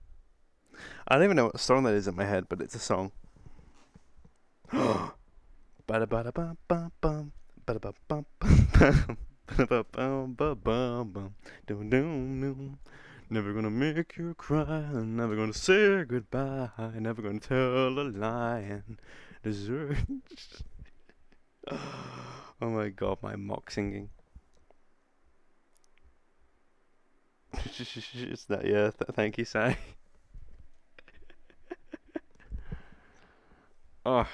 I don't even know what song that is in my head, but it's a song. Bada bada bum bum bum. Bada bum bum bum. Bada bum bum bum bum. Dum dum dum. Never gonna make you cry, never gonna say goodbye, never gonna tell a lie and desert. Oh my god, my mock singing. It's that, yeah, thank you, Sai. Oh.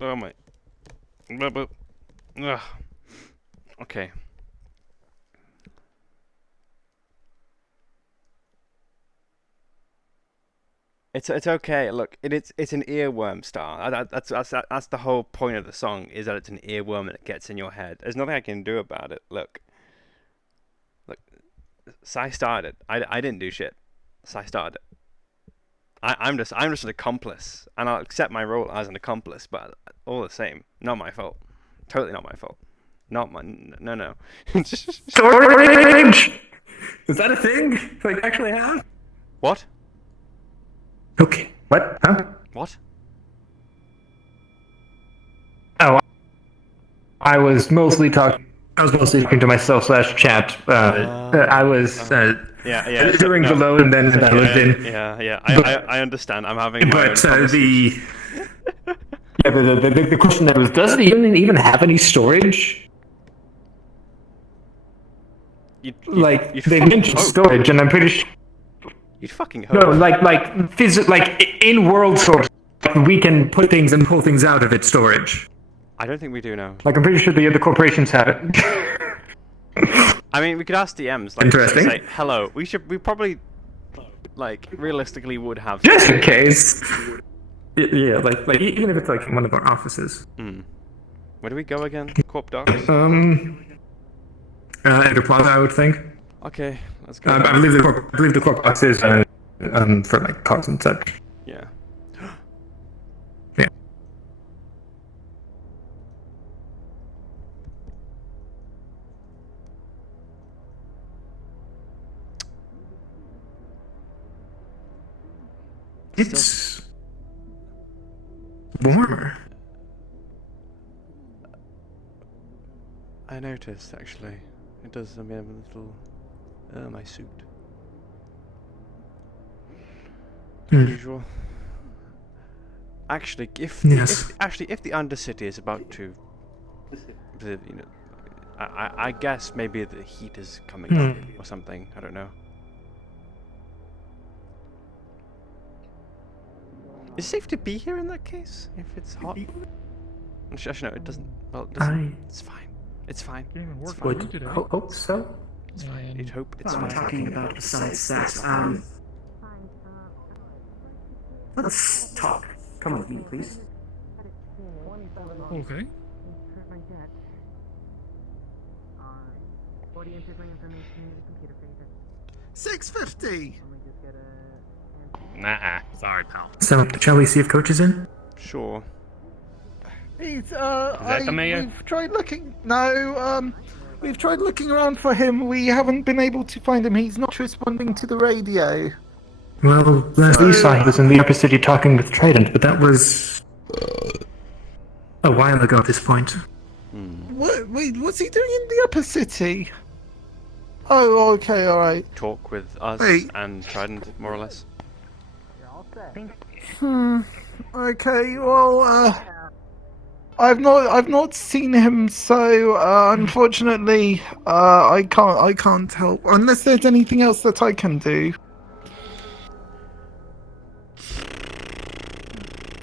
Oh my. Ugh. Okay. It's okay. Look, it's an earworm, Star. That's the whole point of the song, is that it's an earworm and it gets in your head. There's nothing I can do about it. Look, Sai started. I didn't do shit. Sai started it. I'm just an accomplice, and I'll accept my role as an accomplice. But all the same, not my fault. Totally not my fault. No. Storage! Is that a thing? Like, actually have? What? Okay. What? Huh? What? Oh, I was mostly talking to myself / chat. I was doing below, and then I lived in. Yeah. I understand. I'm having my own the question there was, does it even have any storage? They mentioned storage, and I'm pretty sure. You'd fucking hope. No, like in world storage, we can put things and pull things out of its storage. I don't think we do now. Like, I'm pretty sure the other corporations have it. I mean, we could ask DMs. Like, Interesting. Say, hello. We probably, like, realistically would have. Just in case. Yeah, like even if it's like in one of our offices. Where do we go again? Corp Docs? Enter Plaza, I would think. Okay, let's go. I believe the corp box is for like cars and such. Yeah. Yeah. It's warmer. I noticed, actually. It does. I mean, have a little. My suit. Usual. Actually, if the Undercity is about to you know, I guess maybe the heat is coming up or something. I don't know. Is it safe to be here in that case? If it's hot? Actually, no, it doesn't. Well, it doesn't. It's fine. It's fine. It's fine. Would hope so. It's fine. You'd hope it's What am I fine. talking about besides that? Let's talk. Come with me, please. Okay. $6.50. Nah, sorry, pal. So, shall we see if Coach is in? Sure. He's, Is that the mayor? We've tried looking. No, we've tried looking around for him. We haven't been able to find him. He's not responding to the radio. Well, last we saw, he was in the upper city talking with Trident, but that was a while ago at this point. Wait, what's he doing in the upper city? Oh, okay, alright. Talk with us and Trident, more or less. Okay, well, I've not seen him, so unfortunately, I can't help unless there's anything else that I can do.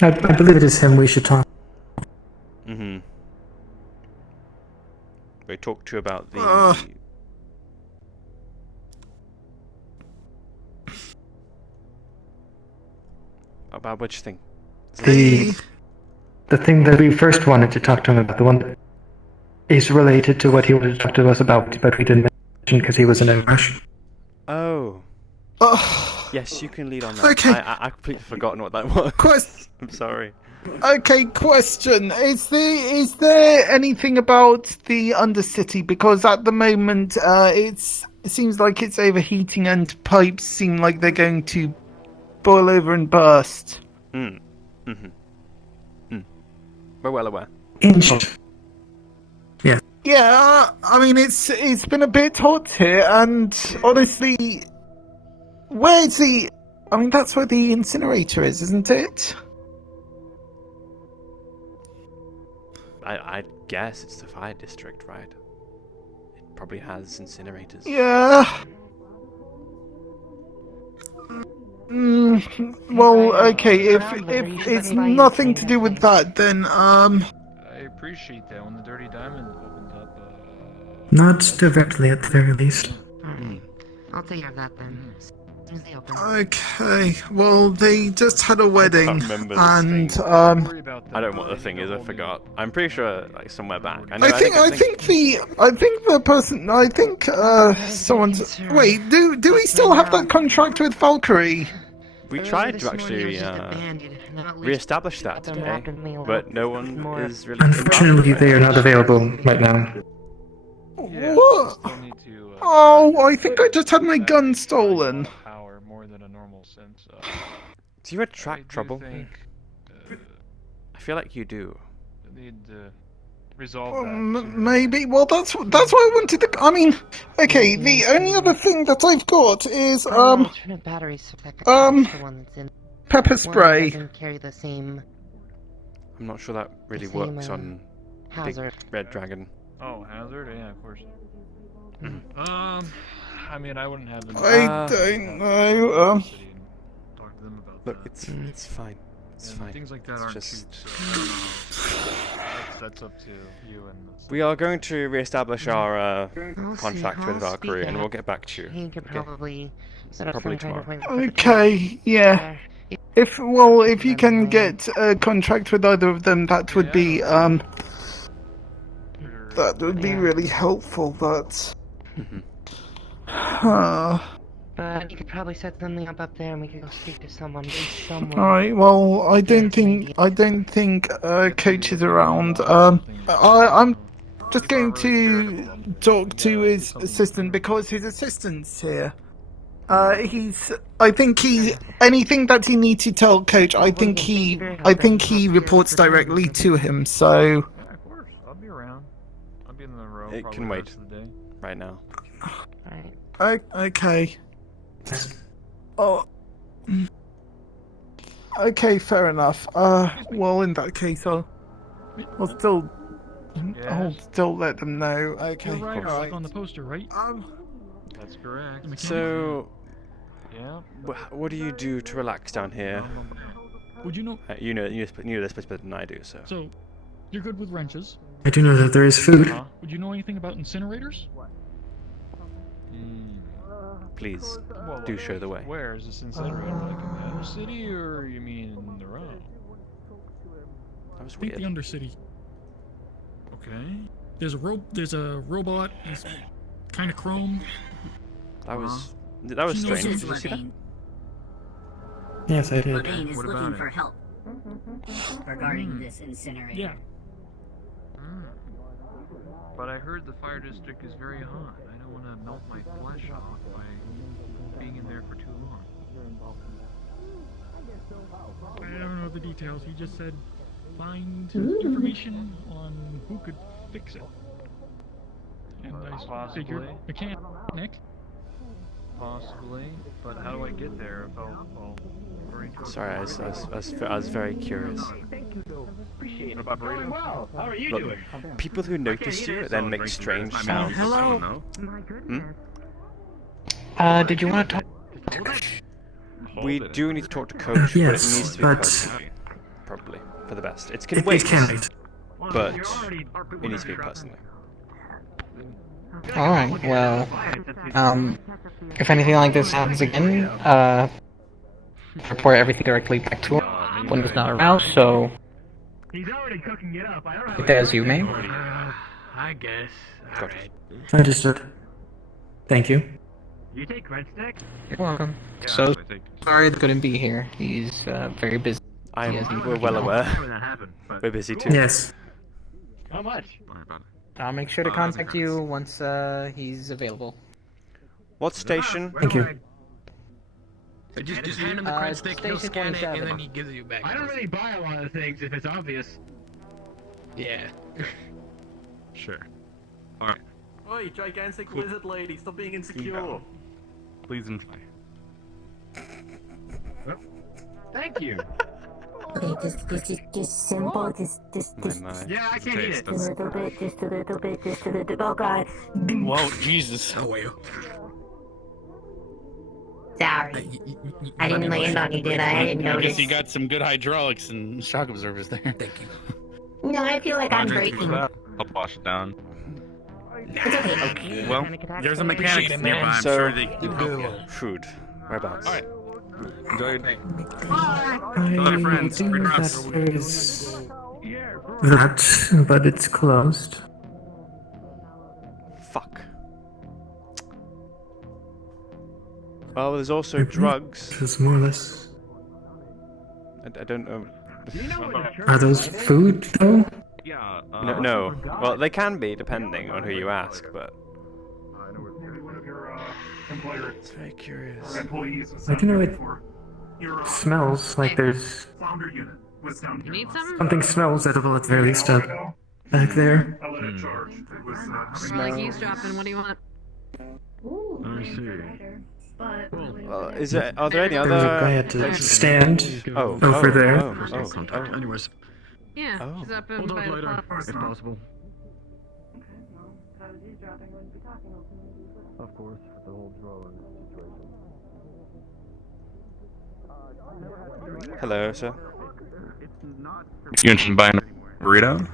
I believe it is him we should talk. Mm-hmm. We talked to you about the... About which thing? The thing that we first wanted to talk to him about, the one that is related to what he wanted to talk to us about, but we didn't mention because he was in a rush. Oh. Yes, you can lead on that. Okay. I completely forgotten what that was. I'm sorry. Okay, question. Is there anything about the Undercity? Because at the moment, it seems like it's overheating and pipes seem like they're going to boil over and burst. We're well aware. Yeah. Yeah, I mean, it's been a bit hot here, and honestly, where's the... I mean, that's where the incinerator is, isn't it? I guess it's the fire district, right? It probably has incinerators. Yeah. Well, okay, if it's nothing to do with that, then, I appreciate that when the Dirty Diamond opened up, Not directly, at the very least. I'll take care of that then. Okay, well, they just had a wedding, I can't remember and, I don't know what the thing is, I forgot. I'm pretty sure, like, somewhere back. I think someone's... Wait, do we still have that contract with Valkyrie? We tried to actually re-establish that today, but no one is really... Unfortunately, they are not available right now. What? Oh, I think I just had my gun stolen. Do you attract trouble? I feel like you do. need to resolve that. Maybe. Well, that's why I wanted to... I mean, okay, the only other thing that I've got is, pepper spray. Carry the same... I'm not sure that really works on hazard. Big Red Dragon. Oh, hazard? Yeah, of course. I mean, I wouldn't have them. I don't know. Talk to them about Look, that. it's fine. It's fine. Things like that It's aren't just... cheap, so I don't know. That's up to you and the... We are going to re-establish our contract with Valkyrie, and we'll get back to you. He could probably set up Probably some kind of tomorrow. appointment. Okay, yeah. If you can get a contract with either of them, that would be really helpful. But But you could probably set something up there, and we could go speak to someone. all right. Well, I don't think Coach is around. I'm just going to talk to his assistant because his assistant's here. Anything that he needs to tell Coach, I think he reports directly to him. So. Yeah, of course. I'll be around. I'll be in the row. It probably can the wait. rest of the day. Right now. Okay. Oh. Okay, fair enough. Well, in that case, I'll still I'll still let them know. Okay. You're right, like on the poster, right? That's correct. So, Yeah. what do you do to relax down here? Would you know? You know this place better than I do, so. So, you're good with wrenches. I do know that there is food. Would you know anything about incinerators? Please, do show the way. Where is this incinerator? Like in the inner city, or you mean in the road? That was I think weird. the Undercity. Okay. There's a robot. He's kind of chrome. That was strange. Did you see that? Yes, I did. Lorraine is looking for help regarding this incinerator. Yeah. But I heard the fire district is very hot. I don't want to melt my flesh off by being in there for too long. I don't know the details. He just said find information on who could fix it. And I figured mechanic. Possibly, but how do I get there if I'll Sorry, I was very curious. What about burrito? Well, how are you Look, doing? people who notice you then make strange sounds. Hello. Did you want to talk? We do need to talk to Coach, but it Yes, needs to be but- personally, probably for the best. It can It wait, can wait. but it needs to be personally. Alright, well, if anything like this happens again, report everything directly back to him when he's not around, so He's already cooking it up. I don't take that as you may. I guess. Alright. Understood. Thank you. You take red stick? You're welcome. So sorry that couldn't be here. He's very busy. We're well aware. We're busy too. Yes. How much? I'll make sure to contact you once he's available. What station? Thank you. Just hand him the cred stick, he'll scan it, and then he gives it you back. I don't really buy a lot of things if it's obvious. Yeah. Sure. Alright. Oi, gigantic lizard lady, stop being insecure. Please enjoy. Thank you. Okay, just simple, just. Yeah, I can't eat it. Just a little bit. Oh god. Whoa, Jesus. How are you? Sorry. I didn't land on you, did I? I didn't I notice. guess you got some good hydraulics and shock absorbers there. Thank you. No, I feel like I'm breaking. I'll wash it down. It's okay. Well, there's a mechanic nearby. I'm So, sure they can help you. food. Whereabouts? Alright. Enjoy your day. I Bye, friends. do Bring know us. that there is that, but it's closed. Fuck. Well, there's also drugs. Just more or less. I don't know. Are those food though? Yeah. No. Well, they can be depending on who you ask, but. It's very curious. I do know it smells like there's You need some? something smells edible at the very least back there. Smell like eavesdropping. What do you want? I see. Well, are there any There was a other? guy at the stand Oh, over there. Oh. Anyways, Yeah, Oh. he's up in we'll talk by the later, pub. if possible. Of course, the whole drone situation. Hello, sir. You interested in buying a burrito?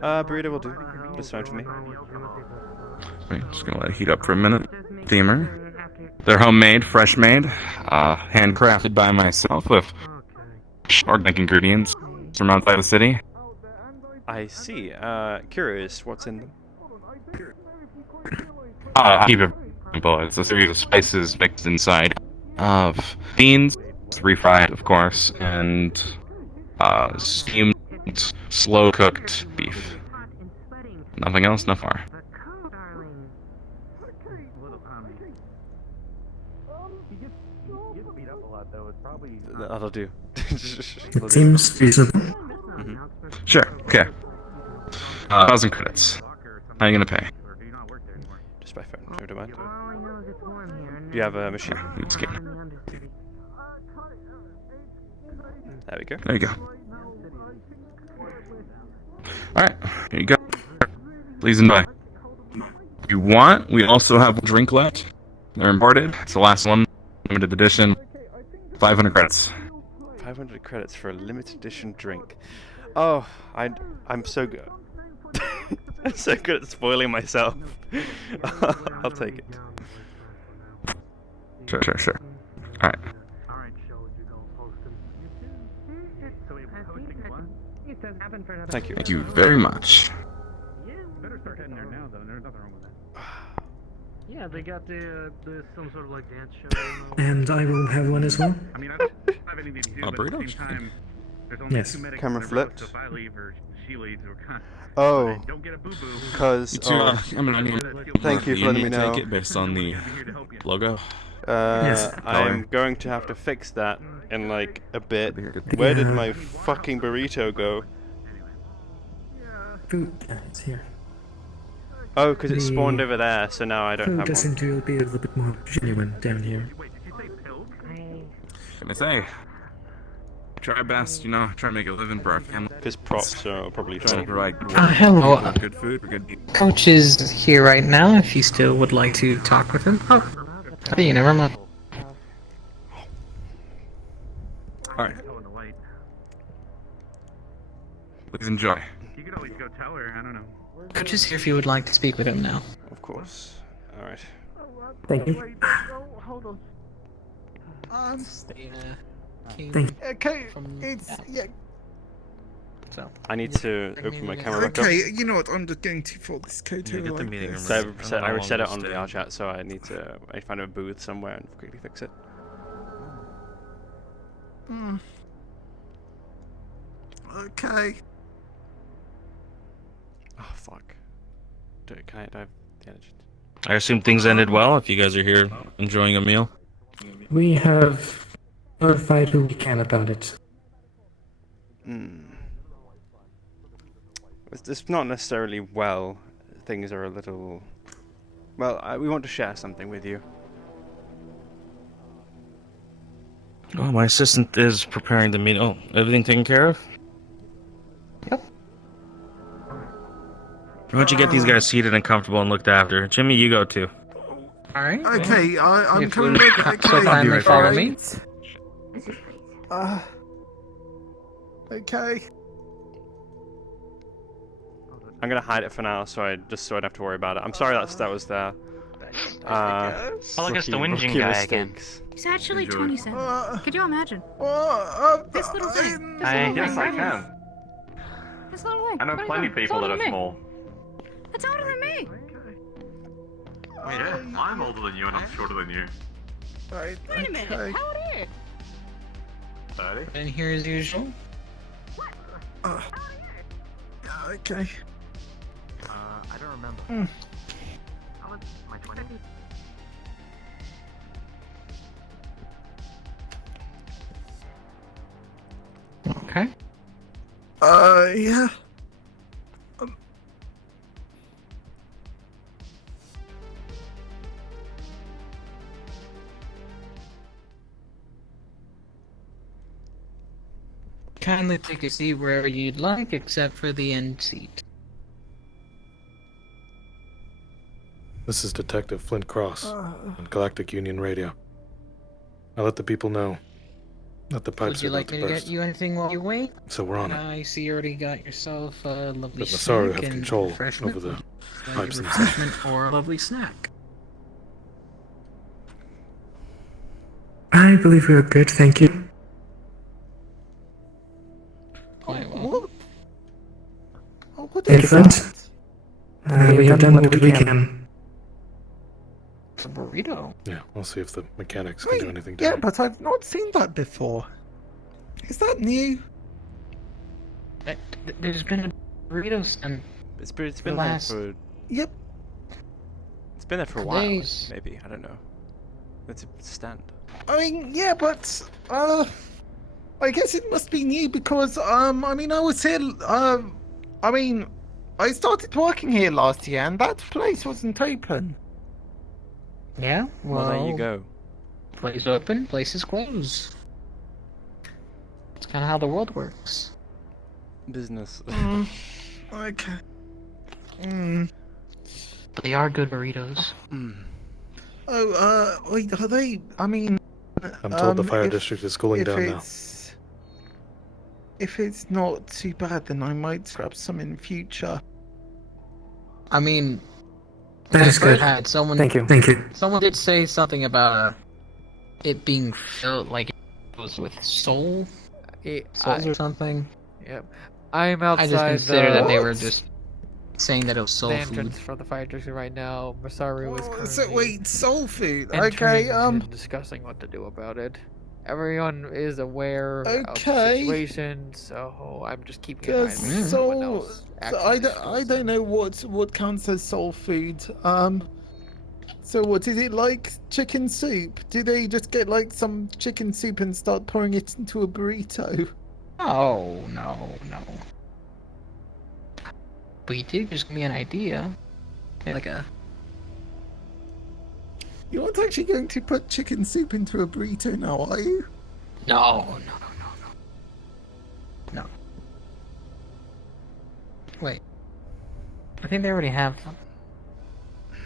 Burrito will do. That's fine for me. Wait, just gonna let it heat up for a minute. Steamer. They're homemade, fresh made, handcrafted by myself with organic ingredients from outside the city. I see. Curious, what's in them? Keep it simple. It's a series of spices mixed inside of beans, refried, of course, and steamed, slow-cooked beef. Nothing else, no far. That'll do. It seems reasonable. Sure, okay. 1,000 credits. How are you gonna pay? Just by phone, if you don't mind. Do you have a machine? Let's get. There we go. There you go. Alright, here you go. Please enjoy. If you want, we also have a drink left. They're imported. It's the last one. Limited edition. 500 credits. 500 credits for a limited edition drink. Oh, I'm so good. I'm so good at spoiling myself. I'll take it. Sure. Alright. Thank you. Thank you very much. Better start heading there now, though. There's nothing wrong with that. Yeah, they got the some sort of like dance show. And I will have one as well. I mean, I don't have anything to do, but at the same time, there's only Yes. two medics Camera on the road, flipped. so if I leave or she leaves, we're kind of... Oh, Don't get a boo-boo. because You two, thank you for letting me know. Take it based on the logo. I'm going to have to fix that in like a bit. Where did my fucking burrito go? Food, it's here. Oh, because it spawned over there, so now I don't Food have does one. seem to be a little bit more genuine down here. Can I say? Try our best, you know, try to make a living for our family. Because props are probably trying to provide Hello. good food for good people. Coach is here right now if you still would like to talk with him. Oh, you never mind. Alright. Please enjoy. You could always go tell her, I don't know. Coach is here if you would like to speak with him now. Of course. Alright. Thank you. Hold on. Thank you. Okay, it's yeah. So I need to open my camera back up. Okay, you know what? I'm just going to fold this coat Yeah, get over the like meeting this. room So I reset it on VR chat, so I need to find a booth somewhere and quickly fix it. Okay. Oh fuck. Do I have the energy? I assume things ended well if you guys are here enjoying a meal. We have notified who we can about it. It's not necessarily well. Things are a little... Well, we want to share something with you. Oh, my assistant is preparing the meal. Oh, everything taken care of? Yep. Why don't you get these guys seated and comfortable and looked after? Jimmy, you go too. Alright. Okay, I'm If coming we back. so Okay. kindly follow me. Okay. I'm gonna hide it for now, so I don't have to worry about it. I'm sorry that was there. Oh, look, it's the whinging rookie guy again. mistakes. He's actually 27. Could you imagine? This little thing. Yes, I can. This little thing. I know plenty of people that are small. That's older than me. Yeah, I'm older than you and I'm shorter than you. Right. Wait a minute. How old are you? 30? And here as usual. Okay. I don't remember. How old am I 20? Okay. Yeah. Kindly take a seat wherever you'd like, except for the end seat. This is Detective Flint Cross on Galactic Union Radio. I let the people know that the pipes Would you are like about me to to burst. get you anything while you wait? So we're on it. I see you already got yourself a lovely But Masaru snack have and control refreshment. over the Like pipes a themselves. refreshment or a lovely snack. I believe we are good, thank you. Quite well. What Thank you, is friend. that? We have done what we can. It's a burrito. Yeah, we'll see if the mechanics can do anything Yeah, different. but I've not seen that before. Is that new? There's been a burrito stand. It's been the there last for... Yep. It's been there for a while, days. maybe. I don't know. It's a stand. I mean, yeah, but I guess it must be new because I mean, I was here. I mean, I started working here last year, and that place wasn't open. Yeah, Well, there you go. Place open, places closed. It's kind of how the world works. Business. Okay. But they are good burritos. Oh, wait, are they? I mean, I'm told the fire district is cooling down now. If it's not too bad, then I might grab some in future. I mean, That is good. Someone, Thank you. Thank you. Someone did say something about it being filled like it was with souls or something. Yep. I'm I outside just considered that they were the just saying that it was soul food. entrance for the fire district right now. Masaru is currently So wait, soul food. entering Okay. and discussing what to do about it. Everyone is aware of the Okay. situation, so I'm just keeping an eye on Because everyone soul. else. So I don't know what counts as soul food. So what is it like? Chicken soup? Do they just get like some chicken soup and start pouring it into a burrito? Oh no. But you did just give me an idea. Like a. You're not actually going to put chicken soup into a burrito now, are you? No. Wait. I think they already have them.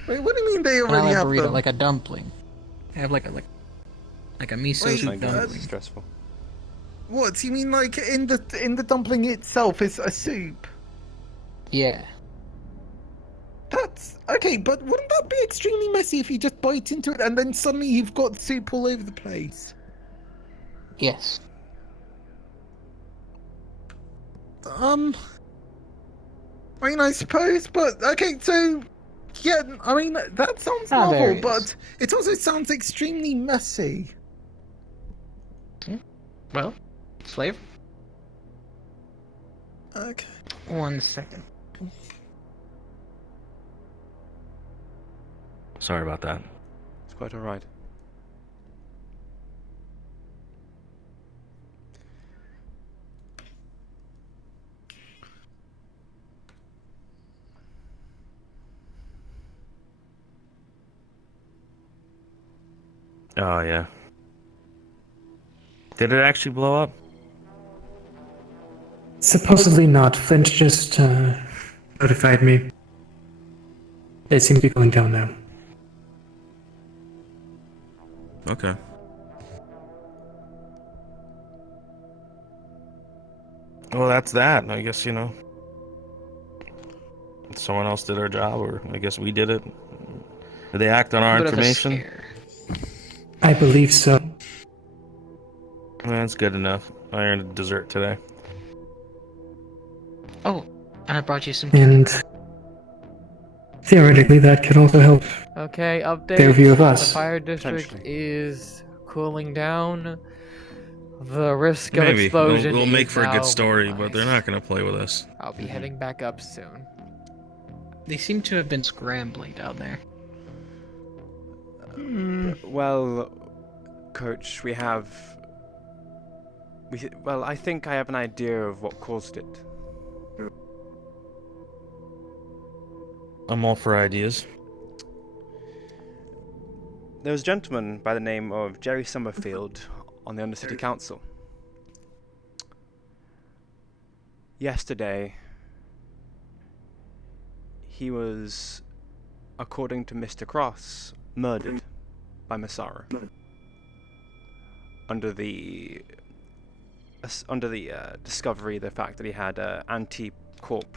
Wait, what do you mean they Not already like a have burrito, them? like a dumpling. They have like a miso Wait, soup dumpling. Stressful. What? You mean like in the dumpling itself is a soup? Yeah. That's okay, but wouldn't that be extremely messy if you just bite into it and then suddenly you've got soup all over the place? Yes. I mean, I suppose, but okay, so yeah, I mean that sounds Ah, there novel, it but is. it also sounds extremely messy. Well, flavor. Okay. 1 second. Sorry about that. It's quite alright. Oh, yeah. Did it actually blow up? Supposedly not. Flint just notified me. It seems to be going down now. Okay. Well, that's that. I guess, someone else did our job, or I guess we did it. Did they act on our Bit of a information? scare. I believe so. That's good enough. I earned a dessert today. Oh, and I brought you some. And theoretically, that could also help Okay, update. their view of us. The fire district is cooling down. The risk of Maybe. explosion We'll make is for a now good story, but they're not going to play with us. I'll be heading back up soon. They seem to have been scrambling down there. Well, Coach, well, I think I have an idea of what caused it. I'm all for ideas. There was a gentleman by the name of Jerry Summerfield on the Undercity Council. Yesterday, he was, according to Mr. Cross, murdered by Masaru. Under the discovery, the fact that he had anti-corp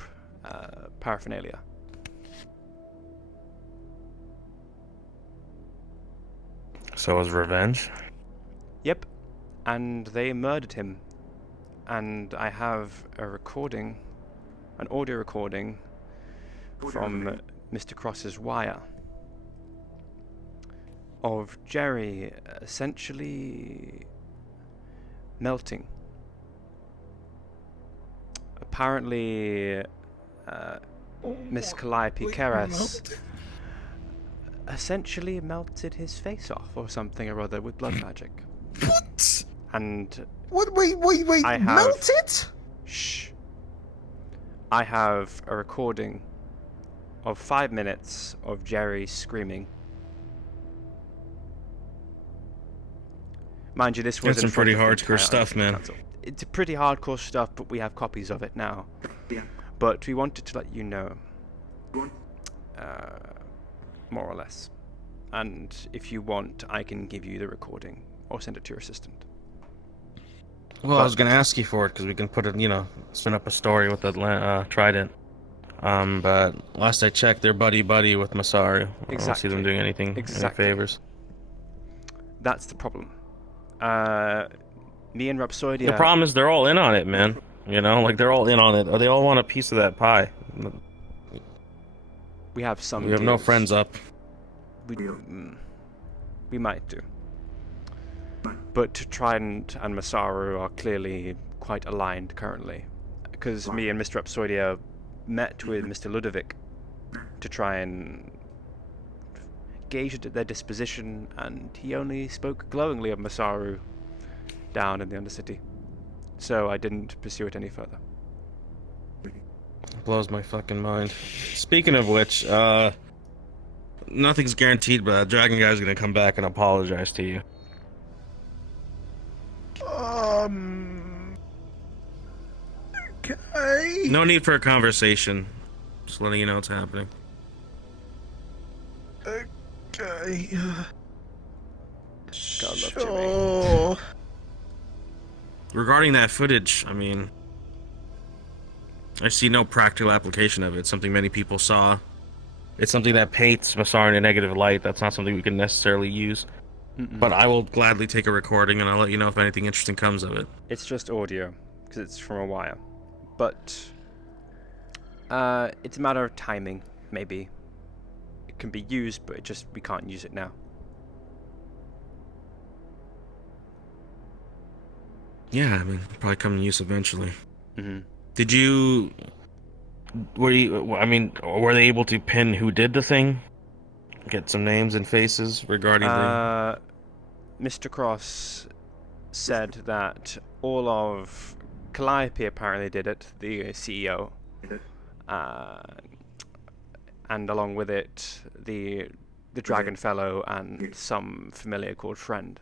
paraphernalia. So it was revenge? Yep, and they murdered him. And I have a recording, an audio recording from Mr. Cross's wire of Jerry essentially melting. Apparently, Miss Calliope Keras essentially melted his face off or something or other with blood magic. What? And What? Wait! I have- Melted? shh. I have a recording of 5 minutes of Jerry screaming. Mind you, this was That's some pretty hardcore stuff, man. It's pretty hardcore stuff, but we have copies of it now. But we wanted to let you know More or less. And if you want, I can give you the recording or send it to your assistant. Well, I was going to ask you for it because we can put it, spin up a story with the Trident. But last I checked, they're buddy-buddy with Masaru. I don't see them doing any favors. That's the problem. Me and Rhapsodia... The problem is they're all in on it, man. They're all in on it. Or they all want a piece of that pie. We have some We have no friends up. We might do. But Trident and Masaru are clearly quite aligned currently. Because me and Mr. Rhapsodia met with Mr. Ludovic to try and gauge their disposition, and he only spoke glowingly of Masaru down in the Undercity. So I didn't pursue it any further. Blows my fucking mind. Speaking of which, nothing's guaranteed, but Dragon Guy's gonna come back and apologize to you. Okay. No need for a conversation. Just letting you know what's happening. Okay. Sure. Regarding that footage, I see no practical application of it. It's something many people saw. It's something that paints Masaru in a negative light. That's not something we can necessarily use. But I will gladly take a recording, and I'll let you know if anything interesting comes of it. It's just audio, because it's from a wire. But it's a matter of timing, maybe. It can be used, but we can't use it now. Yeah, probably come in use eventually. Mm-hmm. Were they able to pin who did the thing? Get some names and faces regarding Mr. Cross said that all of Calliope apparently did it, the CEO. And along with it, the Dragon Fellow and some familiar called Friend.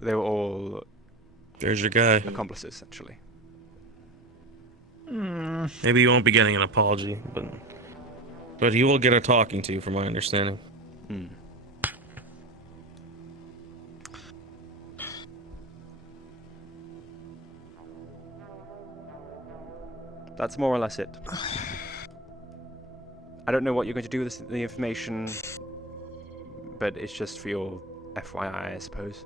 They were all... There's your guy. Accomplices, essentially. Maybe you won't be getting an apology, but he will get a talking to, from my understanding. That's more or less it. I don't know what you're going to do with the information, but it's just for your FYI, I suppose.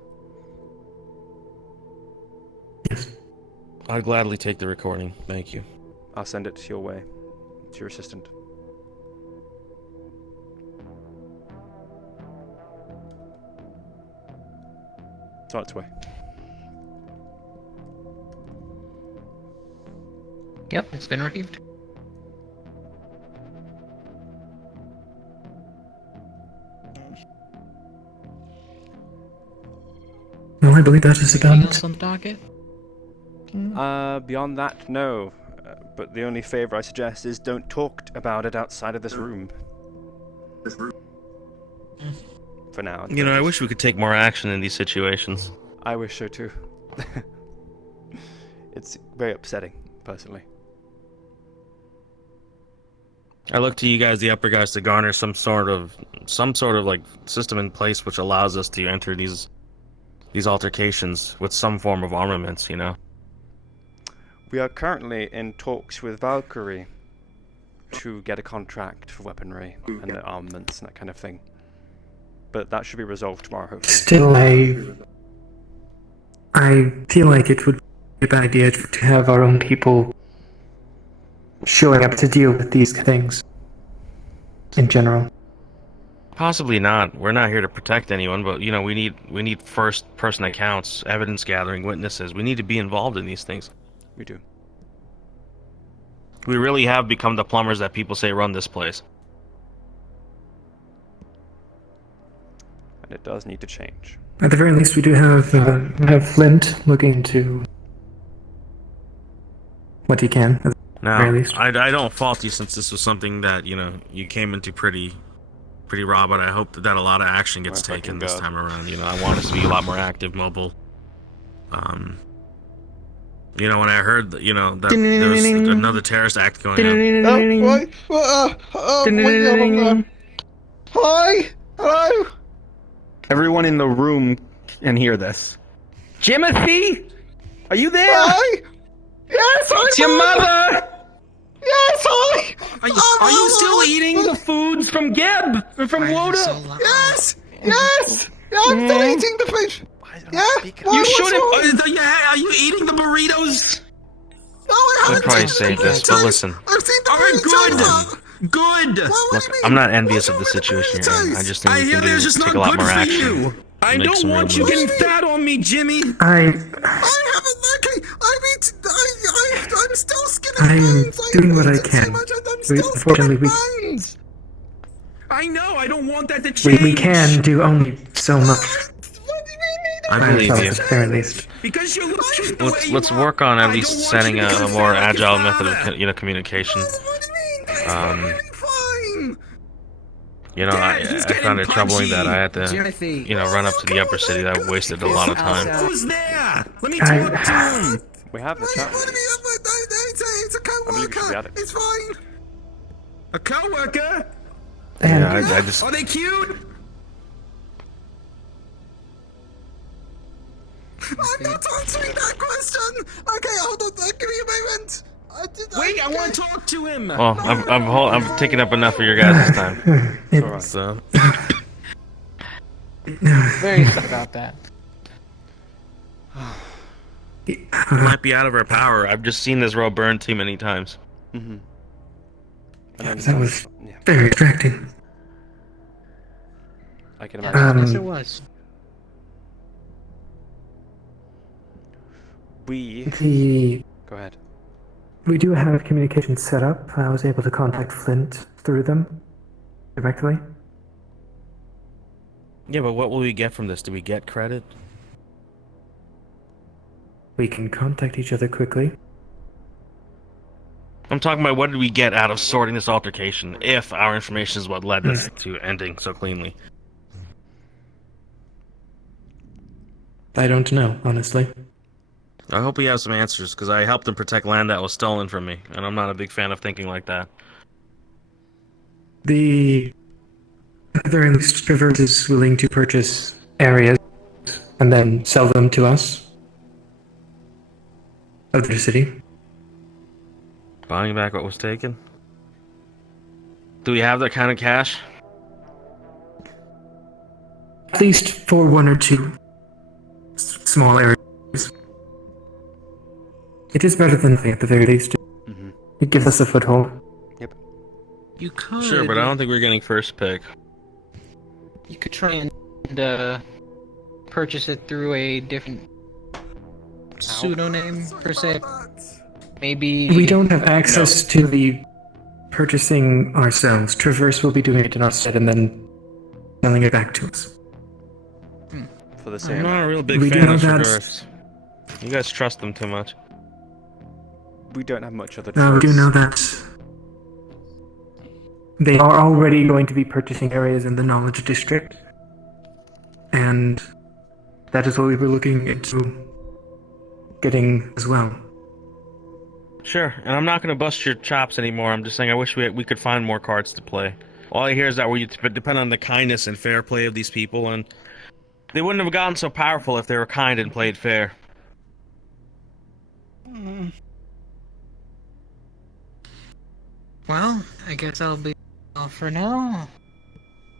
I'd gladly take the recording. Thank you. I'll send it your way, to your assistant. It's on its way. Yep, it's been received. Well, I believe that is about Anything it. else on the docket? Beyond that, no. But the only favor I suggest is don't talk about it outside of this room. For now. I wish we could take more action in these situations. I wish so too. It's very upsetting, personally. I look to you guys, the upper guys, to garner some sort of like system in place which allows us to enter these altercations with some form of armaments, We are currently in talks with Valkyrie to get a contract for weaponry and armaments and that kind of thing. But that should be resolved tomorrow, hopefully. Still, I feel like it would be a bad idea to have our own people showing up to deal with these things in general. Possibly not. We're not here to protect anyone, but we need first-person accounts, evidence gathering, witnesses. We need to be involved in these things. We do. We really have become the plumbers that people say run this place. And it does need to change. At the very least, we do have Flint looking into what he can. At the very least. I don't fault you, since this was something that you came into pretty raw, but I hope that a lot of action gets taken this time around. I want us to be a lot more active, mobile. You know, when I heard that, there was another terrorist act going on. Wait, hold on. Hi! Hello! Everyone in the room can hear this. Jimothy! Are you there? Hi! Yes, I'm It's your mother! Yes, hi! Are you still eating the foods from Geb? From Woda? Yes! Yes! Yeah, I'm still eating the food! Yeah? You shouldn't. Are you eating the burritos? No, I We'll haven't probably seen save this, but listen. I've seen the Alright, good! Look, I'm not envious of the situation you're in. I just think I we hear can there's just take not a lot good more for action. you. I Make don't some want real you moves. getting fat on me, Jimmy. I'm still skinning bones. I'm doing what I can. Unfortunately, bones. I know. I don't want that to change. we can do only so much. I believe you. At the very least. Because you look just the way you Let's are. work on at least want setting you to a go more fat like your agile method father. of communication. Fine. I found it troubling that I had to, Jimothy. run up to the upper city. That wasted a lot of time. Who's there? Let me talk to him. We have the chat. It's a co-worker. It's fine. A co-worker? Yeah, I just. Are they cute? I'm not answering that question. Okay, hold on. Give me a moment. Wait, I want to talk to him. Well, I'm taking up enough of your guys' time. Alright. So. Very sad about that. We might be out of our power. I've just seen this road burn too many times. Mm-hmm. That was very distracting. I can imagine. Yes, it was. Go ahead. We do have communication set up. I was able to contact Flint through them directly. Yeah, but what will we get from this? Do we get credit? We can contact each other quickly. I'm talking about what did we get out of sorting this altercation, if our information is what led us to ending so cleanly. I don't know, honestly. I hope we have some answers, because I helped them protect land that was stolen from me, and I'm not a big fan of thinking like that. At the very least, Traverse is willing to purchase areas and then sell them to us of the city. Buying back what was taken? Do we have that kind of cash? At least for one or two small areas. It is better than nothing at the very least. Mm-hmm. It gives us a foothold. Yep. You could. Sure, but I don't think we're getting first pick. You could try and purchase it through a different pseudonym, per se. Maybe. We don't have access to the purchasing ourselves. Traverse will be doing it in our stead and then selling it back to us. For the same. I'm not a real big We do fan know of that- Traverse. You guys trust them too much. We don't have much other choice. No, we do know that they are already going to be purchasing areas in the Knowledge District. And that is what we were looking into getting as well. Sure, and I'm not going to bust your chops anymore. I'm just saying I wish we could find more cards to play. All I hear is that we depend on the kindness and fair play of these people, and they wouldn't have gotten so powerful if they were kind and played fair. Well, I guess that'll be all for now.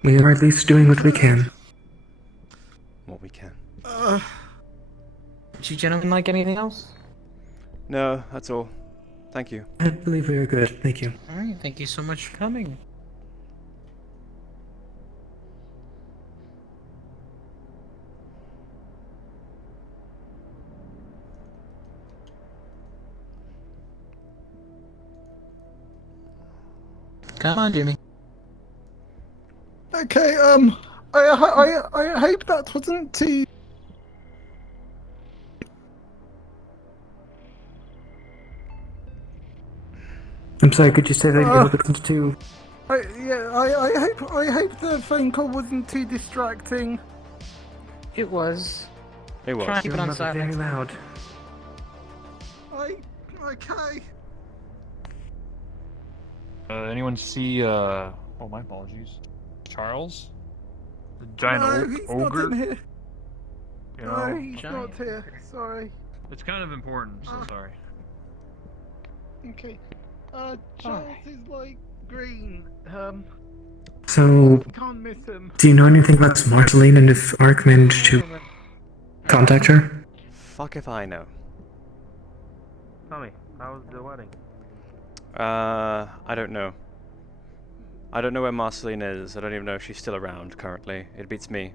We are at least doing what we can. What we can. Would you gentlemen like anything else? No, that's all. Thank you. I believe we are good. Thank you. Alright, thank you so much for coming. Come on, Jimmy. Okay, I hope that wasn't too. I'm sorry, could you say that again? It wasn't too... I hope the phone call wasn't too distracting. It was. It was. Try and keep it on silent. Very loud. Okay. Okay. Anyone see, oh, my apologies. Charles? The giant No, he's ogre? not in here. You No, know, he's not here. Sorry. it's kind of important, so sorry. Okay. Charles is like green. So, Can't miss him. do you know anything about Marceline and if Ark managed to contact her? Fuck if I know. Tell me, how was the wedding? I don't know. I don't know where Marceline is. I don't even know if she's still around currently. It beats me.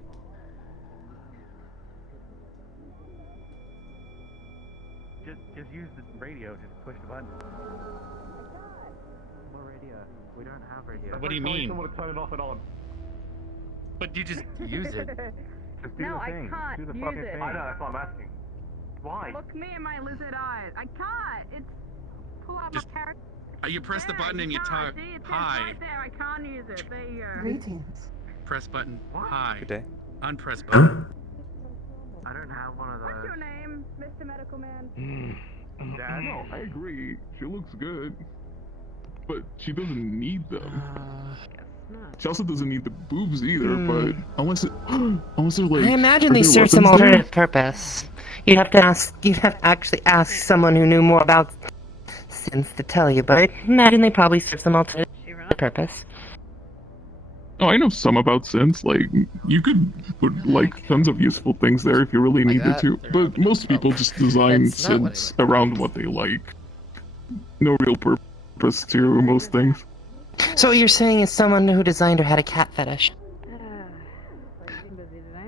Just use the radio, just push the button. What radio? We don't have radio. What do you mean? Someone to turn it off and on. But you just use it. Just do No, the I thing. can't Do the use fucking it. thing. I know, that's what I'm asking. Why? Look me in my lizard eyes. I can't. It's pull out Just- my character. You press the button and you can't. talk. See, it says Hi. right there. I can't use it. There you go. Greetings. Press button. Hi. Good day. Unpress button. I don't have one of those. What's your name, Mr. Medical Man? Dad? No, I agree. She looks good. But she doesn't need them. She also doesn't need the boobs either, but unless they're like... I imagine are they there serve some weapons there? alternative purpose. You'd have to actually ask someone who knew more about synths to tell you, but I imagine they probably serve some alternative purpose. Oh, I know some about synths. Like, you could put, like, tons of useful things there if you really needed to. But most people just design That's not what synths around what they like. No real purpose to most things. So what you're saying is someone who designed her had a cat fetish.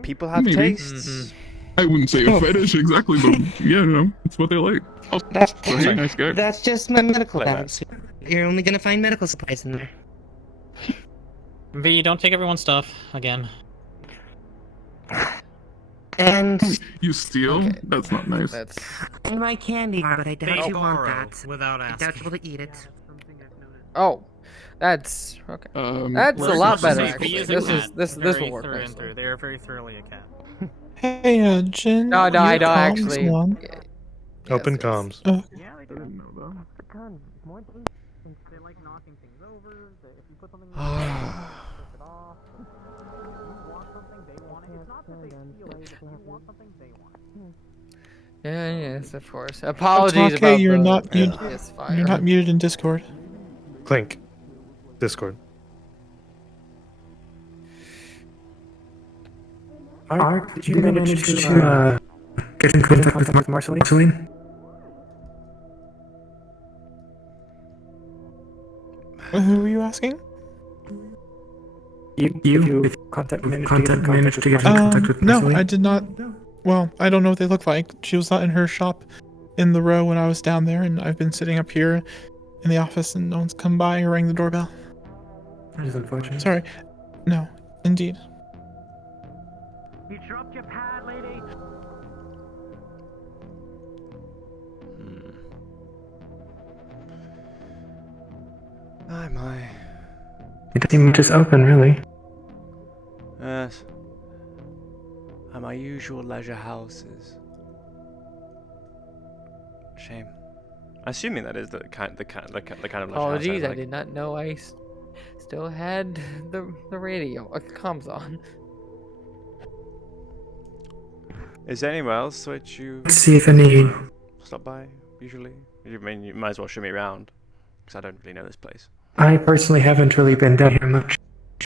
People have Maybe. tastes. I wouldn't say a fetish exactly, but yeah, no, it's what they like. Oh, That's, hey, nice guy. that's just my medical Like bag. You're only gonna find medical supplies in there. V, don't take everyone's stuff again. And You steal? That's not nice. and my candy bar, but I doubt They you want borrow that. without I doubt asking. you'll be able to eat it. Oh, that's okay. That's a Larry lot better. V Actually. is a This cat. is this Very will work. through and nicely. through. They are very thoroughly a cat. Hey, Jen. No, no, your I don't comms actually. on? Yeah, Open yes. comms. Yeah, I didn't know that. They like knocking things over. If you put something push it off. You want something, they want it. It's not that they steal it. If you want something, they want it. Yeah, yes, of course. Apologies Otake, about you're the not misfire. you're not muted in Discord. Clink. Discord. Ark, did you manage to get in contact with Marceline? Who are you asking? You if managed to get in contact with Marceline? No, I did not. Well, I don't know what they look like. She was not in her shop in the row when I was down there, and I've been sitting up here in the office, and no one's come by or rang the doorbell. That is unfortunate. Sorry. No, indeed. You dropped your pad, lady. My. It seemed just open, really. Yes. At my usual leisure houses. Shame. Assuming that is the kind of leisure house Apologies, I like. did not know I still had the radio comms on. Is there anywhere else which you Let's see if any. stop by usually? You mean you might as well show me around, because I don't really know this place. I personally haven't really been down here much.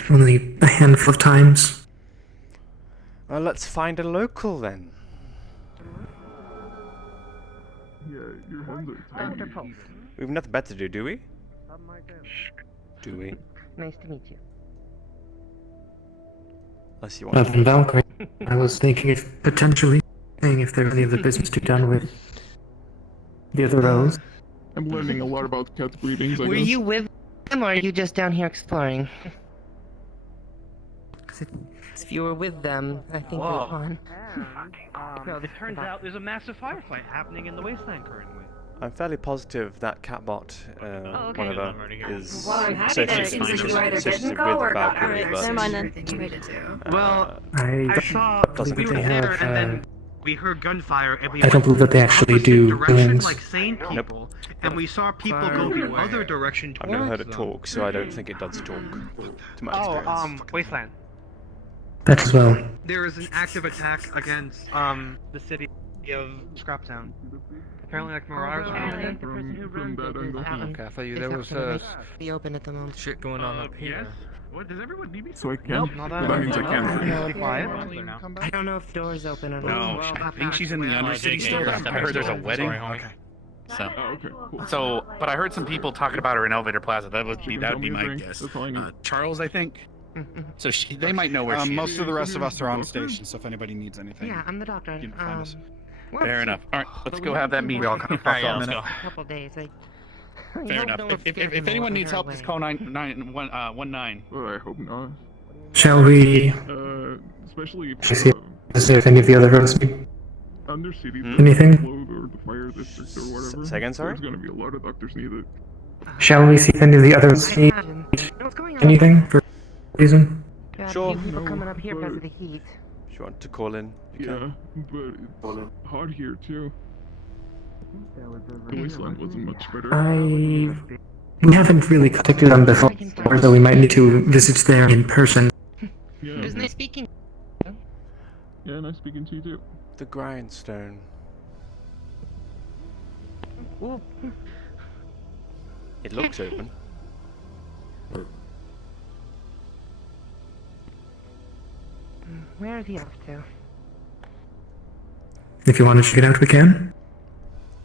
Only a handful of times. Well, let's find a local then. Yeah, your hands are tiny. We've nothing better to do, do we? Do we? Nice to meet you. Unless you want Other than Valkyrie, I was thinking if potentially seeing if there's any other business to be done with the other rows. I'm learning a lot about cat breedings, I Were guess. you with them, or are you just down here exploring? If you were with them, I think you're Whoa. on. No, it turns out there's a massive firefight happening in the wasteland currently. I'm fairly positive that catbot, okay. one of them, is Well, I'm happy that it seems like you either didn't go or got Valkyrie, out but never mind then. You needed to. Well, I I saw believe we they were there have and then We heard gunfire and we I don't believe that they actually do direction killings. like sane people, and we saw people go the other direction I've towards never heard it them. talk, so I don't think it does talk. To my experience. Wasteland. That as well. There is an active attack against the city of Scraptown. Apparently, like marauders. From that angle. Okay, I thought you It's there not was gonna be open at the moment. shit going on up here. What, does everyone need me? So I can. Nope, But that means I can't. I don't know if the door's open or No, not. I think she's in the Undercity store. I heard there's a wedding. Okay. So, Oh, okay, cool. so, but I heard some people talking about her in Elevator Plaza. That would be Tell me my a drink. guess. That's all I need. Charles, I think. So they might know where she is. Most of the rest of us are on station, so if anybody needs anything, Yeah, I'm the doctor. you can find us. Fair enough. All right, let's go have that meeting. We all kind of All right, fuck yeah, up let's a go. minute. A couple days. Fair enough. If anyone needs help, just call 919. Well, I hope not. Shall we? Especially Let's see if any of the other hosts need Undercity. anything. Or the fire district or whatever. Say again, sorry? There's gonna be a lot of doctors needed. Shall we see if any of the others need anything for reason? Sure. People coming up here because of the heat. If you want to call in, you Yeah, can. but it's hot here too. The wasteland wasn't much better. We haven't really contacted them before, though we might need to visit there in person. Yeah. Who's nice speaking? Yeah, nice speaking to you too. The grindstone. It looks open. Where is he off to? If you want to check it out, we can.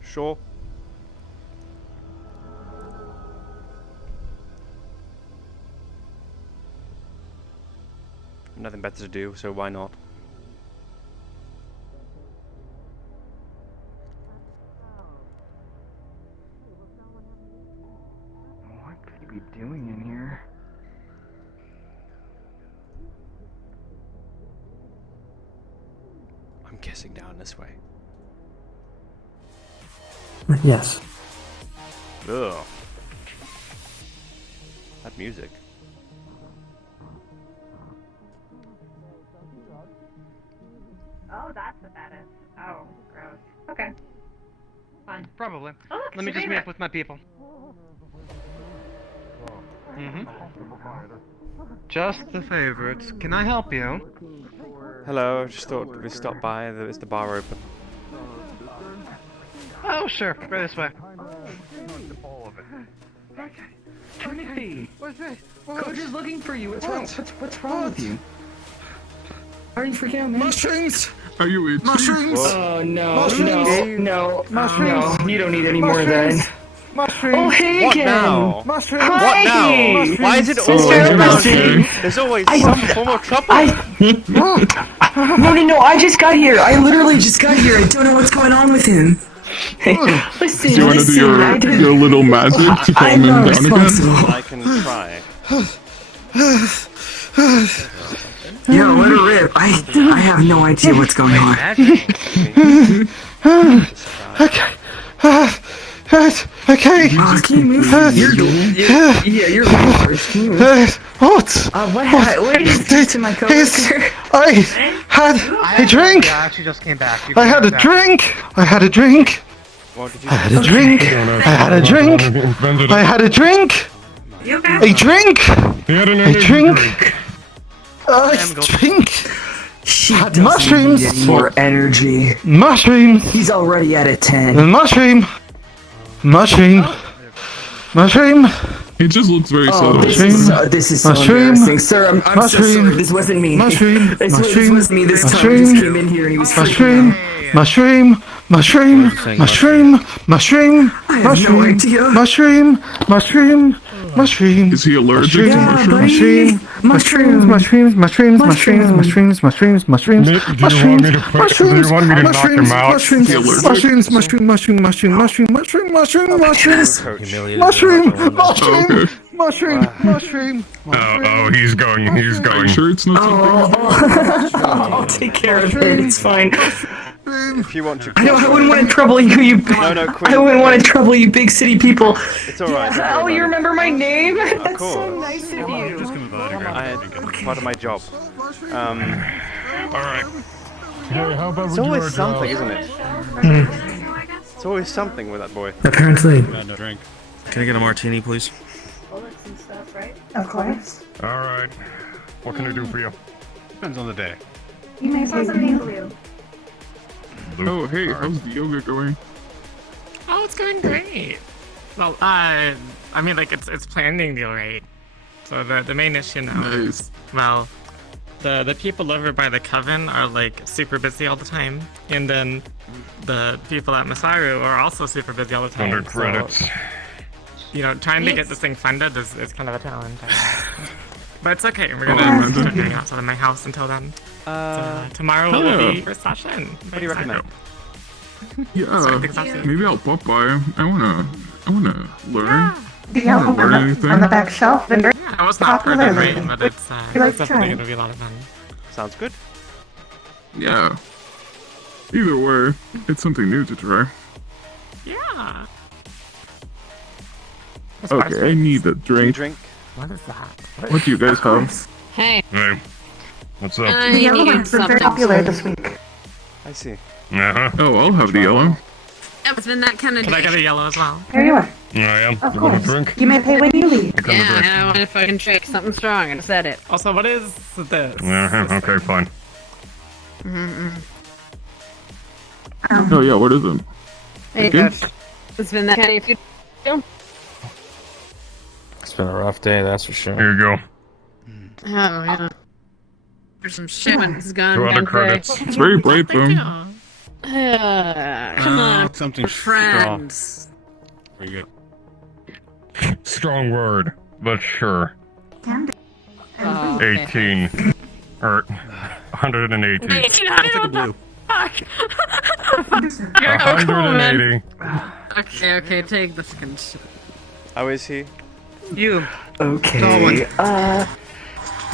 Sure. Nothing better to do, so why not? What could you be doing in here? I'm guessing down this way. Yes. Ugh. That music. Oh, that's what that is. Oh, gross. Okay. Fine. Probably. Oh, look, Let me just Serena. meet up with my people. Just the favorites. Can I help you? Hello, I just thought we'd stop by. Is the bar open? Oh, sure. Right this way. Trinity! What's this? Coach is looking for you. What's wrong? What's wrong with you? Why are you freaking out, man? Mushrooms! Are you itchy? Mushrooms! Oh no, Mushrooms! no, Mushrooms! no, you don't need any more of that. Mushrooms! Oh, hey What again! now? Mushrooms! Hi! What now? Mushrooms. Why is it Sister, always around Mushrooms. you? There's always some form of trouble. No, I just got here. I literally just got here. I don't know what's going on with him. Hey, listen, Do you want to do listen, your little magic to calm I'm him not down again? responsible. I can try. Yo, let her rip. I have no idea what's going on. Okay. Can you move? You're What? what did you do to my coaster? I had a drink. I actually just came back. I had a drink. I had a drink. What did you I had a drink. I had a drink. I had a drink. A drink. A drink. A drink. She Had doesn't mushrooms. need any more energy. Mushrooms. He's already at a 10. Mushroom. Mushroom. Mushroom. He just looks very subtle. This is so Mushroom. embarrassing. Sir, I'm so Mushroom. sorry. This wasn't me. Mushroom. This Mushroom. wasn't me this time. Mushroom. He just came in here and he was Mushroom. freaking out. Mushroom. Mushroom. Mushroom. Mushroom. I have no Mushroom. idea. Mushroom. Mushroom. Mushroom. Is he allergic to Mushroom. mushrooms? Mushrooms. Mushrooms. Mushrooms. Mushrooms. Mushrooms. Mushrooms. Nick, do you want me to put? Do you want me to knock him out? Mushrooms. Mushrooms. Mushroom. Mushroom. Mushroom. Mushroom. Mushroom. Mushroom. Mushrooms. Mushroom. Mushroom. Mushroom. Mushroom. Oh, he's going. He's going. Are you sure it's not something? I'll take care of it. It's fine. If you want to. I wouldn't want to trouble you. No, Queen. I wouldn't want to trouble you, big city people. It's alright. Oh, you remember my name? That's course. so nice of you. Part of my job. All right. Hey, how about It's we do always our something, job? isn't it? It's always something with that boy. Apparently. Drink. Can I get a martini, please? Bullets and stuff, right? Of course. All right. What can I do for you? Depends on the day. You may say something blue. Oh, hey, how's the yoga going? Oh, it's going great. Well, I mean, like it's planning deal, right? So the main issue now is, well, the people over by the coven are like super busy all the time, and then the people at Masaru are also super busy all the time. 100 credits. So, you know, trying to get this thing funded is kind of a challenge. But it's okay. We're gonna start doing outside of my house until then. So, tomorrow will be first session. What do you recommend? Yeah, maybe I'll pop by. I wanna learn. The yellow learn one anything. on the back shelf. And I was not heard it right, but it's definitely gonna be a lot of fun. Sounds good. Yeah. Either way, it's something new to try. Yeah. Okay, I need a drink. What is that? What do you guys have? Hey. Hey. What's up? The yellow one's been very popular this week. I see. Uh-huh. Oh, I'll have the yellow. It's been that kind of Can I get a yellow as well? Here you are. I am. Of You want a course. drink? You may pay when you leave. Yeah, I want a fucking drink. Something strong. I just said it. Also, what is this? Uh-huh. Okay, fine. Oh yeah, what is it? Hey, Okay. Coach. It's been that kind of few. It's been a rough day, that's for sure. Here you go. Oh, yeah. There's some shit when it's gone 200 down today. credits. It's very bright though. Come on, Something friends. Very good. Strong word, but sure. Oh, okay. 18. Or 118. Wait, I'll take a blue. Fuck. You're cool, man. 180. Okay, take the fucking shit. How is he? You. Okay.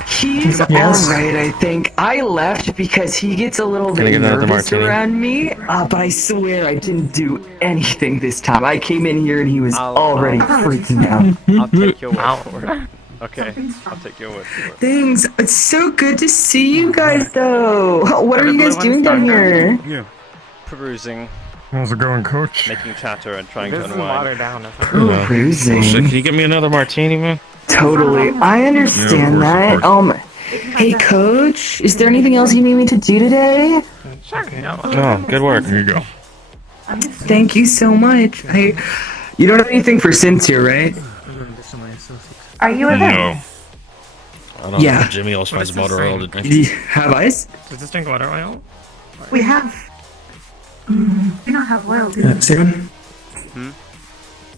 He's Yes. alright, I think. I left because he gets a little Can I bit get another nervous martini? around me. But I swear I didn't do anything this time. I came in here and he was already freaking out. I'll take your word for it. Okay, I'll take your word for it. Thanks. It's so good to see you guys, though. What are you guys doing down here? Yeah. Perusing, How's it going, Coach? making chatter, and trying This to is water unwind. down. Perusing. Bullshit, can you get me another martini, man? Totally. I understand Yeah, of course, that. Hey, Coach, is there anything else you need me to do today? Oh, good work. Here you go. Thank you so much. Hey, you don't have anything for Synths here, right? Are you a vet? No. I don't Yeah. know. Jimmy always finds motor oil to drink. Have ice? Does this drink water oil? We have. We don't have oil, do we? Sinon?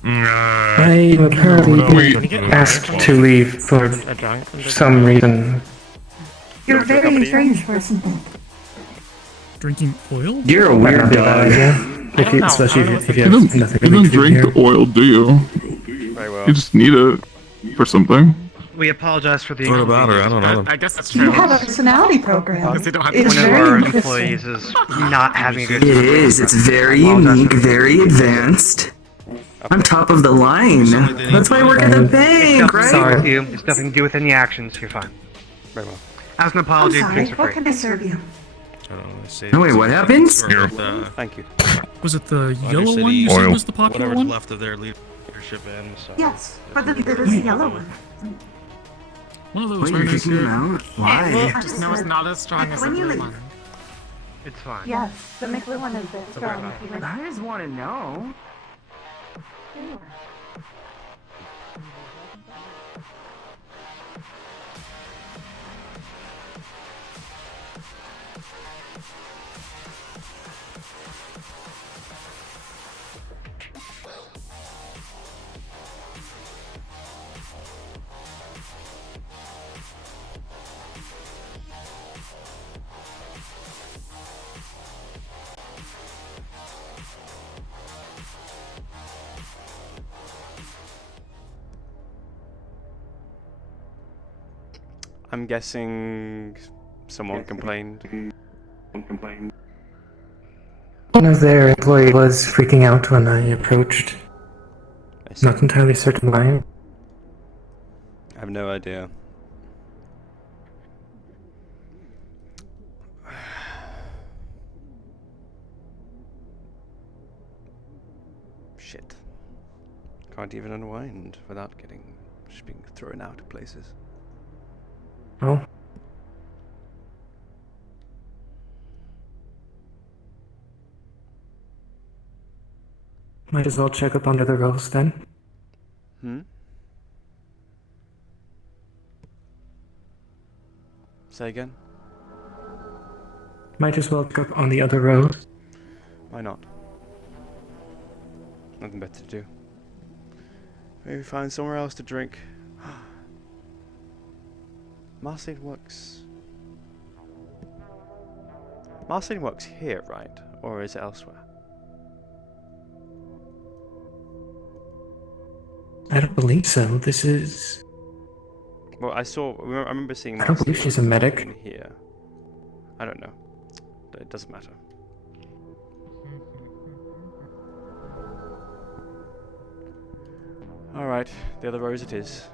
Mm, I am apparently no, being asked to leave for some reason. You're very strange for something. Drinking oil? You're a Might weird not be a bad dog. idea. If you, especially if you You have don't, nothing you really don't to do drink here. the oil, do you? Very well. You just need it for something. We apologize for the What about her? I don't know. I guess that's You true. have a personality program. Because they don't have It's One of very our interesting. employees is not having a good It time. is. It's very unique, very advanced. I'm top of the line. That's why I work at the It's bank, nothing to do right? with you. It's nothing to do with any actions. You're fine. Very well. As an I'm apology, sorry. drinks are What free. can I serve you? No, wait, what happens? Here. Thank you. Was it the yellow one you Oil. said was the popular Whatever's one? left of their leadership and so. Yes, but there is a yellow one. One of those Wait, very you're nice kicking him here. out? Why? Just know it's not as strong as the When you blue leave. one. It's fine. Yes, the McLean one is very strong. I just want to know. I'm guessing someone complained. One of their employees was freaking out when I approached. Not entirely certain why. I have no idea. Shit. Can't even unwind without just being thrown out of places. Well, might as well check up on the other rows then. Say again? Might as well check up on the other rows. Why not? Nothing better to do. Maybe find somewhere else to drink. Marceline works here, right? Or is it elsewhere? I don't believe so. This is... Well, I remember seeing I don't believe she's a medic. in here. I don't know. It doesn't matter. Alright, the other rose it is.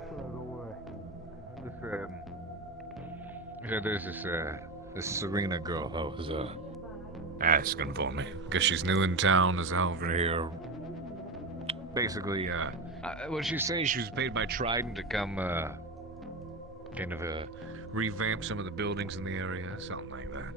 There's this Serena girl that was asking for me. Guess she's new in town, is over here. Basically, what she saying, she was paid by Trident to come, kind of revamp some of the buildings in the area, something like that.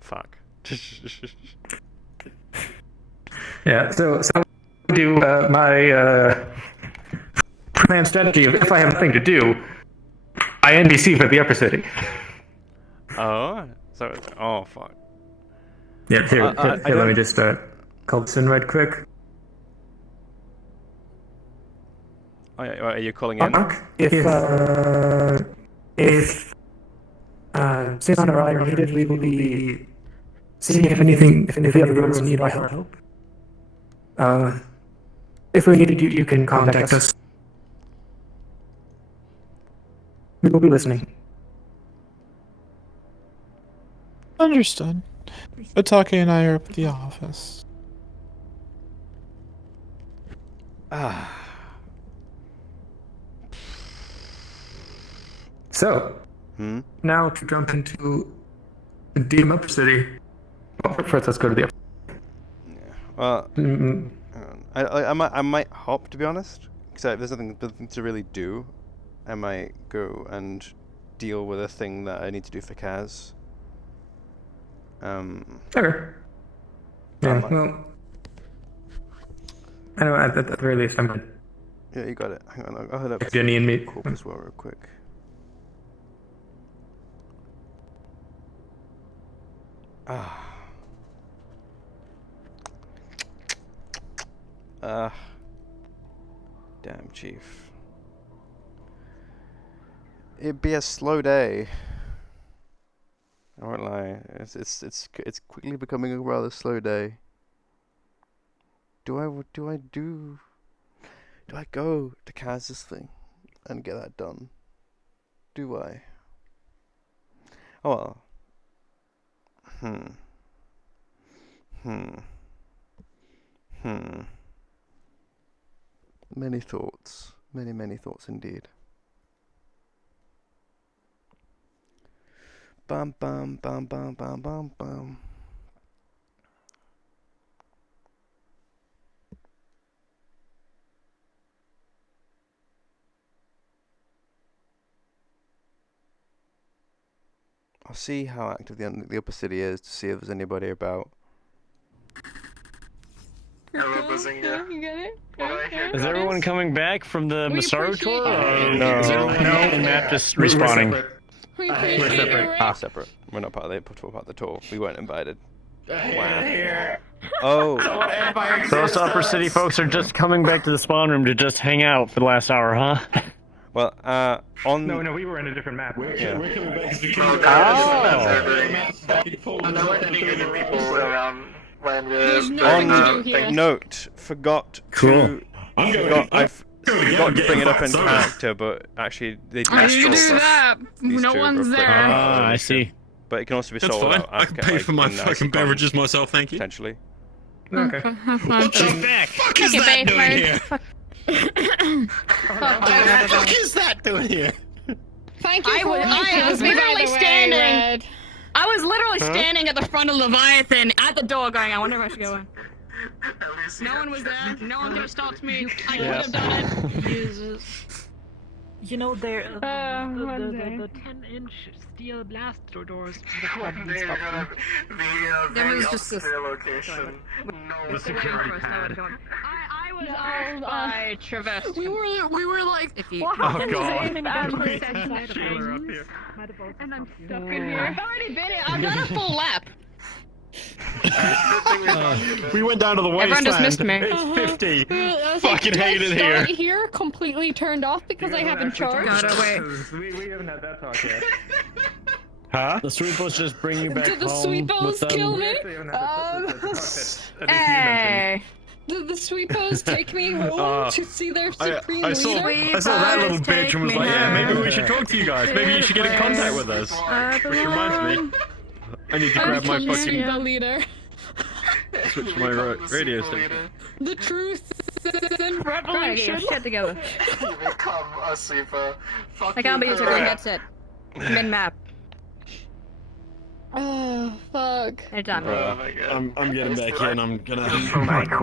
Fuck. Yeah, so I do my plan strategy of if I have nothing to do, I NBC for the upper city. Oh? So, oh fuck. Yeah, here, let me just call this in right quick. Oh, yeah, are you calling in? If Sinon or I are needed, we will be seeing if any of the other rooms need our help. If we needed you, you can contact us. We will be listening. Understood. Otake and I are up at the office. So, now to jump into the DM Upper City. Well, first, let's go to the upper. Well, I might hop, to be honest, because if there's nothing to really do, I might go and deal with a thing that I need to do for Kaz. Sure. Yeah, well, I know at the very least I'm good. Yeah, you got it. Hang on, I'll head up Jenny and me. Corp as well, real quick. Damn, Chief. It'd be a slow day. I won't lie. It's quickly becoming a rather slow day. Do I go to Kaz's thing and get that done? Do I? Oh well. Many thoughts. Many thoughts indeed. Bum bum bum bum bum bum bum. I'll see how active the upper city is to see if there's anybody about. Hello, Bazinga. You get it? Is everyone coming back from the Masaru tour? Or No. Is everyone and Matt just respawning? We're separate. Separate. We're not part of the tour. We weren't invited. Wow. Oh. Those Upper City folks are just coming back to the spawn room to just hang out for the last hour, huh? Well, on. No, we were in a different map. We're coming back to On note, forgot to. forgot to bring it up in character, but actually they do. Why do you do that? No one's there. Ah, I see. But it can also be That's sold fine. out. I can pay for my fucking beverages myself, thank you. Potentially. Okay. What the fuck is that doing here? What the fuck is that doing here? Thank you. I was literally standing. I was literally standing at the front of Leviathan at the door going, I wonder if I should go in. No one was there. No one could have stopped me. I could have done it. Jesus. You know, the 10-inch steel blaster doors. There was just this location. the security pad. I was all by Traverse. We were like, what happened? And I'm stuck in here. I've already been in. I've done a full lap. We went down to the Everyone wasteland. just missed me. It's 50. I was Fucking like, hate it do I here. start here completely turned off because I haven't charged. We haven't had that talk yet. Huh? The sweepers just bring you back Did the home sweepers with them. kill me? Hey. Did the sweepers take me home to see their supreme I saw leader? that little bitch and was like, yeah, maybe we should talk to you guys. Maybe you should get in contact with us. Which reminds me, I need to grab my fucking the leader. switch my radio station. The truth and revelation. Shit together. Become a sweeper. I can't be a headset. Min map. Oh, fuck. Anytime. I'm getting back in. I'm gonna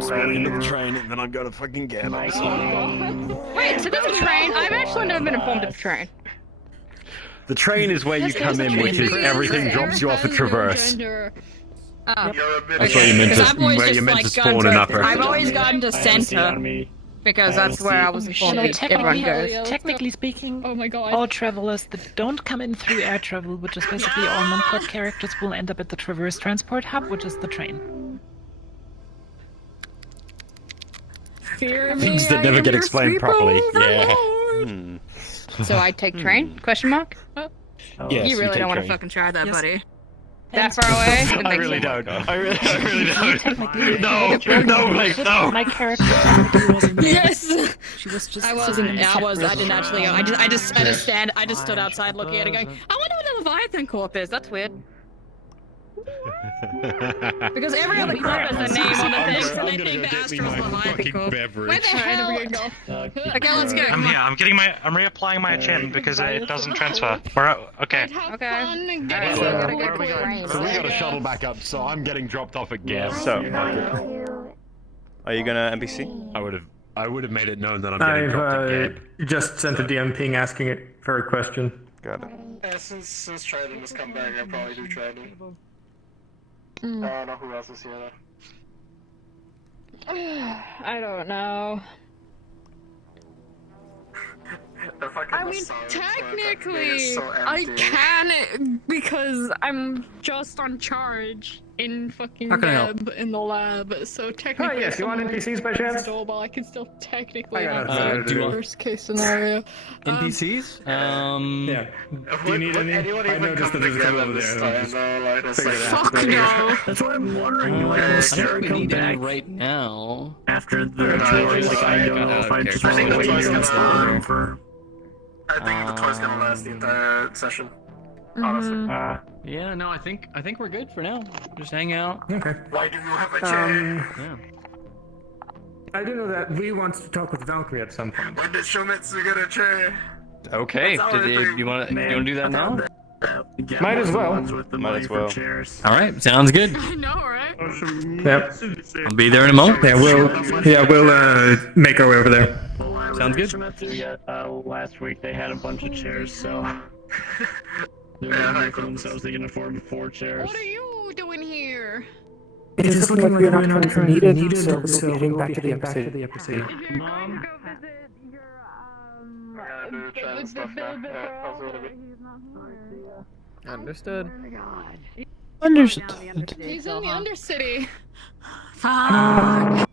spawn into the train and then I'm gonna fucking get on. Wait, so there's a train? I've actually never been informed of the train. The train is where you come in, which is everything drops you off at Traverse. Oh. That's where you're meant to spawn in upper. I've always gotten to center. Because that's where I was informed that everyone goes. Technically speaking, oh my god, all travelers that don't come in through air travel, which is basically all non-port characters, will end up at the Traverse Transport Hub, which is the train. Fear me, Things that never get explained properly. Yeah. So I take train? Question mark? Yes, you really take don't want to train. fucking try that, buddy. That far away? I really don't. I really don't. No, Blake, no. My character technically wasn't there. Yes. She was just. I wasn't. I didn't actually go. I just stood outside looking at it, going, I wonder what the Leviathan Corp is. That's weird. Because every other corp has a name on the things, and they think the Astra's Leviathan Corp. Where the hell? Okay, let's go. I'm here. I'm reapplying my enchantment because it doesn't transfer. Okay. Okay. So we gotta shuttle back up, so I'm getting dropped off again. So, are you gonna NPC? I would have made it known that I'm getting dropped again. Just sent a DM ping asking it for a question. Got it. Yeah, since Trident has come back, I'll probably do Trident. I don't know who else is here though. I don't know. I mean, technically, I can because I'm just on charge in fucking Deb in the lab. So technically, Oh yes, you want NPCs by chance? I can still technically I got have it. the worst case scenario. NPCs? Yeah. Do you need any? I noticed that there's a couple over there. Fuck no. That's what I'm wondering. Like, I don't think we need any right now. After the toys, like, I don't know if I just want to wait here in the room for. I think the toy's gonna last the entire session. Honestly. Yeah, no, I think we're good for now. Just hang out. Okay. Why do you have a chair? Yeah. I do know that we want to talk with Valkyrie at some point. When did Shometsu get a chair? Okay. That's our thing. You want to do that now? Might as well. Might as well. All right. Sounds good. I know, right? Yep. I'll be there in a moment. Yeah, we'll make our way over there. Sounds good. Last week they had a bunch of chairs, so they're gonna for themselves. They can afford 4 chairs. What are you doing here? It is looking like we're not currently needed, so we'll be heading back to the episode. Mom. Understood. Understood. He's in the Undercity. Fuck.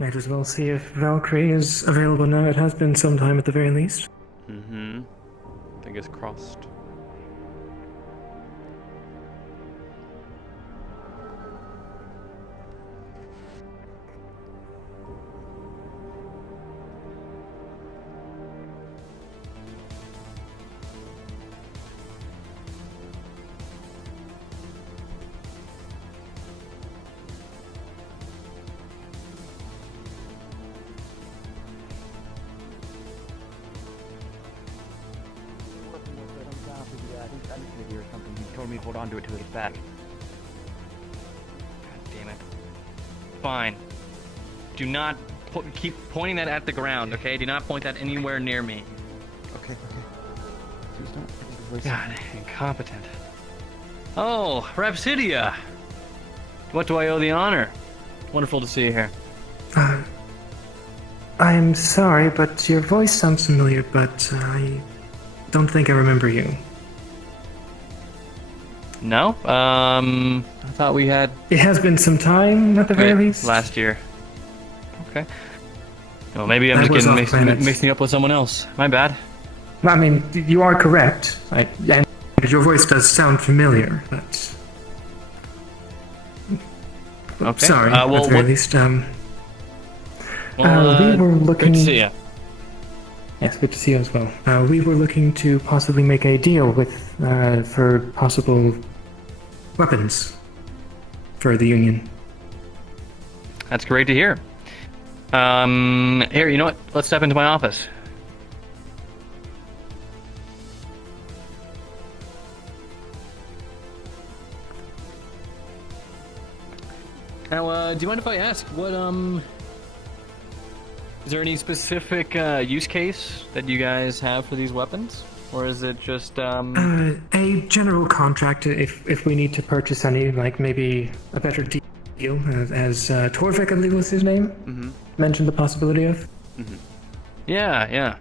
Might as well see if Valkyrie is available now. It has been some time at the very least. Mm-hmm. Fingers crossed. Undercity or something. He told me to hold on to it till it's back. God damn it. Fine. Do not keep pointing that at the ground, okay? Do not point that anywhere near me. Okay. Please don't. God, incompetent. Oh, Rhapsidia! What do I owe the honor? Wonderful to see you here. I'm sorry, but your voice sounds familiar, but I don't think I remember you. No? I thought we had... It has been some time, at the very least. Last year. Okay. Well, maybe I'm just getting mixing up with someone else. My bad. I mean, you are correct. And your voice does sound familiar, but... Okay. Sorry, at the very least. We were looking... Good to see you. Yes, good to see you as well. We were looking to possibly make a deal for possible weapons for the Union. That's great to hear. Here, you know what? Let's step into my office. Now, do you mind if I ask what, is there any specific use case that you guys have for these weapons? Or is it just, A general contract if we need to purchase any, like maybe a better deal, as Torvik, I believe was his name, mentioned the possibility of. Yeah.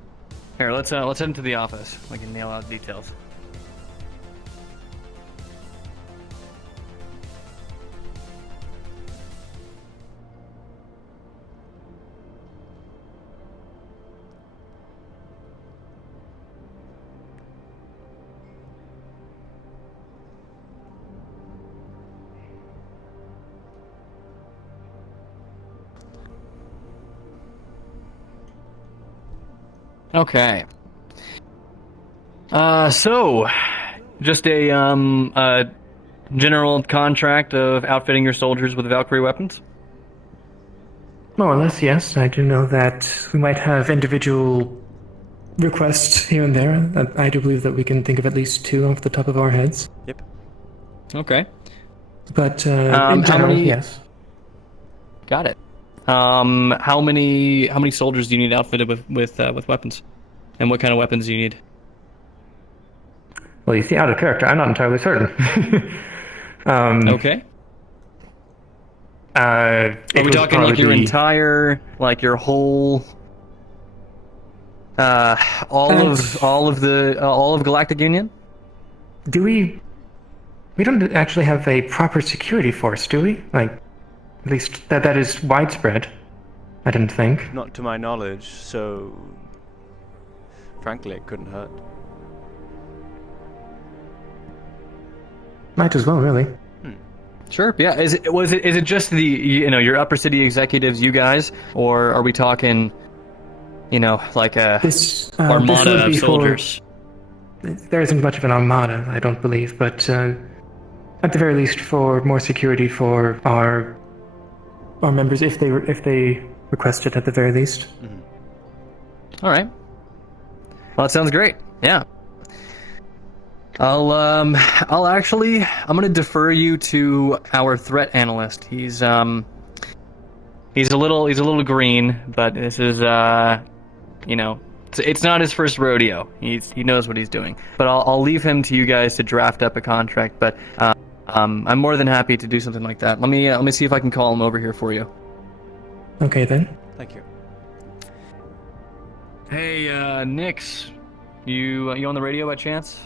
Here, let's head into the office. We can nail out details. Okay. So, just a general contract of outfitting your soldiers with Valkyrie weapons? More or less, yes. I do know that we might have individual requests here and there. I do believe that we can think of at least two off the top of our heads. Yep. Okay. But in general, yes. Got it. How many soldiers do you need outfitted with weapons, and what kind of weapons do you need? Well, you see, out of character, I'm not entirely certain. Okay. Are we talking like your entire, like your whole, all of Galactic Union? Do we? We don't actually have a proper security force, do we? Like. At least that is widespread, I didn't think. Not to my knowledge, so frankly it couldn't hurt. Might as well, really. Sure, yeah. Is it just the, your upper city executives, you guys, or are we talking, like a armada of soldiers? There isn't much of an armada, I don't believe, but at the very least for more security for our members, if they request it at the very least. All right. Well, that sounds great. Yeah. I'm gonna defer you to our threat analyst. He's a little green, but this is it's not his first rodeo. He knows what he's doing. But I'll leave him to you guys to draft up a contract. But I'm more than happy to do something like that. Let me see if I can call him over here for you. Okay then. Thank you. Hey, Nix, you on the radio by chance?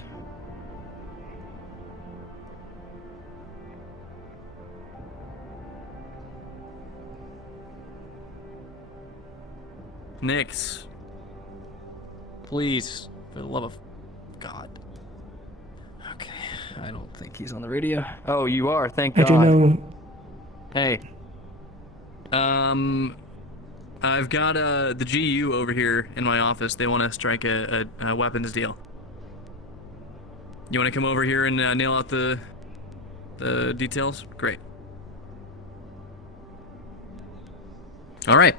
Nix, please, for the love of God. Okay, I don't think he's on the radio. Oh, you are, thank God. I do know. Hey. I've got the GU over here in my office. They want to strike a weapons deal. You want to come over here and nail out the details? Great. All right.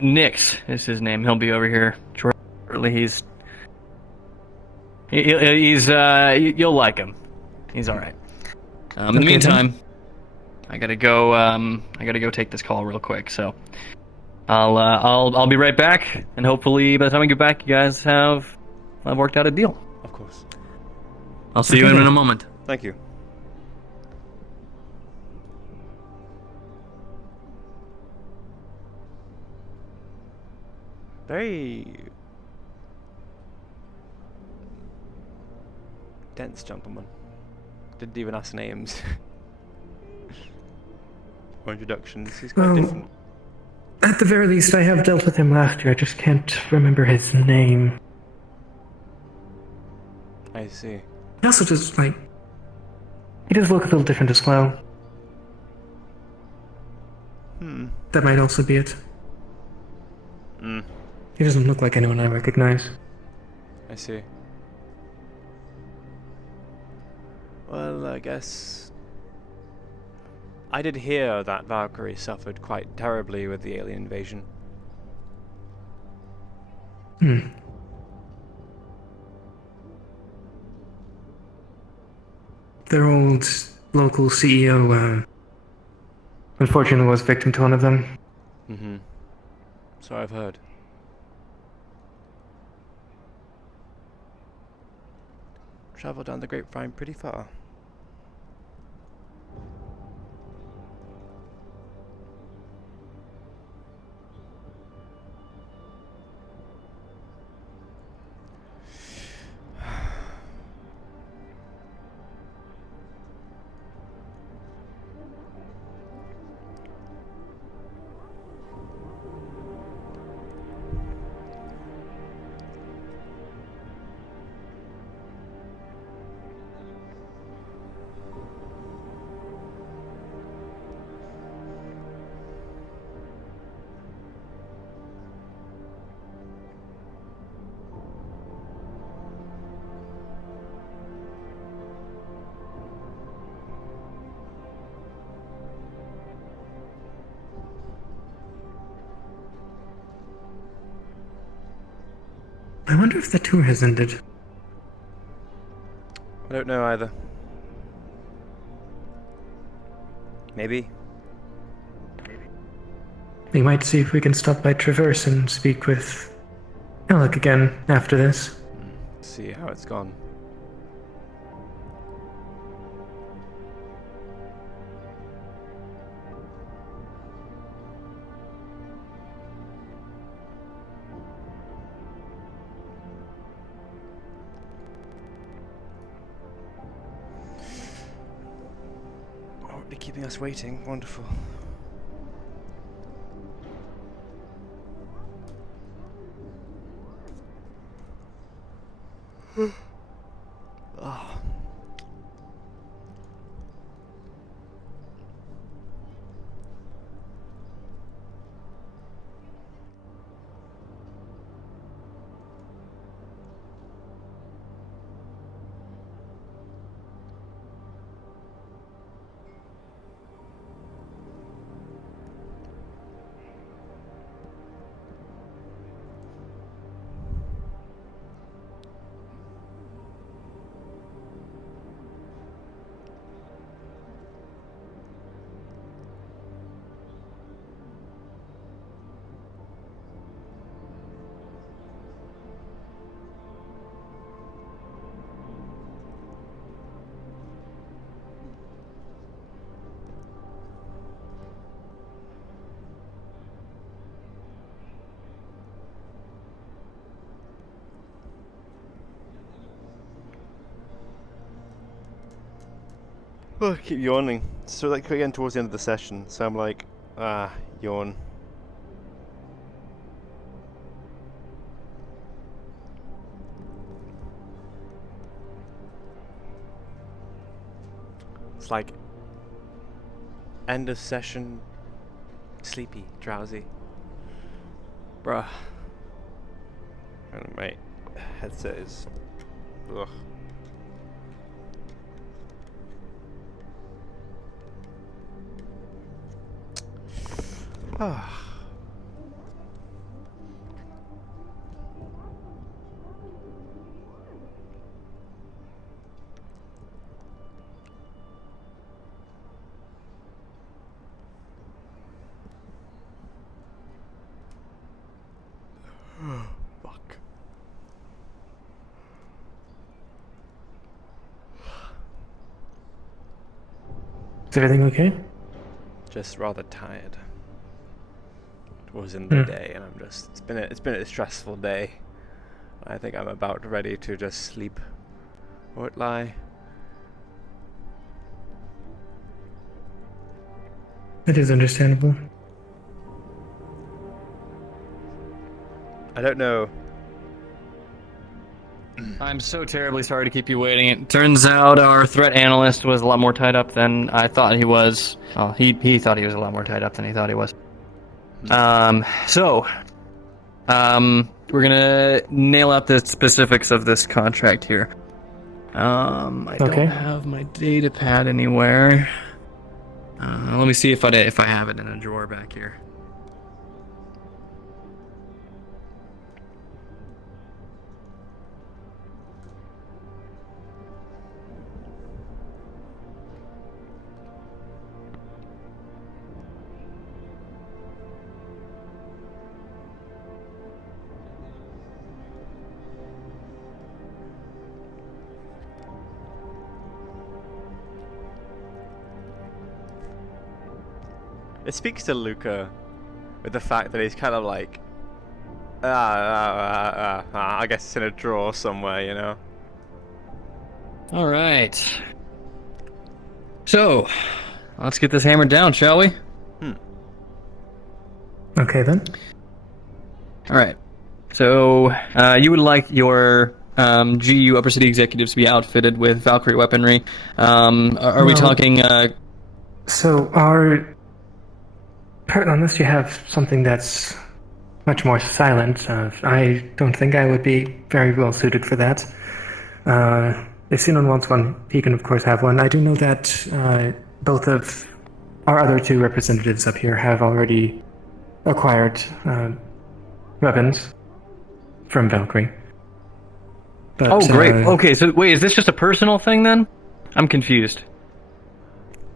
Nix is his name. He'll be over here shortly. He's He's you'll like him. He's all right. In the Okay, meantime, I gotta go. I gotta go take this call real quick. So I'll be right back, and hopefully by the time we get back, you guys have worked out a deal. Of course. I'll see you in a moment. Thank you. Very dense gentleman. Didn't even ask names or introductions. He's quite different. At the very least, I have dealt with him last year. I just can't remember his name. I see. He also does, he does look a little different as well. That might also be it. He doesn't look like anyone I recognize. I see. Well, I guess I did hear that Valkyrie suffered quite terribly with the alien invasion. Their old local CEO, unfortunately was victim to one of them. So I've heard. Travel down the grapevine pretty far. I wonder if the tour has ended. I don't know either. Maybe. We might see if we can stop by Traverse and speak with Alec again after this. See how it's gone. Oh, they're keeping us waiting. Wonderful. Oh. Oh, I keep yawning. So like again towards the end of the session, so I'm like, yawn. It's like end of session, sleepy, drowsy. Bruh. And my headset is, ugh. Is everything okay? Just rather tired. It was in the Hmm. day, and it's been a stressful day. I think I'm about ready to just sleep or lie. It is understandable. I don't know. I'm so terribly sorry to keep you waiting. It turns out our threat analyst was a lot more tied up than I thought he was. Well, he thought he was a lot more tied up than he thought he was. We're gonna nail out the specifics of this contract here. I don't have my data pad anywhere. Let me see if I have it in a drawer back here. It speaks to Luca with the fact that he's kind of like, I guess it's in a drawer somewhere, you know? All right. So, let's get this hammered down, shall we? Okay then. All right. So, you would like your GU Upper City executives to be outfitted with Valkyrie weaponry. Are we talking? So unless you have something that's much more silent, I don't think I would be very well suited for that. If Sinon wants one, he can of course have one. I do know that both of our other two representatives up here have already acquired weapons from Valkyrie. But, oh, great. Okay, so wait, is this just a personal thing then? I'm confused.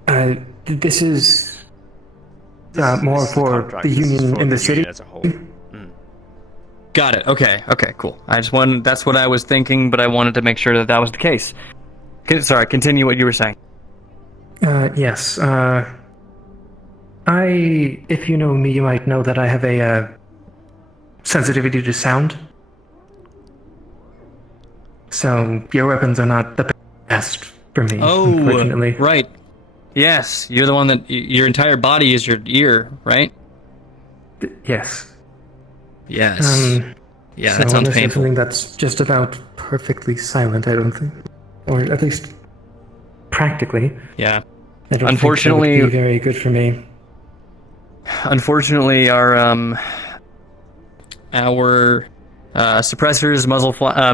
This is more for the union in the city. As a whole. Got it. Okay, cool. That's what I was thinking, but I wanted to make sure that was the case. Sorry, continue what you were saying. Yes. If you know me, you might know that I have a sensitivity to sound. So your weapons are not the best for me, unfortunately. Right. Yes, you're the one that your entire body is your ear, right? Yes. Yes. Yeah, that sounds painful. Something that's just about perfectly silent, I don't think, or at least practically. Yeah. I don't Unfortunately, think that would be very good for me. Unfortunately, our suppressors,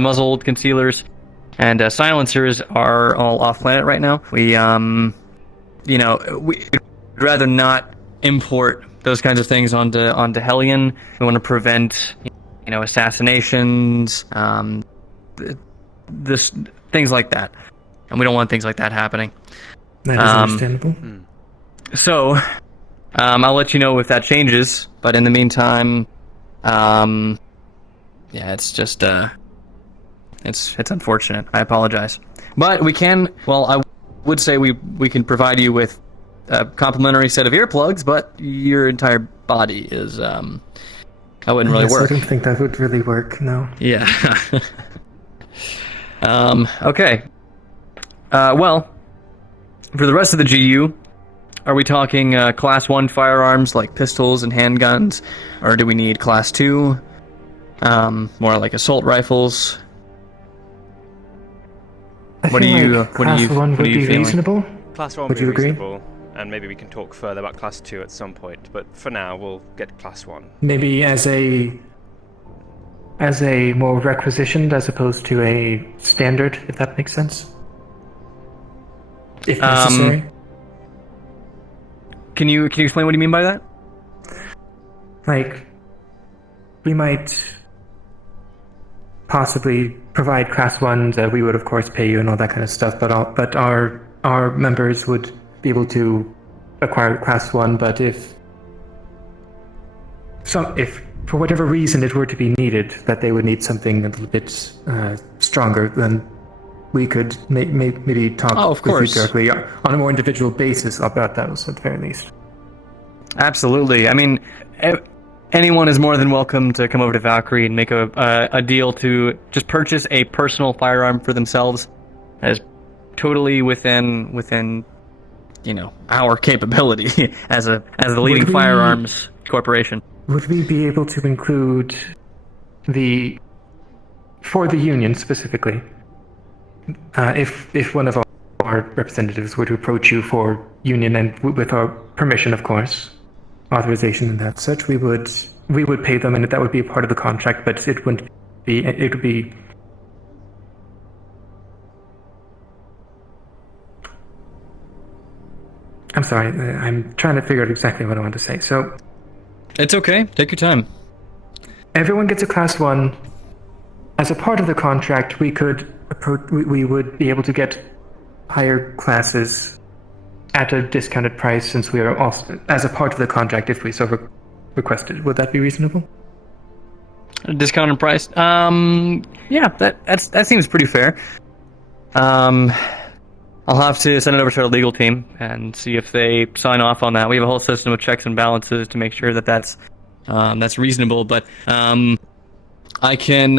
muzzled concealers, and silencers are all off planet right now. We'd rather not import those kinds of things onto Hellion. We want to prevent, assassinations, things like that, and we don't want things like that happening. That is understandable. So, I'll let you know if that changes. But in the meantime, it's just it's unfortunate. I apologize, but we can. Well, I would say we can provide you with a complimentary set of earplugs, but your entire body is that wouldn't really work. I don't think that would really work. No. Yeah. Okay. Well, for the rest of the GU, are we talking Class 1 firearms like pistols and handguns, or do we need Class 2, more like assault rifles? What do you Class 1 would be reasonable? Class 1 would be reasonable, and maybe we can talk further about Class 2 at some point, but for now we'll get Class 1. Maybe as a more requisitioned as opposed to a standard, if that makes sense. If necessary. Can you explain what you mean by that? Like, we might possibly provide Class 1s. We would of course pay you and all that kind of stuff, but our members would be able to acquire Class 1. But if for whatever reason it were to be needed, that they would need something a little bit stronger, then we could maybe talk Oh, of with you course. directly on a more individual basis about those, at the very least. Absolutely. I mean, anyone is more than welcome to come over to Valkyrie and make a deal to just purchase a personal firearm for themselves. That is totally within our capability as the leading firearms corporation. Would we be able to include for the union specifically, if one of our representatives were to approach you for union and with our permission, of course, authorization and that such, we would pay them, and that would be a part of the contract, but it would be. I'm sorry, I'm trying to figure out exactly what I want to say. So, it's okay. Take your time. Everyone gets a class 1. As a part of the contract, we would be able to get higher classes at a discounted price, since we are also, as a part of the contract, if we so requested. Would that be reasonable? A discounted price? Yeah, that seems pretty fair. I'll have to send it over to our legal team and see if they sign off on that. We have a whole system of checks and balances to make sure that that's reasonable. But I can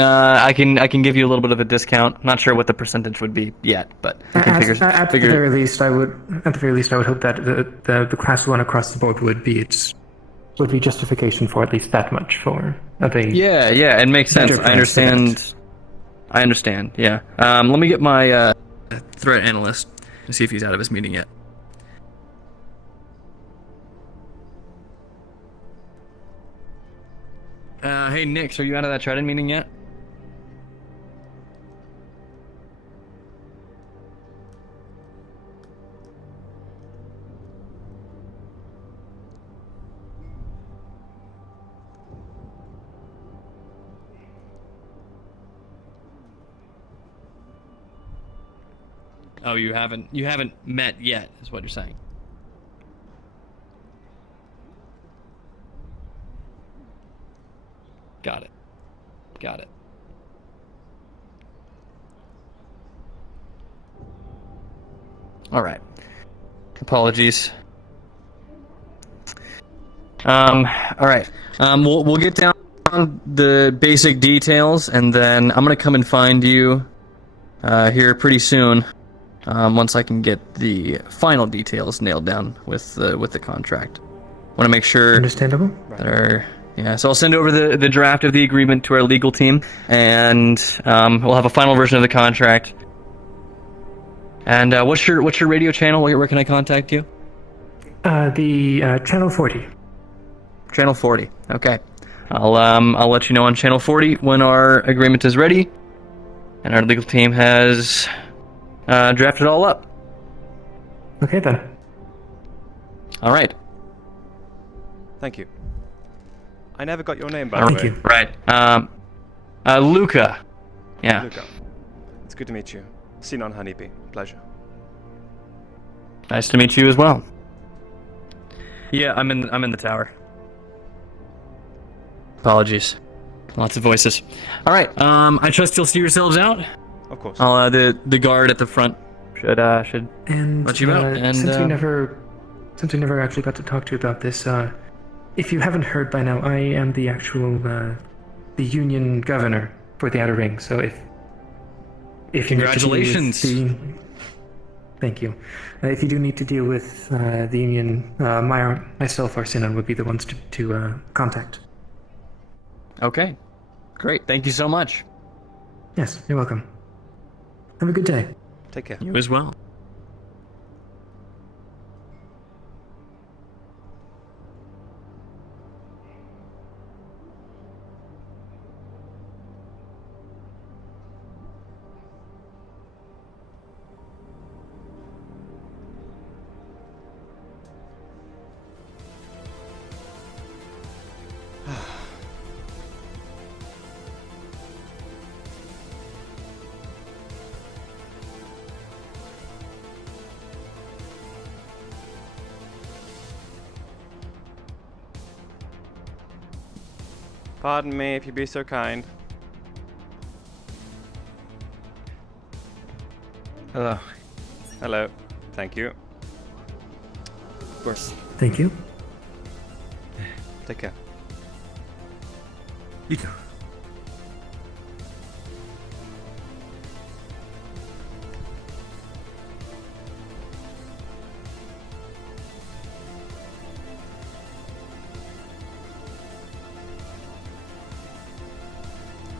give you a little bit of a discount. I'm not sure what the percentage would be yet, but I can figure. At the very least, I would hope that the class 1 across the board would be justification for at least that much for the. Yeah, it makes sense. I understand. Yeah. Let me get my threat analyst to see if he's out of his meeting yet. Hey, Nix, are you out of that Trident meeting yet? Oh, you haven't met yet, is what you're saying. Got it. All right. Apologies. All right. We'll get down the basic details, and then I'm gonna come and find you here pretty soon. Once I can get the final details nailed down with the contract. Want to make sure. Understandable. Yeah, so I'll send over the draft of the agreement to our legal team, and we'll have a final version of the contract. And what's your radio channel? Where can I contact you? The channel 40. Channel 40. Okay. I'll let you know on channel 40 when our agreement is ready, and our legal team has drafted it all up. Okay then. All right. Thank you. I never got your name, by the way. Thank you. Right. Luca. Yeah. Luca. It's good to meet you. Sinon, Honeybee. Pleasure. Nice to meet you as well. Yeah, I'm in the tower. Apologies. Lots of voices. All right. I trust you'll see yourselves out. Of course. The guard at the front should let you out. And since we never actually got to talk to you about this, if you haven't heard by now, I am the actual the union governor for the Outer Ring. So if congratulations. Thank you. If you do need to deal with the union, myself or Sinon would be the ones to contact. Okay. Great. Thank you so much. Yes, you're welcome. Have a good day. Take care. You as well. Pardon me, if you'd be so kind. Hello. Hello. Thank you. Of course. Thank you. Take care. You too.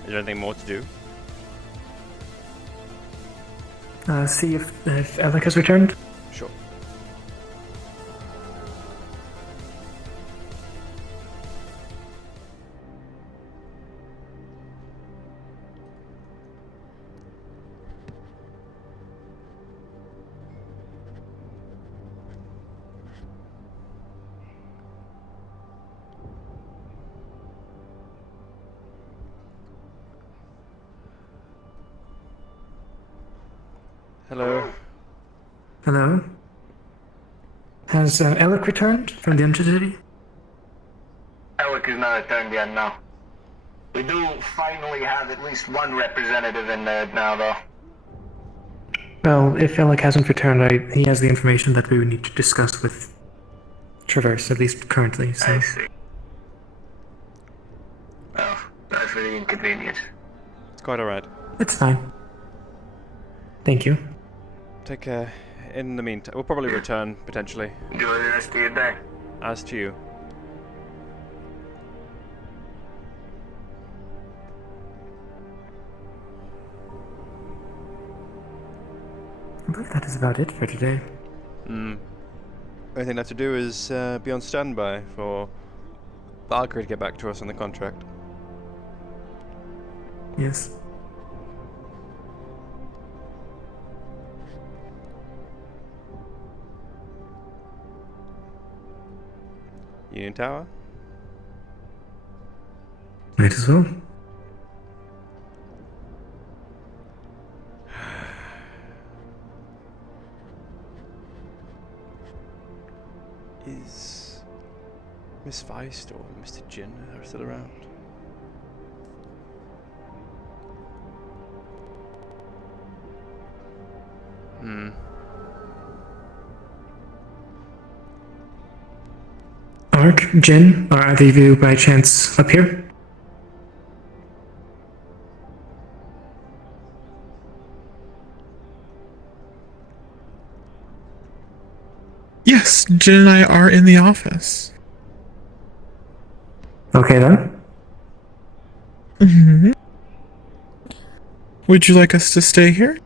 Is there anything more to do? See if Alec has returned. Sure. Hello. Hello. Has Alec returned from the Undercity? Alec is not returned yet, no. We do finally have at least one representative in there now, though. Well, if Alec hasn't returned, he has the information that we would need to discuss with Traverse, at least currently. So. I see. Well, that's really inconvenient. It's quite alright. It's fine. Thank you. Take care. In the meantime, we'll probably return, potentially. Enjoy the rest of your day. As to you. I believe that is about it for today. Only thing left to do is be on standby for Valkyrie to get back to us on the contract. Yes. Union Tower? Might as well. Is Miss Feist or Mr. Jin are still around? Ark, Jin, are either of you by chance up here? Yes, Jen and I are in the office. Okay then. Mm-hmm. Would you like us to stay here?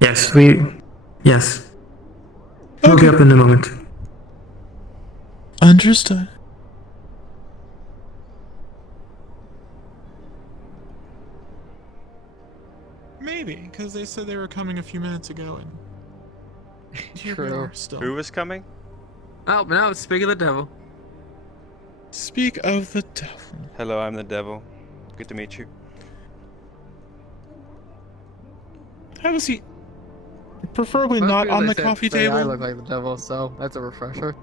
Yes, Yes. We'll be up in a moment. Understood. Maybe, because they said they were coming a few minutes ago and here we are still. Who was coming? Oh, but now speak of the devil. Speak of the devil. Hello, I'm the devil. Good to meet you. Have a seat. Preferably Most not people on they the said coffee say I table. look like the devil, so that's a refresher.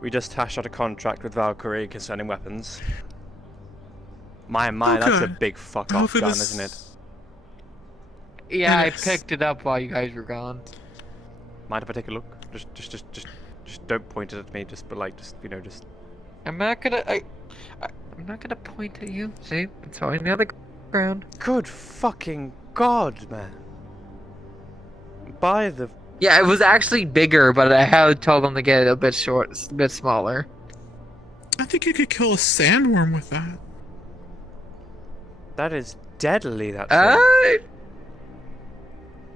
We just hashed out a contract with Valkyrie concerning weapons. My, Oh, that's a good. I big fuck hope off it gun, is- isn't it? Yeah, I It is. picked it up while you guys were gone. Mind if I take a look? Just don't point it at me. Just, but like, just just. I'm not gonna. I'm not gonna point at you. See, it's falling down the ground. Good fucking god, man! By the. Yeah, it was actually bigger, but I had told them to get it a bit a bit smaller. I think you could kill a sandworm with that. That is deadly. That thing.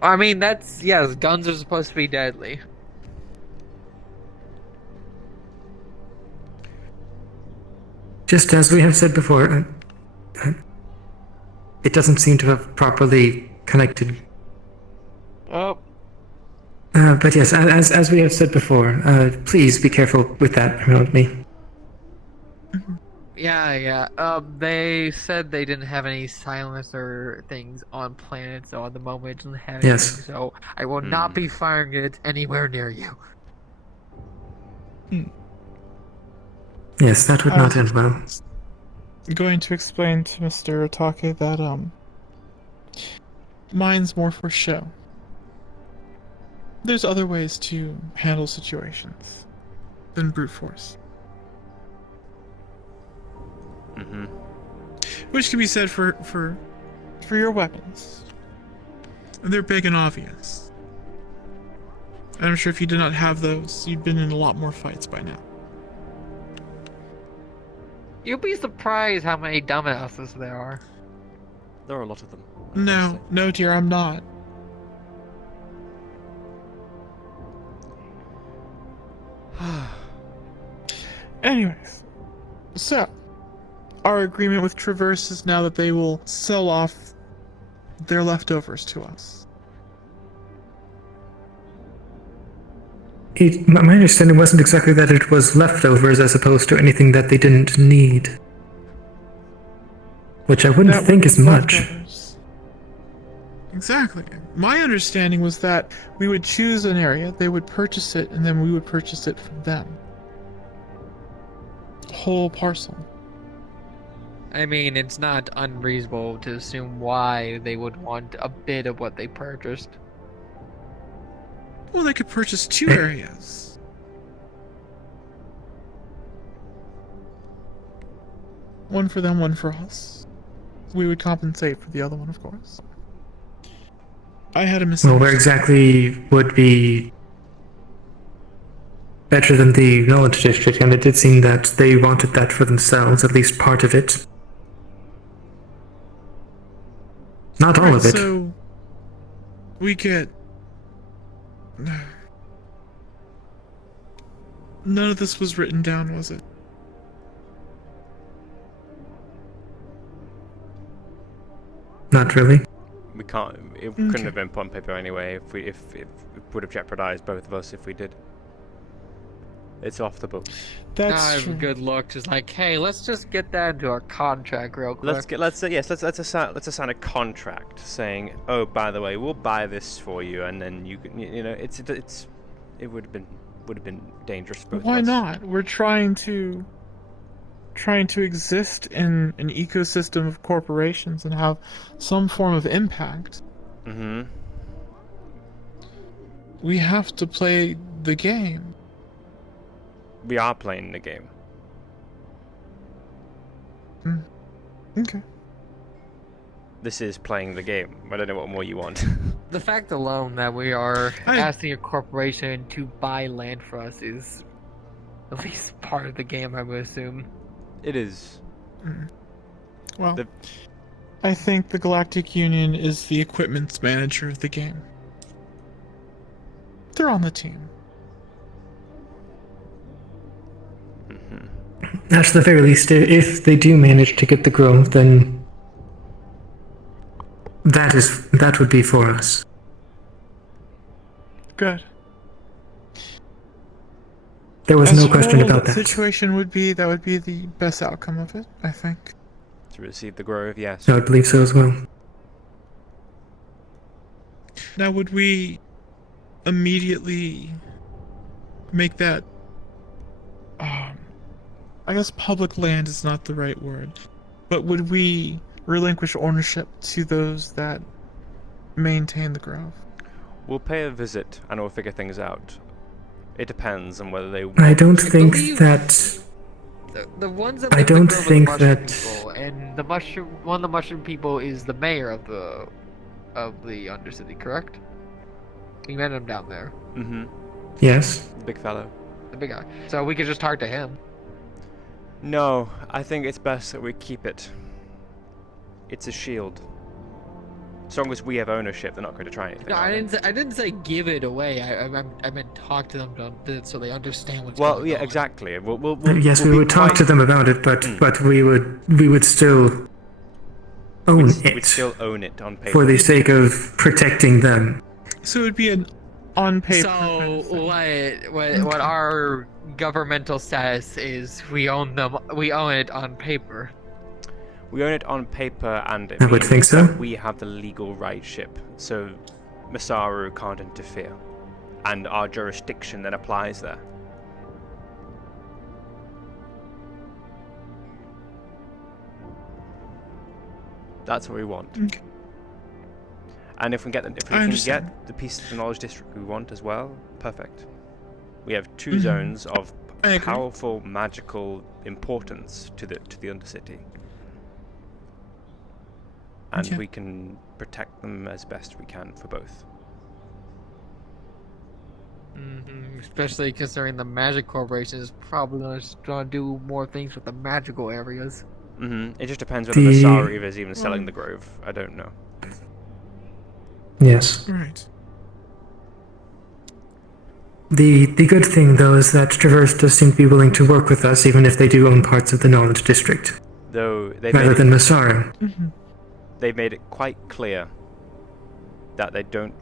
I mean, yes, guns are supposed to be deadly. Just as we have said before, it doesn't seem to have properly connected. Oh. But yes, as we have said before, please be careful with that around me. Yeah. They said they didn't have any silencer things on planet, so at the moment it doesn't have Yes. anything, so I will not be firing it anywhere near you. Yes, that would not end well. Going to explain to Mr. Otake that, mine's more for show. There's other ways to handle situations than brute force. Mm-hmm. Which can be said for your weapons. They're big and obvious. I'm sure if you did not have those, you'd been in a lot more fights by now. You'll be surprised how many dumbasses there are. There are a lot of them. No, dear, I'm not. Anyways, so our agreement with Traverse is now that they will sell off their leftovers to us. My understanding wasn't exactly that it was leftovers as opposed to anything that they didn't need. Which I wouldn't think is much. Exactly. My understanding was that we would choose an area, they would purchase it, and then we would purchase it from them. Whole parcel. I mean, it's not unreasonable to assume why they would want a bit of what they purchased. Well, they could purchase 2 areas. One for them, one for us. We would compensate for the other one, of course. I had a mistake. Well, where exactly would be better than the knowledge district, and it did seem that they wanted that for themselves, at least part of it. Not all of it. So we get none of this was written down, was it? Not really. We can't. It couldn't have been put on paper anyway. If it would have jeopardized both of us if we did. It's off the books. That's true. Good look. Just like, hey, let's just get that into our contract real quick. Let's assign a contract saying, oh, by the way, we'll buy this for you, and then you know, it would have been dangerous for both Why of us. not? We're trying to exist in an ecosystem of corporations and have some form of impact. Mm-hmm. We have to play the game. We are playing the game. Okay. This is playing the game. I don't know what more you want. The fact alone that we are asking a corporation to buy land for us is at least part of the game, I would assume. It is. Well, I think the Galactic Union is the equipment manager of the game. They're on the team. At the very least, if they do manage to get the growth, then that would be for us. Good. There was no question about The that. situation would be that would be the best outcome of it, I think. To receive the grove, yes. I would believe so as well. Now, would we immediately make that? I guess public land is not the right word, but would we relinquish ownership to those that maintain the grove? We'll pay a visit and we'll figure things out. It depends on whether they. I don't think that. The ones that I live in don't the grove think are the mushroom that. people, and one of the mushroom people is the mayor of the Undercity, correct? We met him down there. Mm-hmm. Yes. The big fellow. The big guy. So we could just talk to him. No, I think it's best that we keep it. It's a shield. As long as we have ownership, they're not going to try anything. No, I didn't say give it away. I meant talk to them so they understand what's Well, going yeah, on. exactly. Yes, we would talk to them about it, but we would still own it. We'd still own it on paper. For the sake of protecting them. So it would be an on paper. So what our governmental status is, we own it on paper. We own it on paper, and it I would means think so. that we have the legal rightship, so Masaru can't interfere, and our jurisdiction then applies there. That's what we want. Okay. And if we can get the piece of the knowledge district we want as well, perfect. We have two zones of powerful magical importance to the Undercity, and we can protect them as best we can for both. Especially considering the Magic Corporation is probably going to do more things with the magical areas. It just depends whether Masari is even selling the Grove. I don't know. Yes. Right. The good thing, though, is that Traverse does seem to be willing to work with us, even if they do own parts of the Knowledge District. Though rather than Masara. They made it quite clear that they don't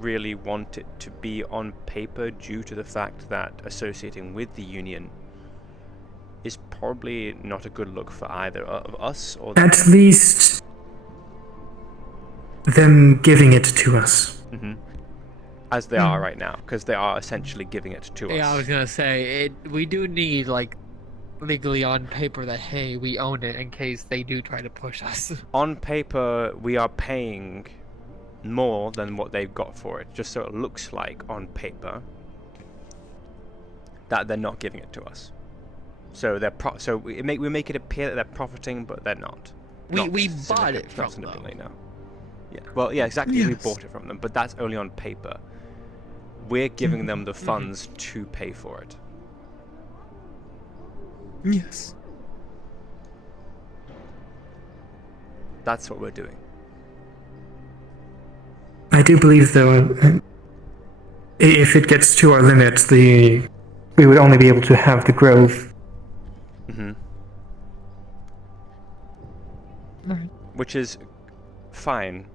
really want it to be on paper due to the fact that associating with the Union is probably not a good look for either of us or them. At least them giving it to us. As they are right now, because they are essentially giving it to us. Yeah, I was gonna say we do need like legally on paper that hey, we own it in case they do try to push us. On paper, we are paying more than what they've got for it, just so it looks like on paper that they're not giving it to us. So we make it appear that they're profiting, but they're not. We bought it from them. No. Yeah. Well, yeah, exactly. Yes. We bought it from them, but that's only on paper. We're giving them the funds to pay for it. Yes. That's what we're doing. I do believe, though, if it gets to our limit, we would only be able to have the Grove. Which is fine,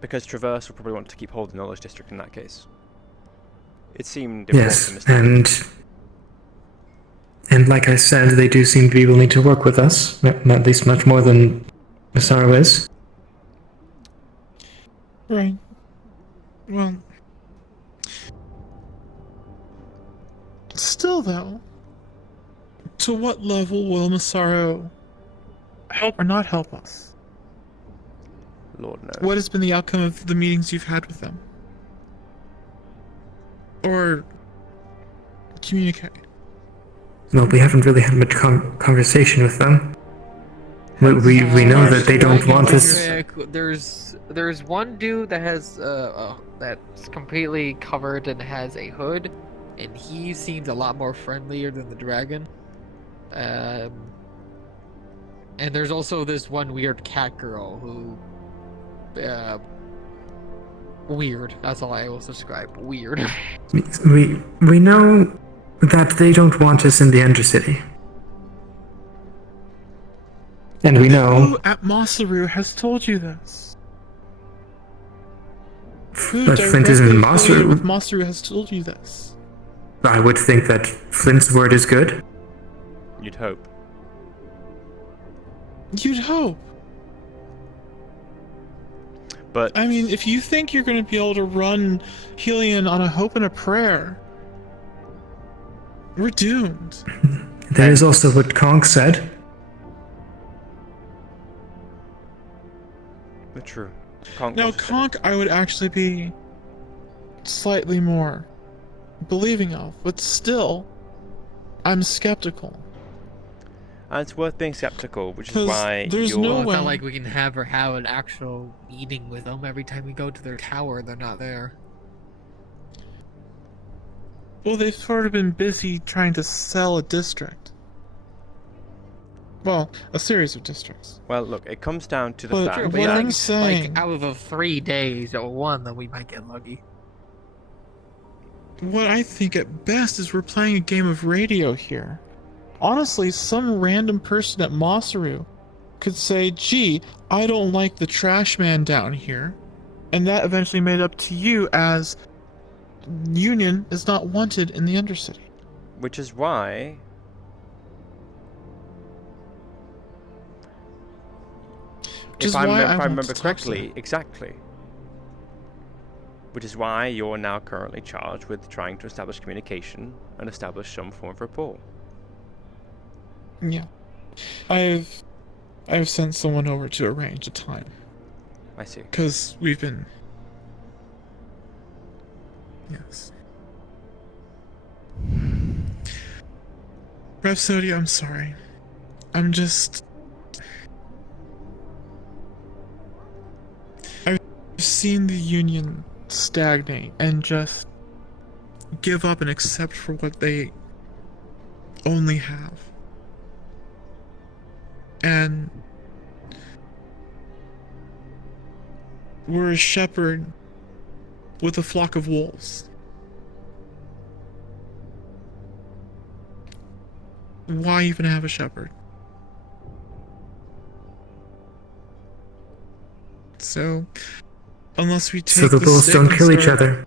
because Traverse will probably want to keep hold of the Knowledge District in that case. It seemed important. Yes, and like I said, they do seem to be willing to work with us, at least much more than Masaru is. Right. Well, still though, to what level will Masaru help or not help us? Lord knows. What has been the outcome of the meetings you've had with them? Or communicate? Well, we haven't really had much conversation with them. We know that they don't want us. There's one dude that has that's completely covered and has a hood, and he seems a lot more friendlier than the dragon. And there's also this one weird cat girl who weird. That's all I will describe. Weird. We know that they don't want us in the Undercity. And we know... Who at Masaru has told you this? But Flint isn't in Masaru. With Masaru has told you this. I would think that Flint's word is good. You'd hope. You'd hope. But I mean, if you think you're going to be able to run Helion on a hope and a prayer, we're doomed. That is also what Conk said. True. Conk, I would actually be slightly more believing of, but still, I'm skeptical. And it's worth being skeptical, which is why there's no way. It's not like we can have an actual meeting with them. Every time we go to their tower, they're not there. Well, they've sort of been busy trying to sell a district. Well, a series of districts. Well, look, it comes down to the fact. What I'm saying, like out of 3 days or one, then we might get lucky. What I think at best is we're playing a game of radio here. Honestly, some random person at Masaru could say, gee, I don't like the trash man down here. And that eventually made up to you as Union is not wanted in the Undercity. Which is why... If I remember correctly, exactly. Which is why you're now currently charged with trying to establish communication and establish some form of rapport. Yeah. I've I've sent someone over to arrange a time. I see. Because we've been... Yes. Rhapsody, I'm sorry. I'm just... I've seen the Union stagnate and just give up and accept for what they only have. And we're a shepherd with a flock of wolves. Why even have a shepherd? So, unless we take So the wolves stick don't and kill each start- other.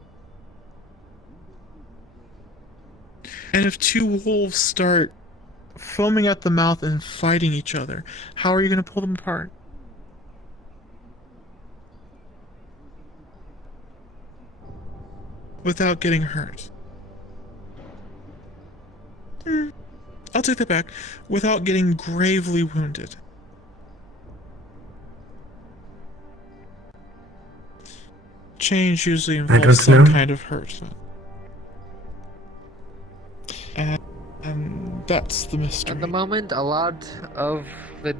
And if two wolves start foaming at the mouth and fighting each other, how are you going to pull them apart? Without getting hurt. I'll take that back. Without getting gravely wounded. Change usually don't involves some know. kind of hurt. And that's the mystery. At the moment, a lot of the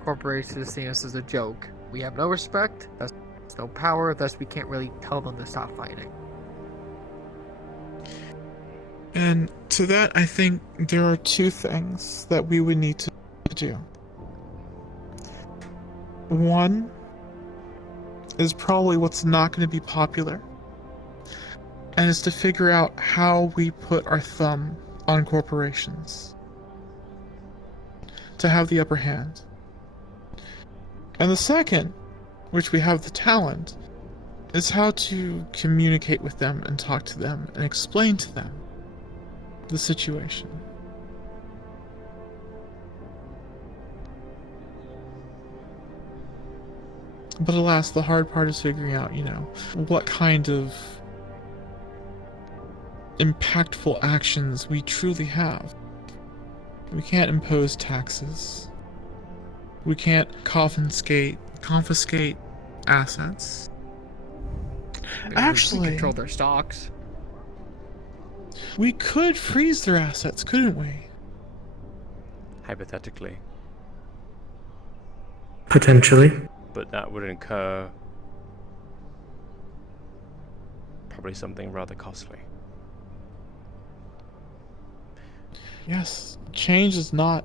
corporations see us as a joke. We have no respect, thus no power, thus we can't really tell them to stop fighting. And to that, I think there are two things that we would need to do. One is probably what's not going to be popular, and is to figure out how we put our thumb on corporations to have the upper hand. And the second, which we have the talent, is how to communicate with them and talk to them and explain to them the situation. But alas, the hard part is figuring out, what kind of impactful actions we truly have. We can't impose taxes. We can't confiscate assets. Actually, we control their stocks. We could freeze their assets, couldn't we? Hypothetically. Potentially. But that would incur probably something rather costly. Yes, change is not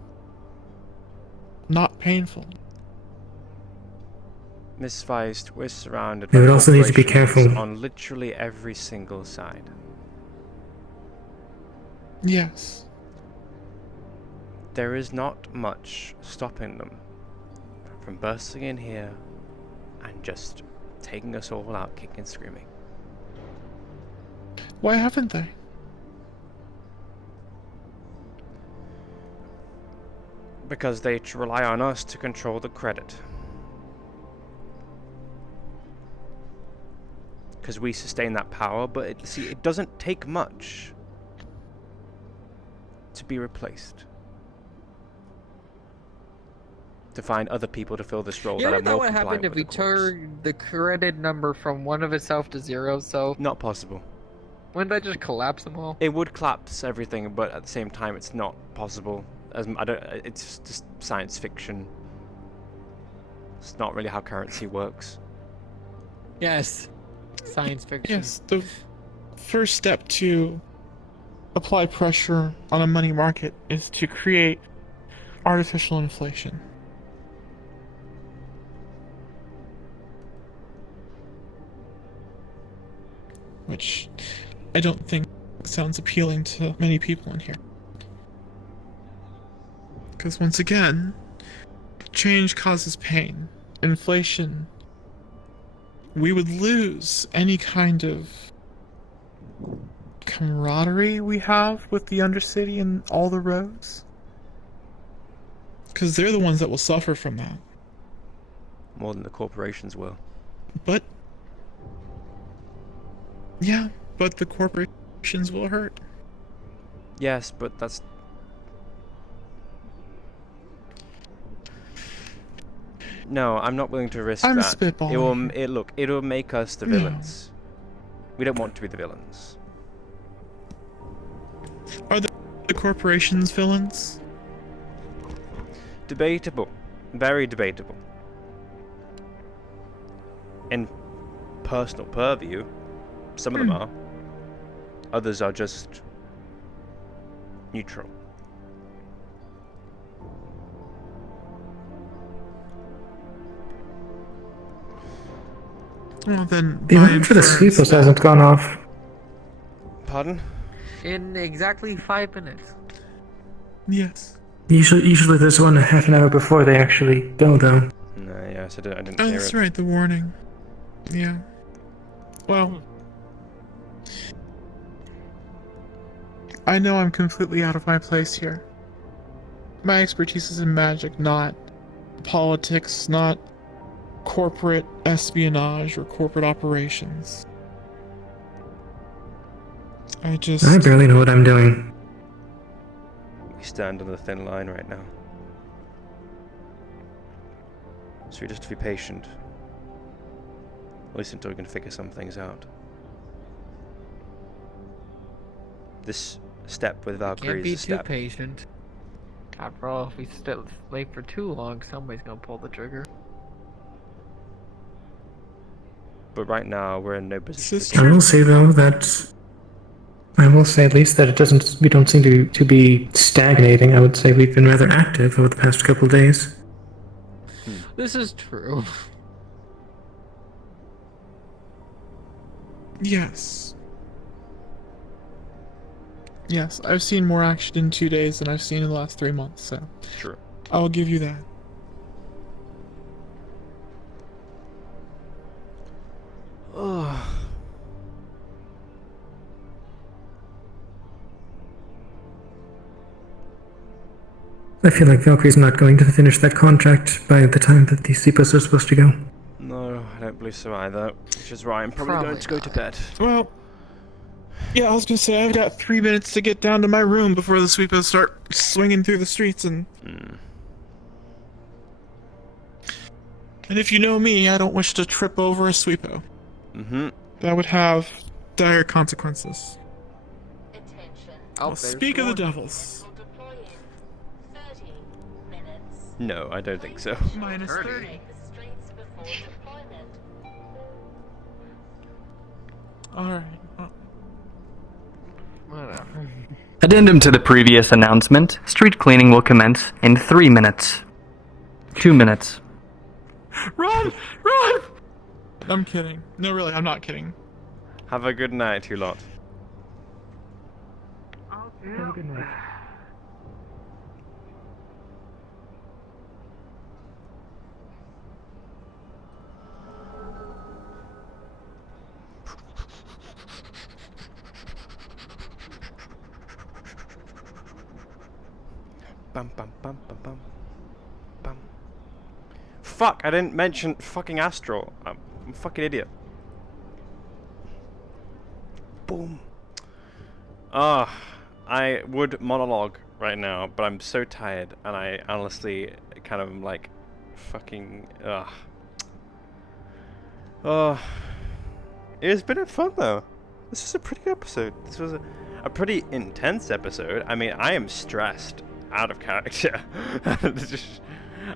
painful. Miss Feist, we're surrounded You by would also need to be corporations careful. on literally every single side. Yes. There is not much stopping them from bursting in here and just taking us all out kicking and screaming. Why haven't they? Because they rely on us to control the credit. Because we sustain that power, but it doesn't take much to be replaced. To find other people to fill this role You that ever are thought more what happened compliant if with we the course. turned the credit number from one of itself to zero, so... Not possible. Wouldn't that just collapse them all? It would collapse everything, but at the same time, it's not possible. It's just science fiction. It's not really how currency works. Yes. Science fiction. Yes, the first step to apply pressure on a money market is to create artificial inflation. Which I don't think sounds appealing to many people in here. Because once again, change causes pain. Inflation. We would lose any kind of camaraderie we have with the Undercity and all the rogues. Because they're the ones that will suffer from that. More than the corporations will. But... yeah, but the corporations will hurt. Yes, but that's... No, I'm not willing to risk I'm that. spitballing. It'll make us the villains. We don't want to be the villains. Are the corporations villains? Debatable. Very debatable. In personal purview, some of them are. Others are just neutral. Well, then The alarm for the sleepers hasn't gone off. Pardon? In exactly 5 minutes. Yes. Usually there's one a half an hour before they actually go, though. No, yes, I didn't Oh, hear that's it. right, the warning. Yeah. Well, I know I'm completely out of my place here. My expertise is in magic, not politics, not corporate espionage or corporate operations. I barely know what I'm doing. We stand on a thin line right now. So we just have to be patient. At least until we can figure some things out. This step with Valkyrie Can't be is a too step. patient. After all, if we still wait for too long, somebody's gonna pull the trigger. But right now, we're in no position. I will say though that I will say at least that it doesn't. We don't seem to be stagnating. I would say we've been rather active over the past couple of days. This is true. Yes. Yes, I've seen more action in 2 days than I've seen in the last 3 months, so. True. I'll give you that. Oh. I feel like Valkyrie's not going to finish that contract by the time that these CPOs are supposed to go. No, I don't believe so either. Which is why I'm probably going to go to bed. Well, yeah, I was gonna say I've got 3 minutes to get down to my room before the sweepers start swinging through the streets, and and if you know me, I don't wish to trip over a sweepo. That would have dire consequences. Well, speak of the devils. No, I don't think so. Minus 30. Alright. Whatever. Addendum to the previous announcement, street cleaning will commence in 3 minutes. 2 minutes. Run! Run! I'm kidding. No, really, I'm not kidding. Have a good night, you lot. Have a good night. Bum bum bum bum bum bum. Fuck! I didn't mention fucking Astral. I'm a fucking idiot. Boom. I would monologue right now, but I'm so tired, and I honestly kind of am like, fucking. It's been fun though. This was a pretty good episode. This was a pretty intense episode. I mean, I am stressed out of character.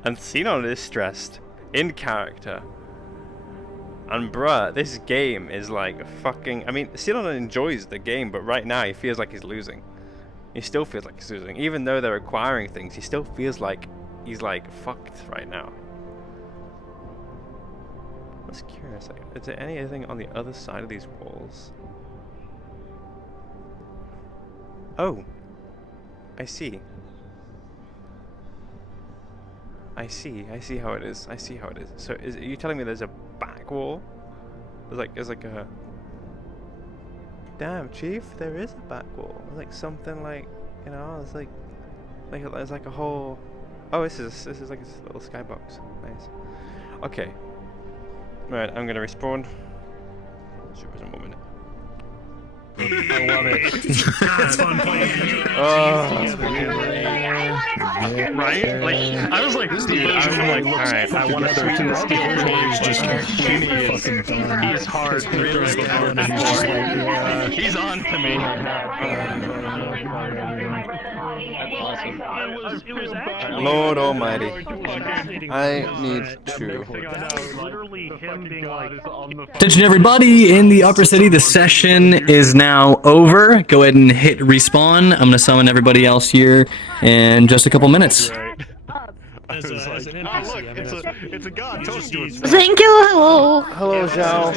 And Sinon is stressed in character. And bruh, this game is like fucking... I mean, Sinon enjoys the game, but right now he feels like he's losing. He still feels like he's losing. Even though they're acquiring things, he still feels like he's like fucked right now. I was curious, like, is there anything on the other side of these walls? Oh. I see. I see how it is. I see how it is. So are you telling me there's a back wall? There's like a... Damn, Chief, there is a back wall. Like something like, you know, it's like there's like a whole... Oh, this is like this little skybox. Nice. Okay. Right, I'm gonna respawn. Super in 1 minute. I love it. It's fun playing. Right? Like, I was like, dude, alright, I want to sweeten the scale. He's just he's hard, really hard. He's on to me. Lord Almighty. I need to. Attention everybody in the upper city, the session is now over. Go ahead and hit respawn. I'm gonna summon everybody else here in just a couple minutes. As an NPC, it's a god talking to us. Thank you, hello. Hello, Zhao.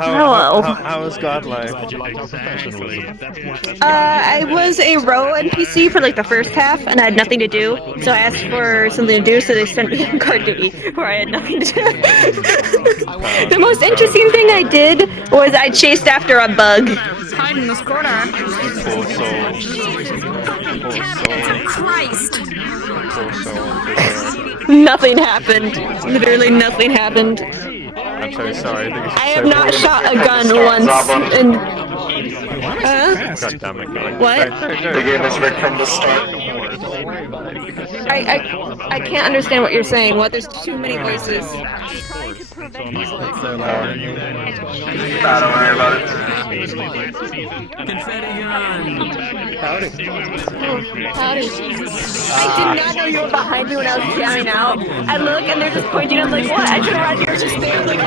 Hello. How is God life? I was a row NPC for like the first half, and I had nothing to do, so I asked for something to do, so they sent me on guard duty, where I had nothing to do. The most interesting thing I did was I chased after a bug. Hide in this corner. Poor soul. Christ. Nothing happened. Literally nothing happened. I'm so sorry. I have not shot a gun once. And God damn it, God. what? The game is rigged from the start. I can't understand what you're saying. What? There's too many voices. Don't worry about it. Confetti gun. Howdy. I did not know you were behind me when I was jamming out. I look and they're just pointing. I'm like, what? I turn around, you're just there. Like,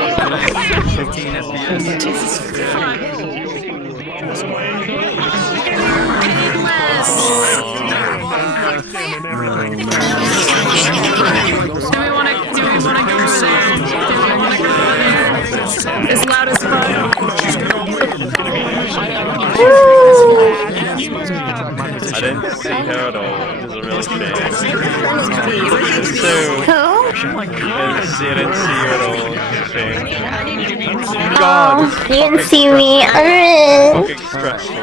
Do we want to go over there? It's loud as fuck. I didn't see her at all, which is a real shame. So, I didn't see you at all, it's a shame. God, Oh, you didn't see me. fucking stressful.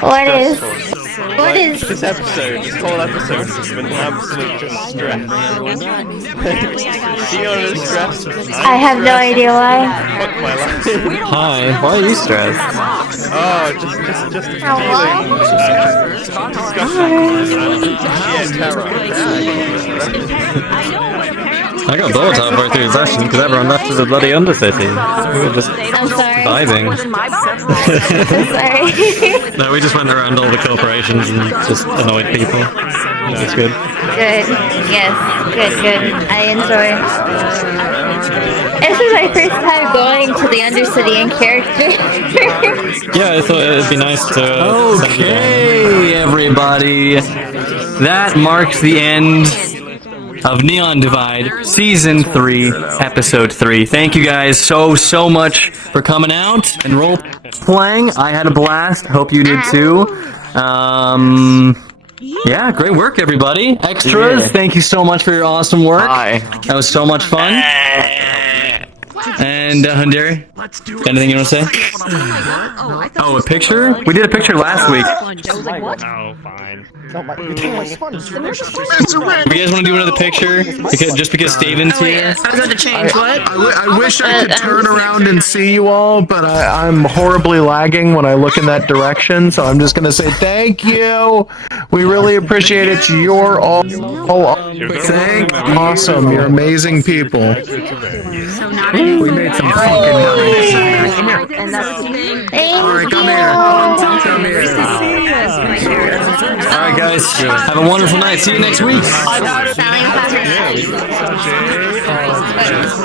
What is? Stressful. What is? This episode, this whole episode has been absolute just stress. Sinon is stressed. I have no idea why. Fuck my life. Hi, why are you stressed? Oh, just feeling sheer terror. I got bored halfway through the session because everyone left to the bloody Undercity. We were just I'm sorry. vibing. I'm sorry. No, we just went around all the corporations and just annoyed people. That's good. Good. Yes. Good. I enjoy. This is my first time going to the Undercity in character. Yeah, I thought it'd be nice to. Okay, everybody. That marks the end of Neon Divide Season 3, Episode 3. Thank you guys so much for coming out and role playing. I had a blast. Hope you did too. Yeah, great work, everybody. Extras, thank you so much for your awesome work. That was so much fun. And Hundari, anything you want to say? Oh, a picture? We did a picture last week. Oh, fine. If you guys want to do another picture, just because Steven's here. I was going to change. What? I wish I could turn around and see you all, but I'm horribly lagging when I look in that direction, so I'm just going to say thank you. We really appreciate it. You're all awesome. You're amazing people. We made some fucking noise. Come here. Alright, come here. Alright, guys. Have a wonderful night. See you next week.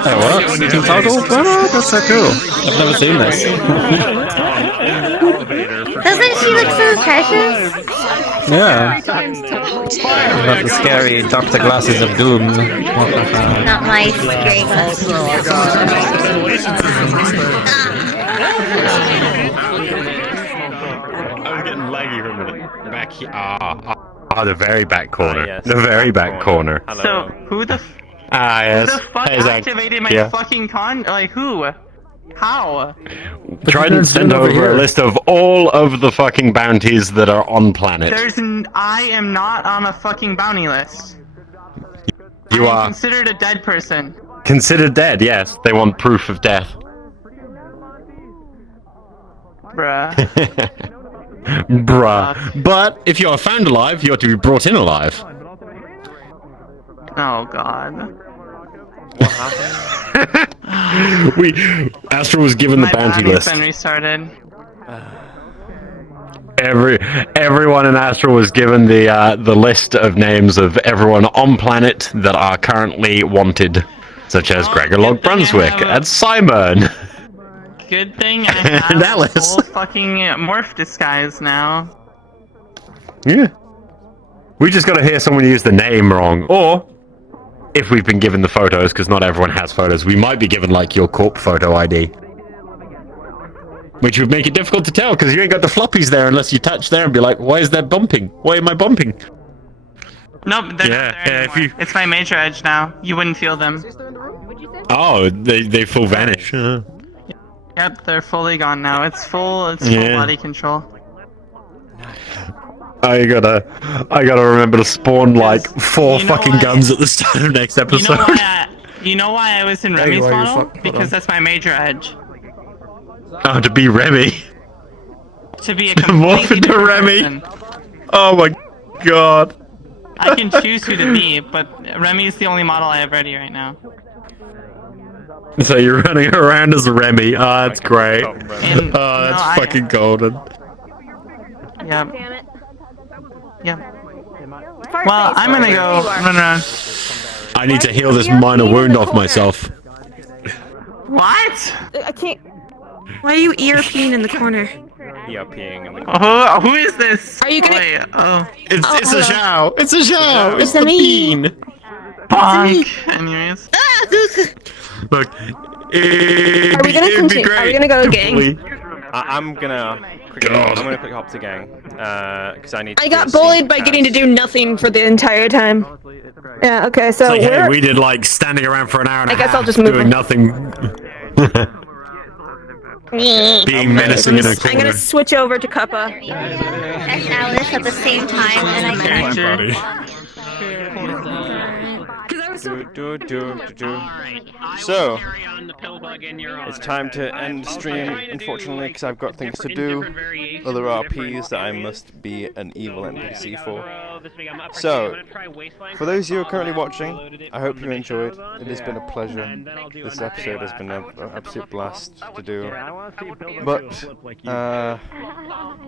Hey, what? You can toggle? Oh, that's so cool. I've never seen this. Doesn't she look so precious? Yeah. You got the scary Dr. Glasses of Doom. Not my scary glasses. I was getting laggy for a minute. Back here. The very back corner. Yes. The very back corner. So, who the yes. Who the fuck activated my fucking con? Like, who? How? Trident sent over a list of all of the fucking bounties that are on planet. I am not on a fucking bounty list. You I am are considered a dead person. considered dead, yes. They want proof of death. Bruh. Bruh. But if you are found alive, you are to be brought in alive. Oh god. What happened? Astro was given the bounty body's list. been restarted. Everyone in Astro was given the list of names of everyone on planet that are currently wanted, such as Gregor Log Brunswick and Simon. Good thing I have And a Alice. full fucking morph disguise now. Yeah. We just got to hear someone use the name wrong, or if we've been given the photos, because not everyone has photos, we might be given like your corp photo ID. Which would make it difficult to tell, because you ain't got the floppies there unless you touch there and be like, why is that bumping? Why am I bumping? Nope, they're not there anymore. It's my major edge now. You wouldn't feel them. Oh, they full vanish. Yep, they're fully gone now. It's full Yeah. body control. I gotta remember to spawn like 4 fucking guns at the start of next episode. You know why I was in Hey, Remy's why you model? fuck- Because that's my major edge. Oh, to be Remy. To be a Morph completely into different Remy. person. Oh my god. I can choose who to be, but Remy is the only model I have ready right now. So you're running around as Remy. Oh, that's great. And- Oh, that's no, I- fucking golden. Yep. Yep. Well, I'm gonna go run around. I need to heal this minor wound off myself. What? I can't. Why are you ear-peeing in the corner? Yeah, peeing in the Who is this? Are you gonna? Wait, oh. It's a Zhao. It's a Zhao. It's It's the me. bean. Bonk. Anyways. Look. Are we gonna continue? Are we gonna go gang? I'm gonna quick hop to gang, because I need to I do got a bullied scene by fast. getting to do nothing for the entire time. Yeah. Okay. So It's like, we're. hey, we did like standing around for an hour and a I guess half I'll just move doing on. nothing. Being menacing in a I'm corner. gonna switch over to Cuppa. And Alice at the same time, and I can. So, it's time to end the stream, unfortunately, because I've got things to do, other RPs that I must be an evil NPC for. So, for those of you who are currently watching, I hope you enjoyed. It has been a pleasure. This episode has been an absolute blast to do. But,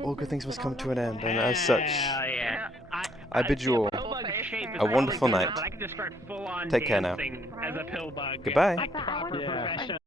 all good things must come to an end, and as such, I bid you all a wonderful night. Take care now. Goodbye.